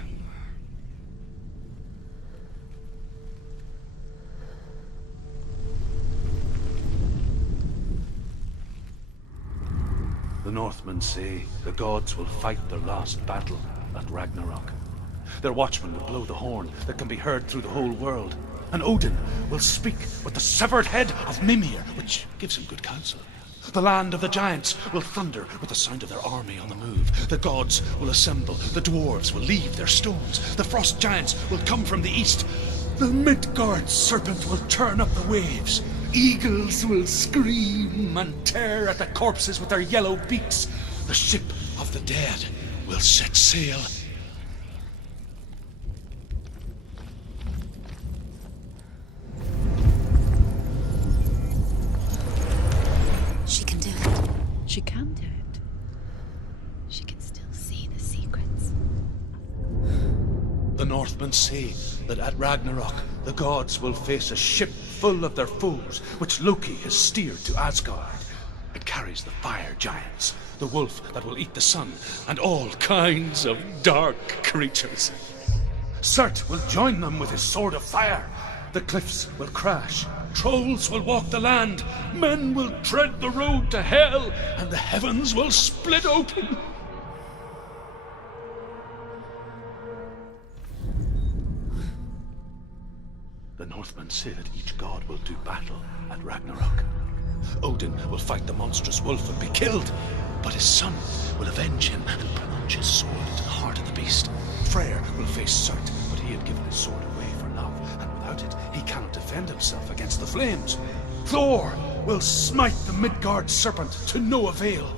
The Northmen say the gods will fight their last battle at Ragnarok. Their watchmen will blow the horn that can be heard through the whole world. And Odin will speak with the severed head of Mimir, which gives him good counsel. The land of the giants will thunder with the sound of their army on the move. The gods will assemble. The dwarves will leave their stones. The frost giants will come from the east. The Midgard serpent will turn up the waves. Eagles will scream and tear at the corpses with their yellow beaks. The ship of the dead will set sail. She can do it. She can do it. She can still see the secrets. The Northmen say that at Ragnarok, the gods will face a ship full of their foes, which Loki has steered to Asgard. It carries the fire giants, the wolf that will eat the sun, and all kinds of dark creatures. Surt will join them with his sword of fire. The cliffs will crash, trolls will walk the land, men will tread the road to hell, and the heavens will split open. The Northmen say that each god will do battle at Ragnarok. Odin will fight the monstrous wolf and be killed, but his son will avenge him and plunge his sword into the heart of the beast. Freyr will face Surt, but he had given his sword away for love, and without it, he cannot defend himself against the flames. Thor will smite the Midgard serpent to no avail.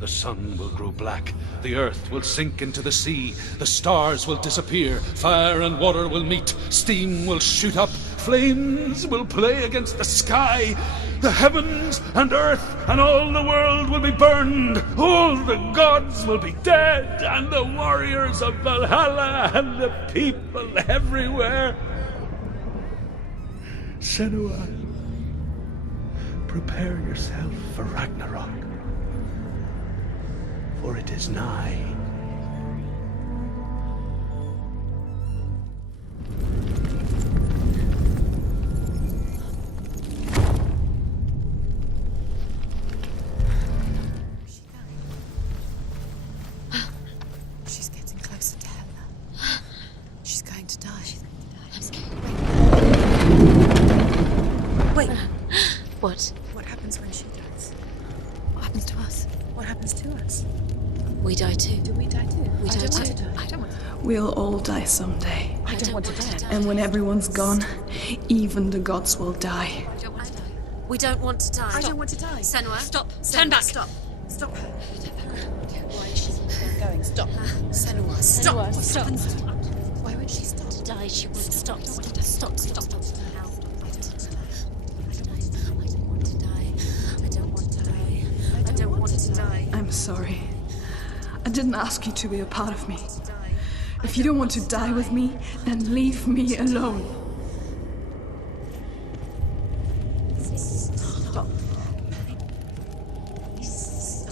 The sun will grow black, the earth will sink into the sea, the stars will disappear, fire and water will meet, steam will shoot up, flames will play against the sky, the heavens and earth and all the world will be burned, all the gods will be dead, and the warriors of Valhalla and the people everywhere. Senua, prepare yourself for Ragnarok, for it is nigh. She's getting closer to Hela. She's going to die. I'm scared. Wait. What? What happens when she dies? What happens to us? What happens to us? We die too. Do we die too? We die too. I don't want to. We'll all die someday. I don't want to die. And when everyone's gone, even the gods will die. I don't want to die. We don't want to die. I don't want to die. Senua, Stop. Turn back. Stop. Stop her. Why is she going? Stop. Senua, stop. Senua, What stop. happens to her? Why won't she stop? To die, she won't stop. Stop. Now. I don't want to die. I don't want to die. I'm sorry. I didn't ask you to be a part of me. If you don't want to die with me, then leave me alone. Stop.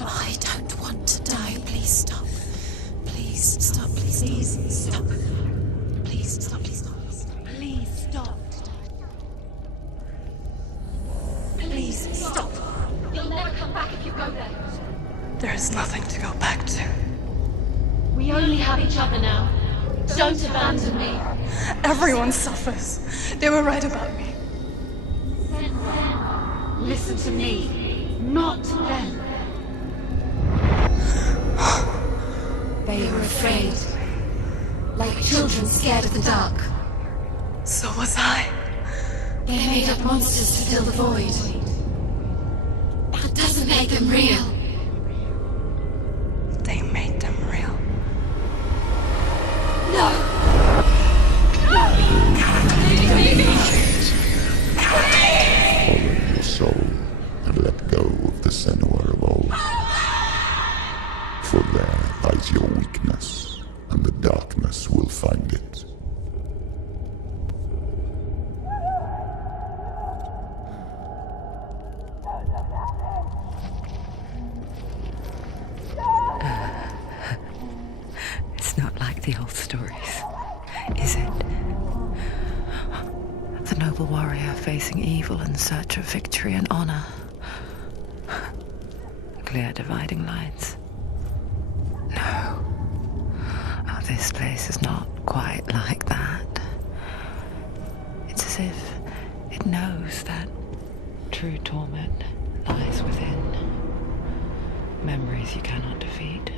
I don't want to die. Please stop. Please stop. Please stop. Please stop. Please stop. Please stop. Please stop. You'll never come back if you go there. There is nothing to go back to. We only have each other now. Don't abandon me. Everyone suffers. They were right about me. Listen to me, not them. They were afraid. Like children scared of the dark. So was I. They made up monsters to fill the void. That doesn't make them real. They made them real. No! Follow your soul and let go of the Senua of old. For there lies your weakness, and the darkness will find it. It's not like the old stories, is it? The noble warrior facing evil in search of victory and honor. Clear dividing lines. No. Oh, this place is not quite like that. It's as if it knows that true torment lies within. Memories you cannot defeat,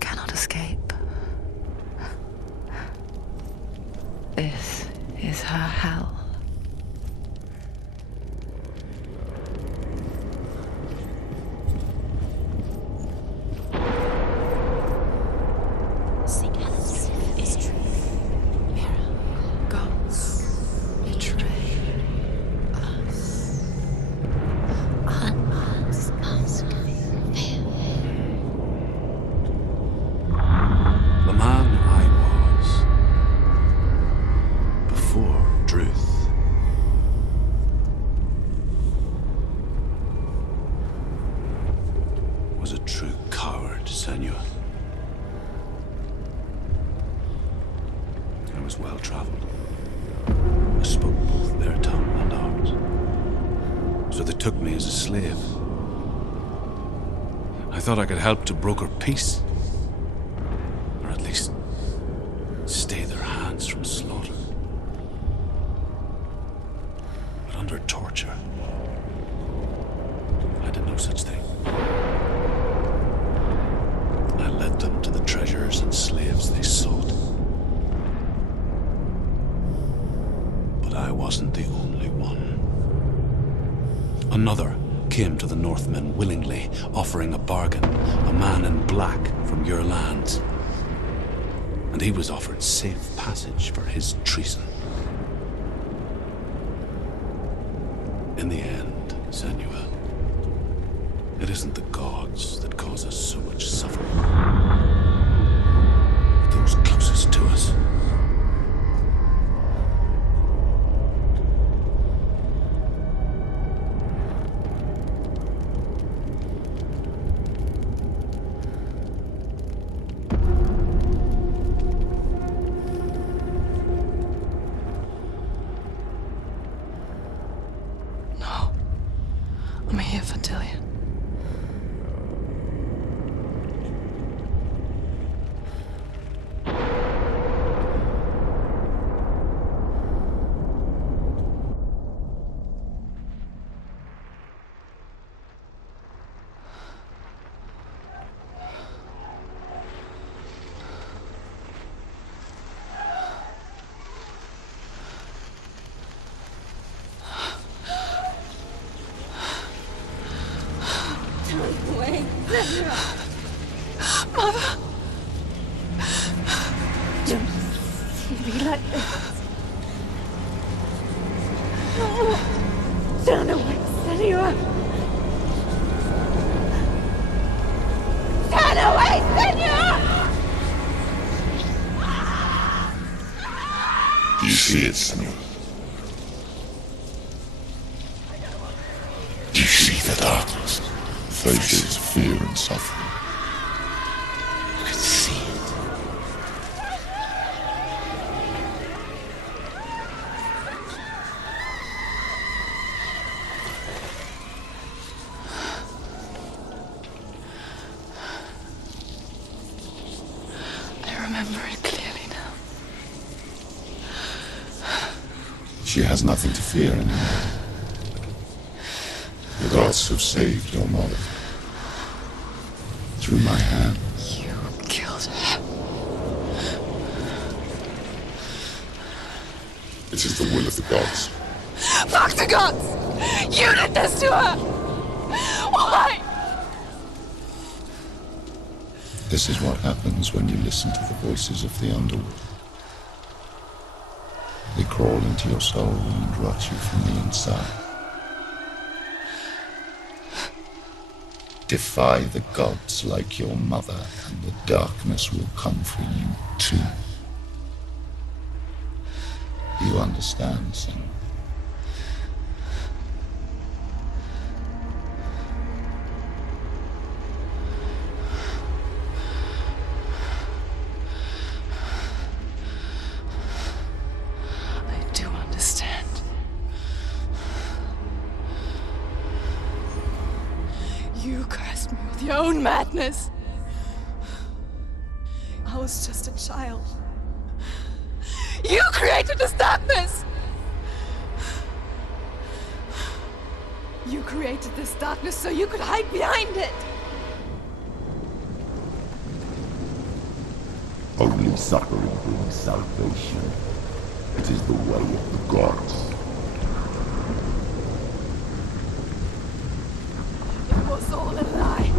cannot escape. This is her hell. Seek us is truth. Mirror. Gods betray us. Unasked. Fear. The man I was before truth. Senua. I was well-traveled. I spoke both their tongue and ours. So they took me as a slave. I thought I could help to broker peace. Or at least stay their hands from slaughter. But under torture, I did no such thing. I led them to the treasures and slaves they sought. But I wasn't the only one. Another came to the Northmen willingly, offering a bargain, a man in black from your lands. And he was offered safe passage for his treason. In the end, Senua, it isn't the gods that cause us so much suffering, but those closest to us. I'm here for Dillian. Mother! Don't see me like this. No! Turn away, Senua! Turn away, Senua! Do you see it, Senua? Do you see the darkness? Faces of fear and suffering. You can see it. I remember it clearly now. She has nothing to fear anymore. The gods have saved your mother. Through my hand. You killed her. It is the will of the gods. Fuck the gods! You did this to her! Why? This is what happens when you listen to the voices of the underworld. They crawl into your soul and rot you from the inside. Defy the gods like your mother, and the darkness will come for you too. You understand, Senua? I do understand. You cursed me with your own madness. I was just a child. You created this darkness! You created this darkness so you could hide behind it! Only suffering brings salvation. It is the way of the gods. It was all a lie.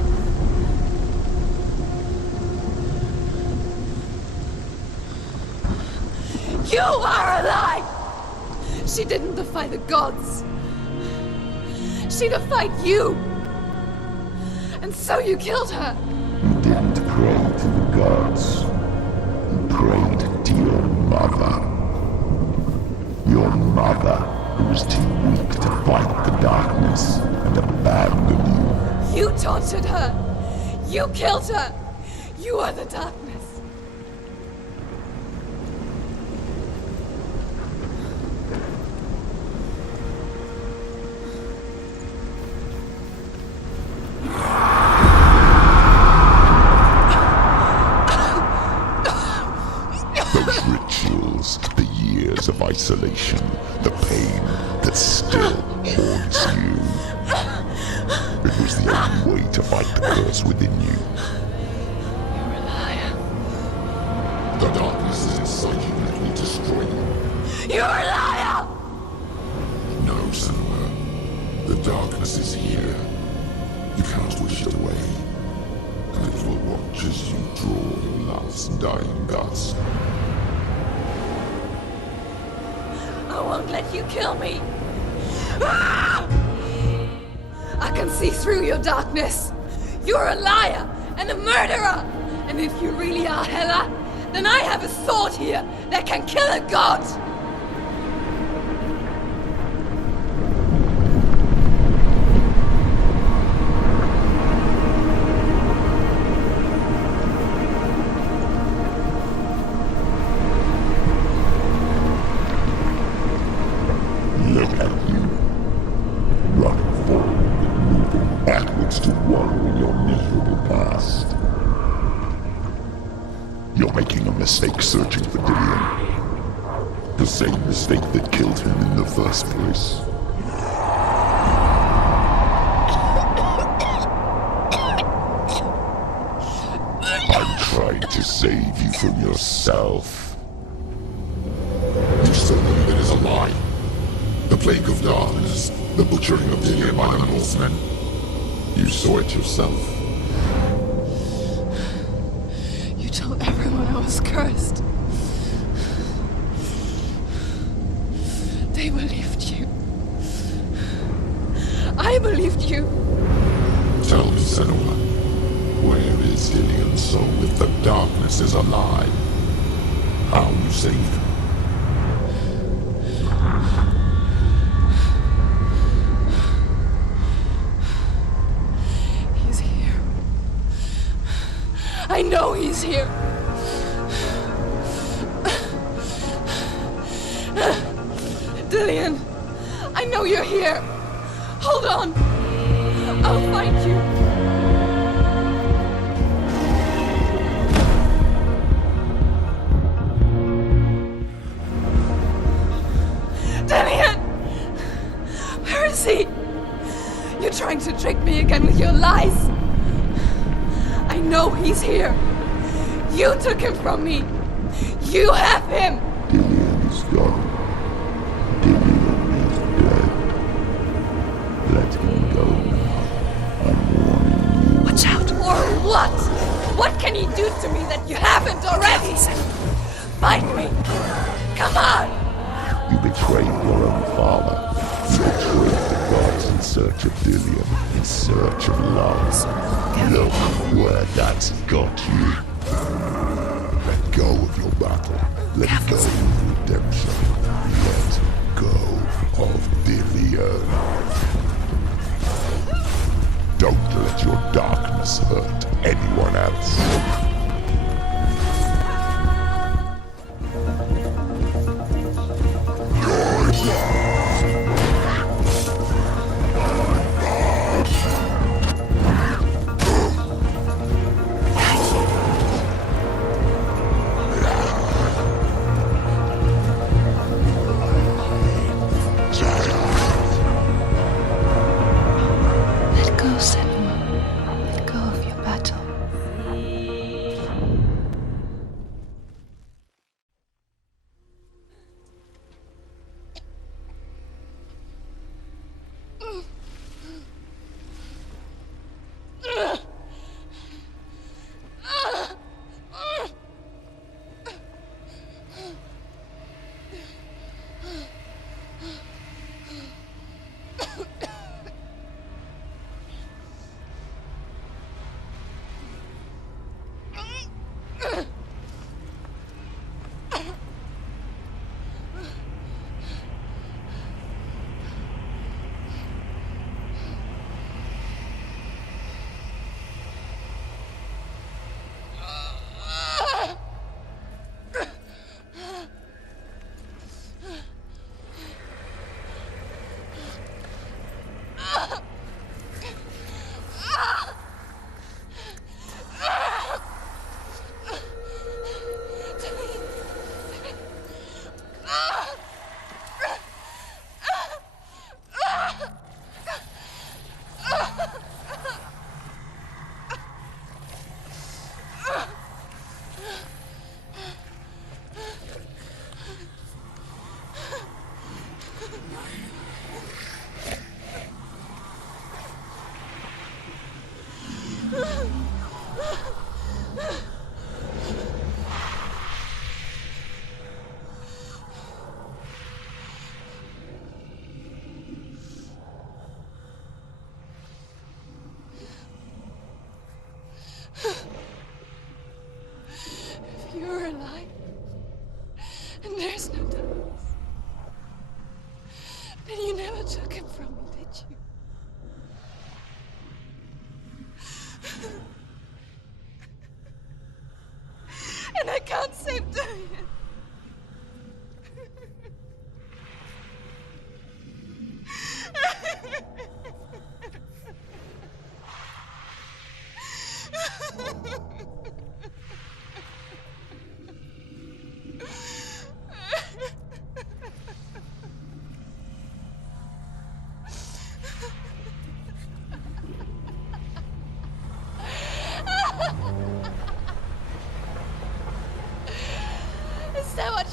You are a lie! She didn't defy the gods. She defied you. And so you killed her. You didn't pray to the gods. You prayed to your mother. Your mother, who was too weak to fight the darkness and abandoned you. You tortured her. You killed her. You are the darkness. Those rituals, the years of isolation, the pain that still haunts you. It was the only way to fight the curse within you. You're a liar. The darkness is inside you, let me destroy you. You're a liar! No, Senua. The darkness is here. You cannot wish it away. And it will watch as you draw your last dying gasp. I won't let you kill me. Ah! I can see through your darkness. You're a liar and a murderer. And if you really are Hela, then I have a sword here that can kill a god. Look at you. Running forward, moving backwards to wallow in your miserable past. You're making a mistake searching for Dillion. The same mistake that killed him in the first place. I'm trying to save you from yourself. You still believe it is a lie. The plague of darkness, the butchering of Dillion by the Northmen. You saw it yourself. You told everyone I was cursed. They believed you. I believed you. Tell me, Senua, where is Dillion's soul if the darkness is alive? How you saved him? He's here. I know he's here. Dillion, I know you're here. Hold on. I'll find you. Dillion! Where is he? You're trying to trick me again with your lies. I know he's here. You took him from me. You have him. Dillion is gone. Dillion is dead. Let him go now. I'm warning you. Watch out. Or what? What can he do to me that you haven't already? Find me. Come on. You betrayed your own father. You betrayed the gods in search of Dillion, in search of love. Look where that's got you. Let go of your battle. Let go of redemption. Let go of Dillion. Don't let your darkness hurt anyone else. Let go, Senua. Let go of your battle.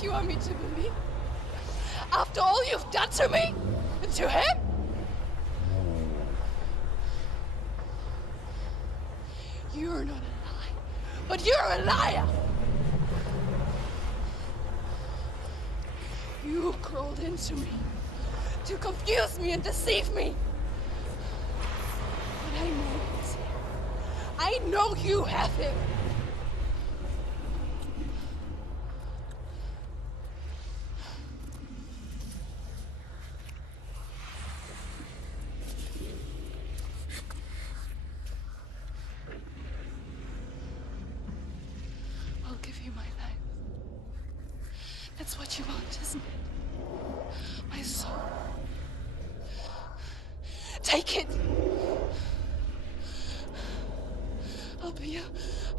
you want me to believe? After all you've done to me and to him? You're not a lie, but you're a liar! You crawled into me to confuse me and deceive me. But I know it's here. I know you have him. I'll give you my life. That's what you want, isn't it? My soul. Take it.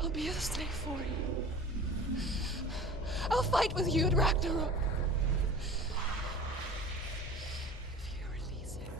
I'll be a slave for you. I'll fight with you at Ragnarok. If you release him.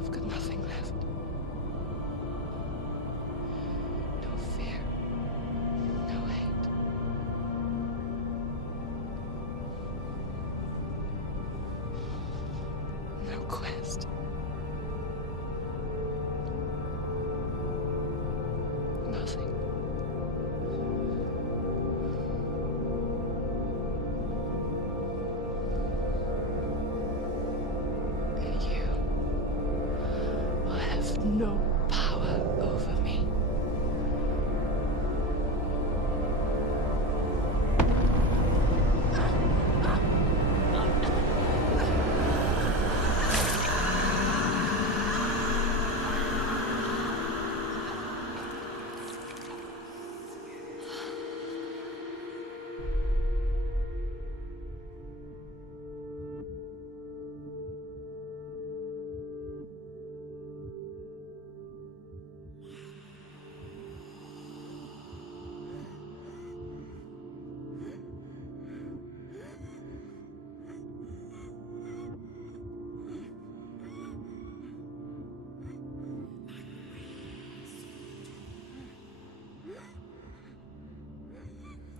I've got nothing left. No fear. No hate. No quest. Nothing. No power over me.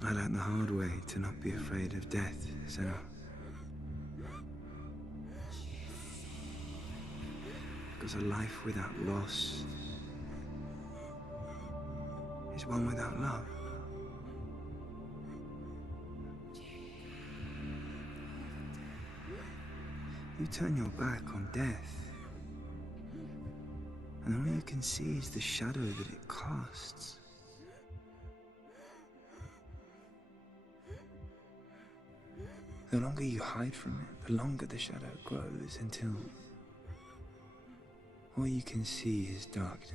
I learned the hard way to not be afraid of death, Senua. Because a life without loss is one without love. You turn your back on death, and all you can see is the shadow that it casts. The longer you hide from it, the longer the shadow grows until all you can see is darkness.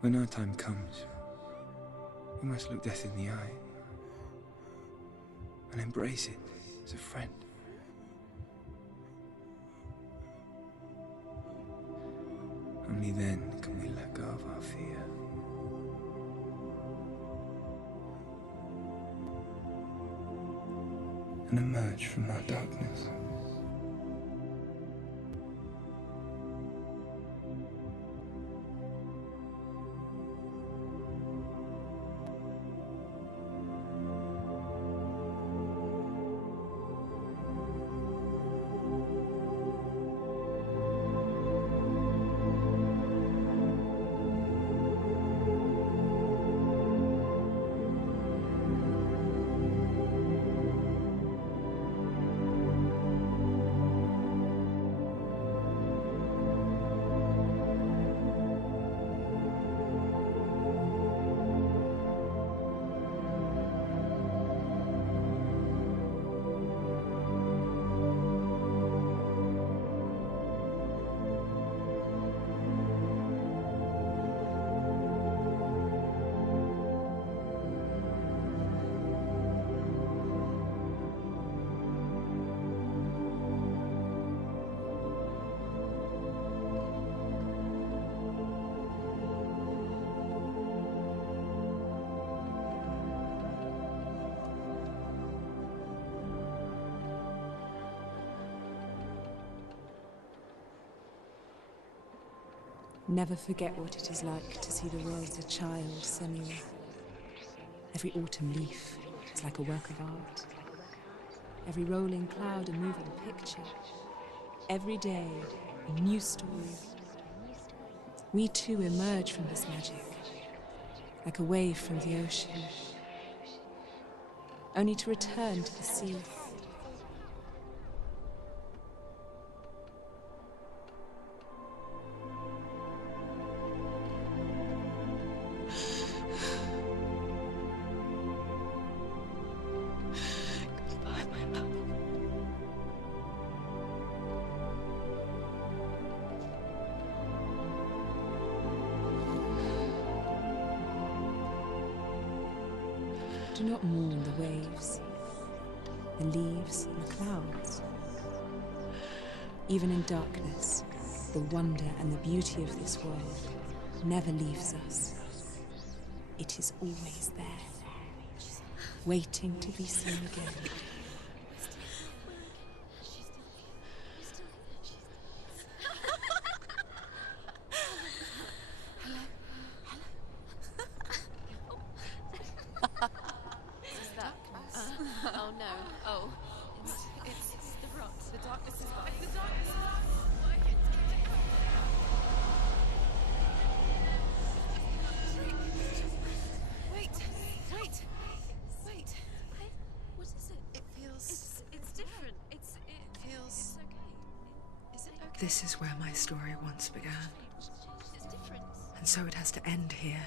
When our time comes, we must look death in the eye and embrace it as a friend. Only then can we let go of our fear. And emerge from our darkness. Never forget what it is like to see the world as a child, Senua. Every autumn leaf is like a work of art. Every rolling cloud a moving picture. Every day a new story. We too emerge from this magic, like a wave from the ocean, only to return to the sea. Do not mourn the waves, the leaves and the clouds. Even in darkness, the wonder and the beauty of this world never leaves us. It is always there, waiting to be seen again. Oh no. Oh. It's the rot. The darkness is by the darkness. Wait. What is it? It feels... It's different. It feels... It's okay. Is it okay? This is where my story once began. It's different. And so it has to end here.